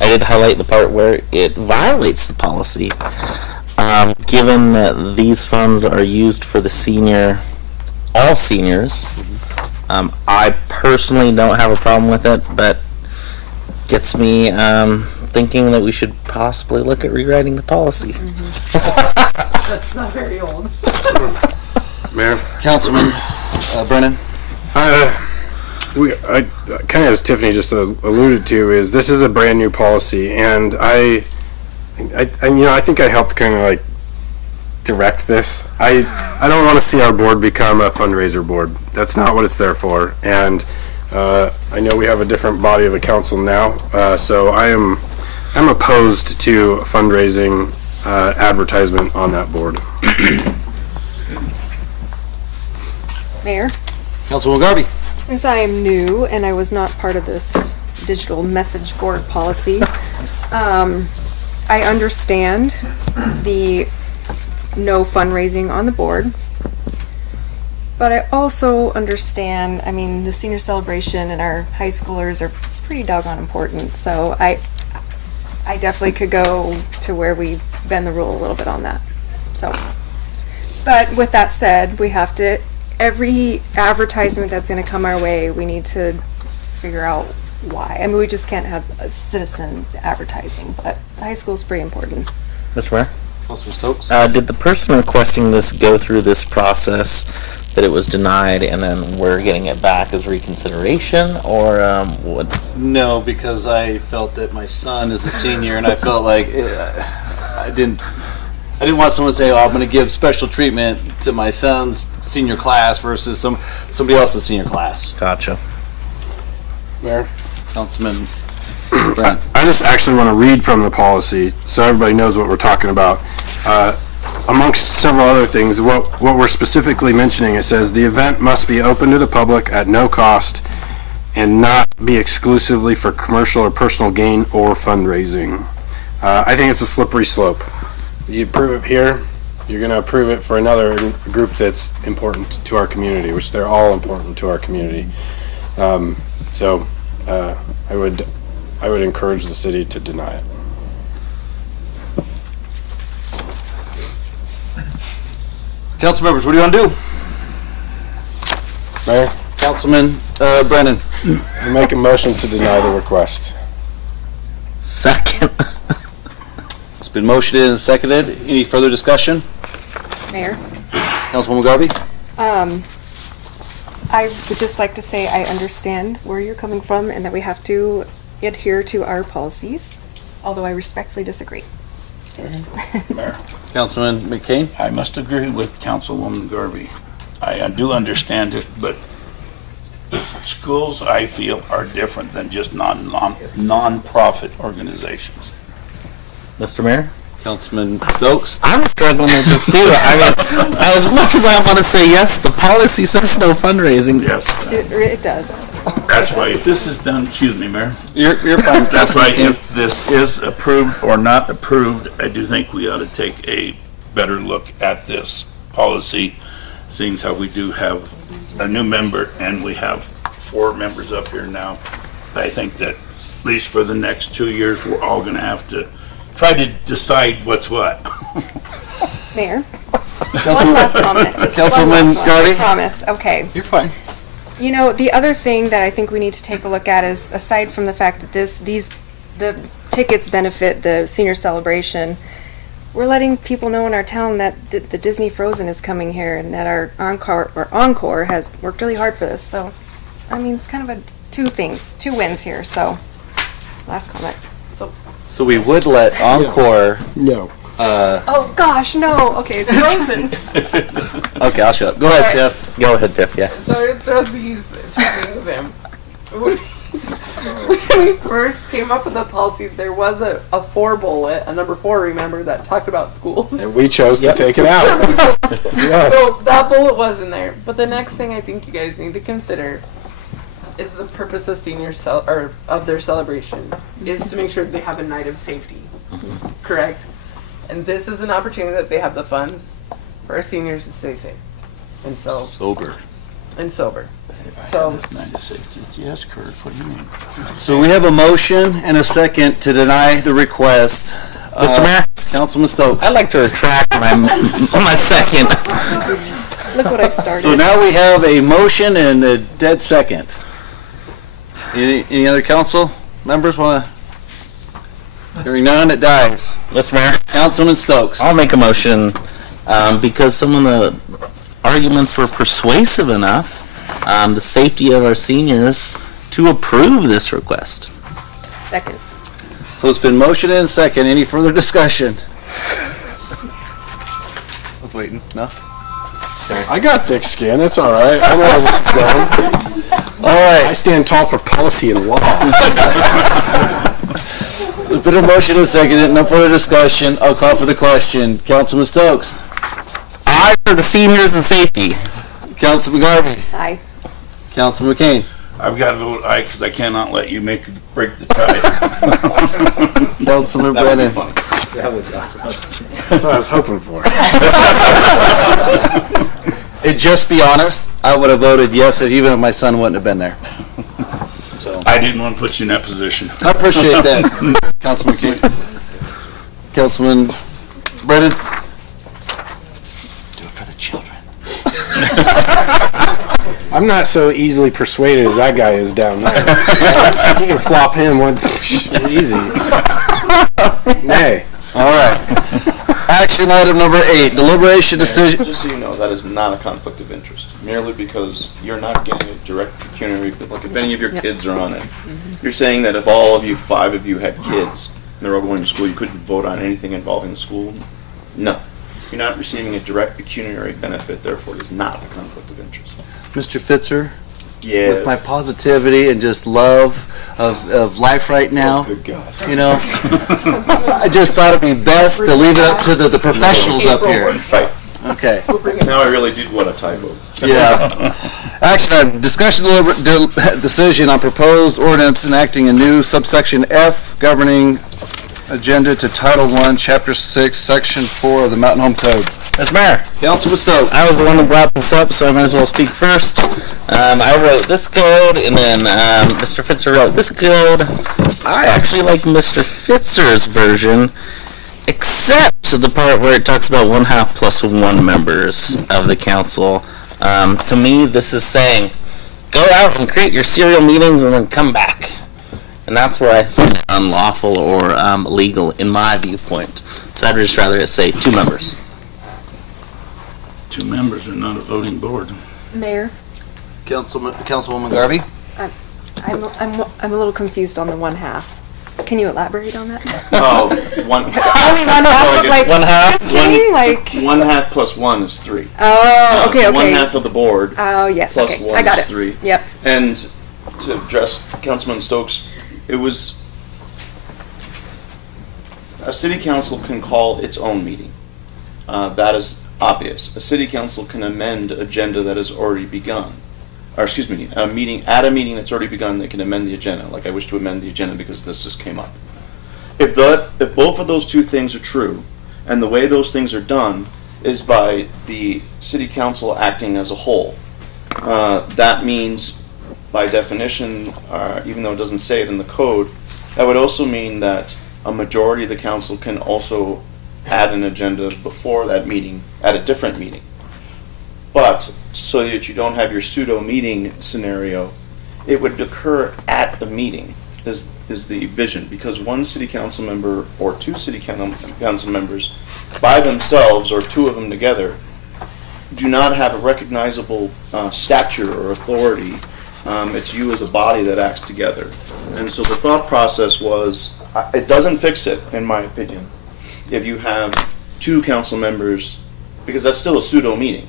I did highlight the part where it violates the policy. Given that these funds are used for all seniors, I personally don't have a problem with it, but gets me thinking that we should possibly look at rewriting the policy. That's not very old. Mayor? Councilman Brennan? I kind of, as Tiffany just alluded to, is this is a brand new policy, and I think I helped kind of like direct this. I don't want to see our board become a fundraiser board. That's not what it's there for. And I know we have a different body of a council now, so I'm opposed to fundraising advertisement on that board. Mayor? Councilwoman Garvey? Since I am new and I was not part of this digital message board policy, I understand the no fundraising on the board, but I also understand, I mean, the senior celebration and our high schoolers are pretty doggone important, so I definitely could go to where we bend the rule a little bit on that. So, but with that said, we have to, every advertisement that's going to come our way, we need to figure out why. I mean, we just can't have a citizen advertising, but high school is pretty important. Mr. Mayor? Councilman Stokes? Did the person requesting this go through this process that it was denied and then we're getting it back as reconsideration, or what? No, because I felt that my son is a senior, and I felt like I didn't want someone to say, "Oh, I'm going to give special treatment to my son's senior class versus somebody else's senior class." Gotcha. Mayor? Councilman I just actually want to read from the policy so everybody knows what we're talking about. Amongst several other things, what we're specifically mentioning, it says the event must be open to the public at no cost and not be exclusively for commercial or personal gain or fundraising. I think it's a slippery slope. You approve it here, you're going to approve it for another group that's important to our community, which they're all important to our community. So I would encourage the city to deny it. Council members, what do you want to do? Mayor? Councilman Brennan? I make a motion to deny the request. Second. It's been motioned and seconded. Any further discussion? Mayor? Councilwoman Garvey? I would just like to say I understand where you're coming from and that we have to adhere to our policies, although I respectfully disagree. Mayor. Councilman McCain? I must agree with Councilwoman Garvey. I do understand it, but schools, I feel, are different than just non-profit organizations. Mr. Mayor? Councilman Stokes? I'm struggling with this too. I mean, as much as I want to say yes, the policy says no fundraising. Yes. It does. That's why if this is done, excuse me, Mayor. You're fine. That's why if this is approved or not approved, I do think we ought to take a better look at this policy, seeing how we do have a new member and we have 4 members up here now. I think that at least for the next 2 years, we're all going to have to try to decide what's what. Mayor? One last comment. Just Councilwoman one last one, Garvey? I promise. Okay. You're fine. You know, the other thing that I think we need to take a look at is, aside from the fact that the tickets benefit the senior celebration, we're letting people know in our town that the Disney Frozen is coming here and that our Encore has worked really hard for this. So, I mean, it's kind of two wins here. So, last comment. So we would let Encore. No. Oh gosh, no. Okay, it's Frozen. Okay, I'll shut up. Go ahead, Tiff. Go ahead, Tiff, yeah. So throw these two things in. When we first came up with the policy, there was a 4 bullet, a number 4, remember, that talked about schools. And we chose to take it out. Yes. So that bullet was in there. But the next thing I think you guys need to consider is the purpose of of their celebration is to make sure they have a night of safety. Correct? And this is an opportunity that they have the funds for our seniors to stay safe. And so sober. And sober. So, Yes, Kurt, what do you mean? So we have a motion and a second to deny the request. Mr. Mayor? Councilman Stokes. I'd like to retract my second. Look what I started. So now we have a motion and a dead second. Any other council members want to? Hearing none, it dies. Mr. Mayor? Councilman Stokes. I'll make a motion because some of the arguments were persuasive enough, the safety of our seniors, to approve this request. Second. So it's been motioned and second. Any further discussion? I was waiting. No? I got thick skin. It's all right. I know where this is going. All right. I stand tall for policy and law. So it's been a motion and second. No further discussion. I'll call for the question. Councilman Stokes. Aye for the seniors and safety. Councilman Garvey. Aye. Councilman McCain. I've got to vote aye because I cannot let you break the tie. Councilman Brennan. That would be awesome. That's what I was hoping for. And just be honest, I would have voted yes even if my son wouldn't have been there. So I didn't want to put you in that position. I appreciate that, Councilman McCain. Councilman Brennan. Do it for the children. I'm not so easily persuaded as that guy is down there. You can flop him one easy. Nay. All right. Action item number 8, deliberation decision. Just so you know, that is not a conflict of interest, merely because you're not getting a direct pecuniary, like if any of your kids are on it. You're saying that if all of you, 5 of you had kids, and they're all going to school, you couldn't vote on anything involving the school? No. You're not receiving a direct pecuniary benefit, therefore it is not a conflict of interest. Mr. Fitzer, Yes. with my positivity and just love of life right now, Good God. you know, I just thought it'd be best to leave it up to the professionals up here. Right. Okay. Now I really did want a tie vote. Yeah. Action item, discussion decision on proposed ordinance enacting a new subsection F governing agenda to Title I, Chapter 6, Section 4 of the Mountain Home Code. Mr. Mayor. Councilman Stokes. I was the one that brought this up, so I might as well speak first. I wrote this code, and then Mr. Fitzer wrote this code. I actually like Mr. Fitzer's version, except the part where it talks about 1/2 plus 1 members of the council. To me, this is saying, go out and create your serial meetings and then come back. And that's where I think it's unlawful or illegal in my viewpoint. So I'd just rather it say 2 members. 2 members are not a voting board. Mayor, Councilwoman Garvey. I'm a little confused on the 1/2. Can you elaborate on that? Oh, one. Only 1/2 of like. 1/2. Just kidding, like. 1/2 plus 1 is 3. Oh, okay, so okay. 1/2 of the board. Oh, yes, Plus okay. 1 I got is it. 3. Yep. And to address Councilman Stokes, it was a city council can call its own meeting. That is obvious. A city council can amend agenda that has already begun. Or excuse me, a meeting that's already begun, they can amend the agenda. Like I wish to amend the agenda because this just came up. If both of those two things are true, and the way those things are done is by the city council acting as a whole, that means by definition, even though it doesn't say it in the code, that would also mean that a majority of the council can also add an agenda before that meeting at a different meeting. But so that you don't have your pseudo meeting scenario, it would occur at the meeting is the vision, because one city council member or 2 city council members by themselves or 2 of them together do not have a recognizable stature or authority. It's you as a body that acts together. And so the thought process was, it doesn't fix it, in my opinion, if you have 2 council members, because that's still a pseudo meeting.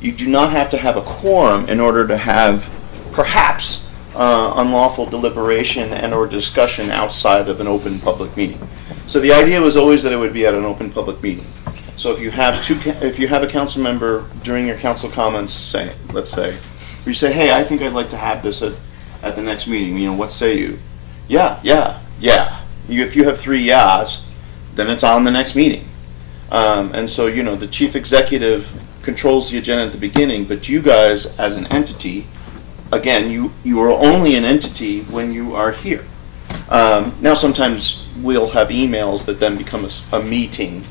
You do not have to have a quorum in order to have perhaps unlawful deliberation and or discussion outside of an open public meeting. So the idea was always that it would be at an open public meeting. So if you have a council member during your council comments, let's say, you say, hey, I think I'd like to have this at the next meeting. You know, what say you? Yeah. If you have 3 yeahs, then it's on the next meeting. And so, you know, the chief executive controls the agenda at the beginning, but you guys, as an entity, again, you are only an entity when you are here. Now, sometimes we'll have emails that then become a meeting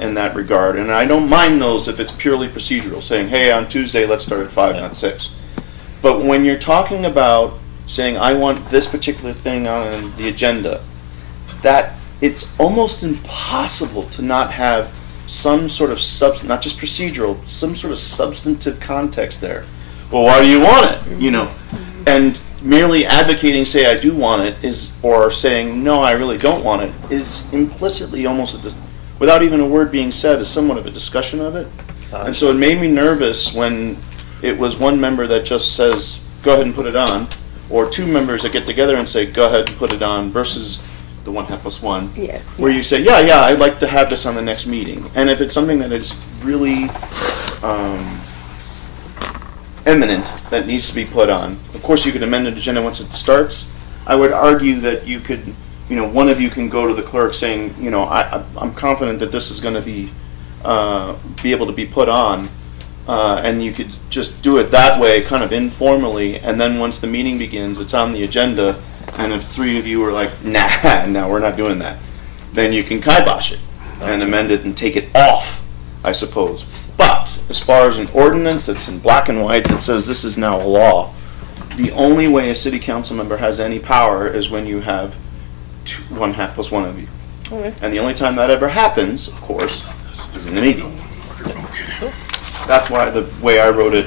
in that regard, and I don't mind those if it's purely procedural, saying, hey, on Tuesday, let's start at 5, not 6. But when you're talking about saying, I want this particular thing on the agenda, that it's almost impossible to not have some sort of not just procedural, some sort of substantive context there. Well, why do you want it? You know, and merely advocating, say, I do want it, or saying, no, I really don't want it, is implicitly almost without even a word being said, is somewhat of a discussion of it. And so it made me nervous when it was one member that just says, go ahead and put it on, or two members that get together and say, go ahead and put it on, versus the 1/1, where you say, yeah, I'd like to have this on the next meeting. And if it's something that is really eminent that needs to be put on, of course you could amend an agenda once it starts. I would argue that you could, one of you can go to the clerk saying, I'm confident that this is going to be able to be put on, and you could just do it that way, kind of informally, and then once the meeting begins, it's on the agenda, and if three of you are like, nah, we're not doing that, then you can kibosh it and amend it and take it off, I suppose. But as far as an ordinance that's in black and white that says this is now a law, the only way a city council member has any power is when you have 1/2+1 of you. Okay. And the only time that ever happens, of course, is in the meeting. That's why the way I wrote it,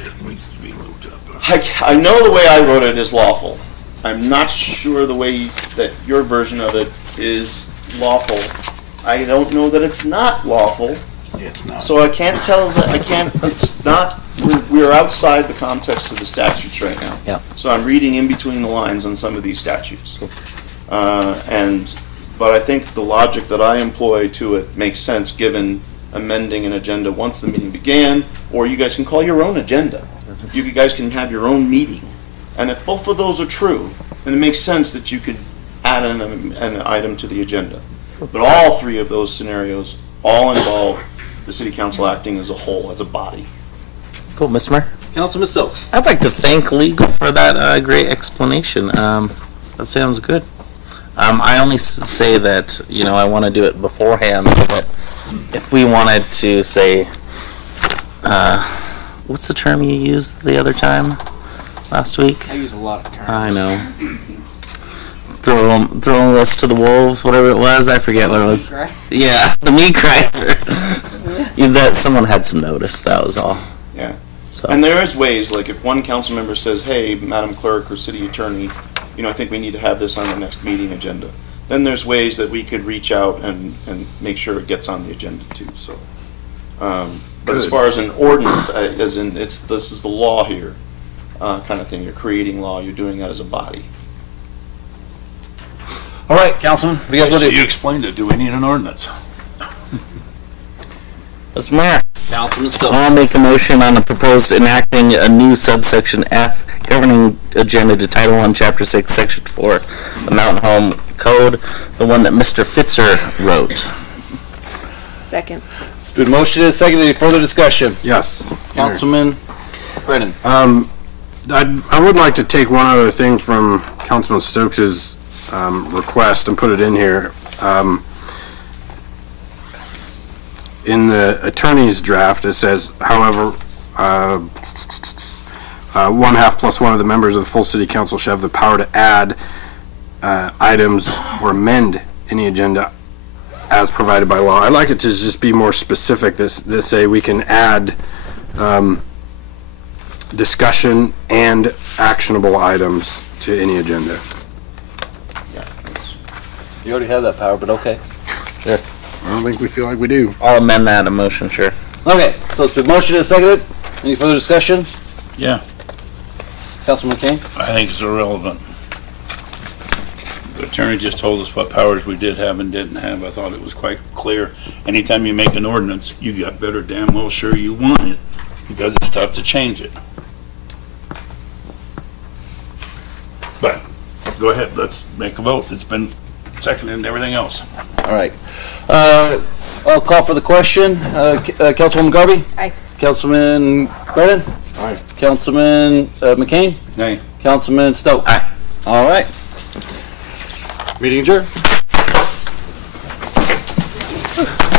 I know the way I wrote it is lawful. I'm not sure the way that your version of it is lawful. I don't know that it's not lawful. It's not. So I can't tell it's not, we're outside the context of the statutes right now. Yeah. So I'm reading in between the lines on some of these statutes. But I think the logic that I employ to it makes sense given amending an agenda once the meeting began, or you guys can call your own agenda. You guys can have your own meeting. And if both of those are true, then it makes sense that you could add an item to the agenda. But all three of those scenarios all involve the city council acting as a whole, as a body. Cool, Mr. Mayor. Councilman Stokes. I'd like to thank legal for that great explanation. That sounds good. I only say that, I want to do it beforehand so that if we wanted to say, what's the term you used the other time last week? I use a lot of terms. I know. Throw us to the wolves, whatever it was. I forget what it was. Yeah, the meat grinder. That someone had some notice. That was all. Yeah. So. And there is ways, like if one council member says, hey, Madam Clerk or City Attorney, I think we need to have this on the next meeting agenda. Then there's ways that we could reach out and make sure it gets on the agenda too. So, but as far as an ordinance, as in this is the law here, kind of thing. You're creating law. You're doing that as a body. All right, Councilman, what do you guys want to do? You explained it. Do we need an ordinance? Mr. Mayor. Councilman Stokes. I'll make a motion on the proposed enacting a new subsection F governing agenda to Title I, Chapter 6, Section 4, the Mountain Home Code, the one that Mr. Fitzer wrote. Second. It's been motioned and seconded. Any further discussion? Yes. Councilman Brennan. I would like to take one other thing from Councilman Stokes' request and put it in here. In the attorney's draft, it says, however, 1/2+1 of the members of the full city council shall have the power to add items or amend any agenda as provided by law. I'd like it to just be more specific. This say we can add discussion and actionable items to any agenda. Yeah. You already have that power, but okay. Yeah. I don't think we feel like we do. I'll amend that a motion, sure. Okay, so it's been motioned and seconded. Any further discussion? Yeah. Councilman Kane? I think it's irrelevant. The attorney just told us what powers we did have and didn't have. I thought it was quite clear. Anytime you make an ordinance, you got better damn well sure you want it, because it's tough to change it. But, go ahead, let's make a vote. It's been seconded and everything else. All right. I'll call for the question. Councilwoman Garvey? Aye. Councilman Brennan? Aye. Councilman McCain? Nay. Councilman Stokes? Aye. All right. Meeting adjourned.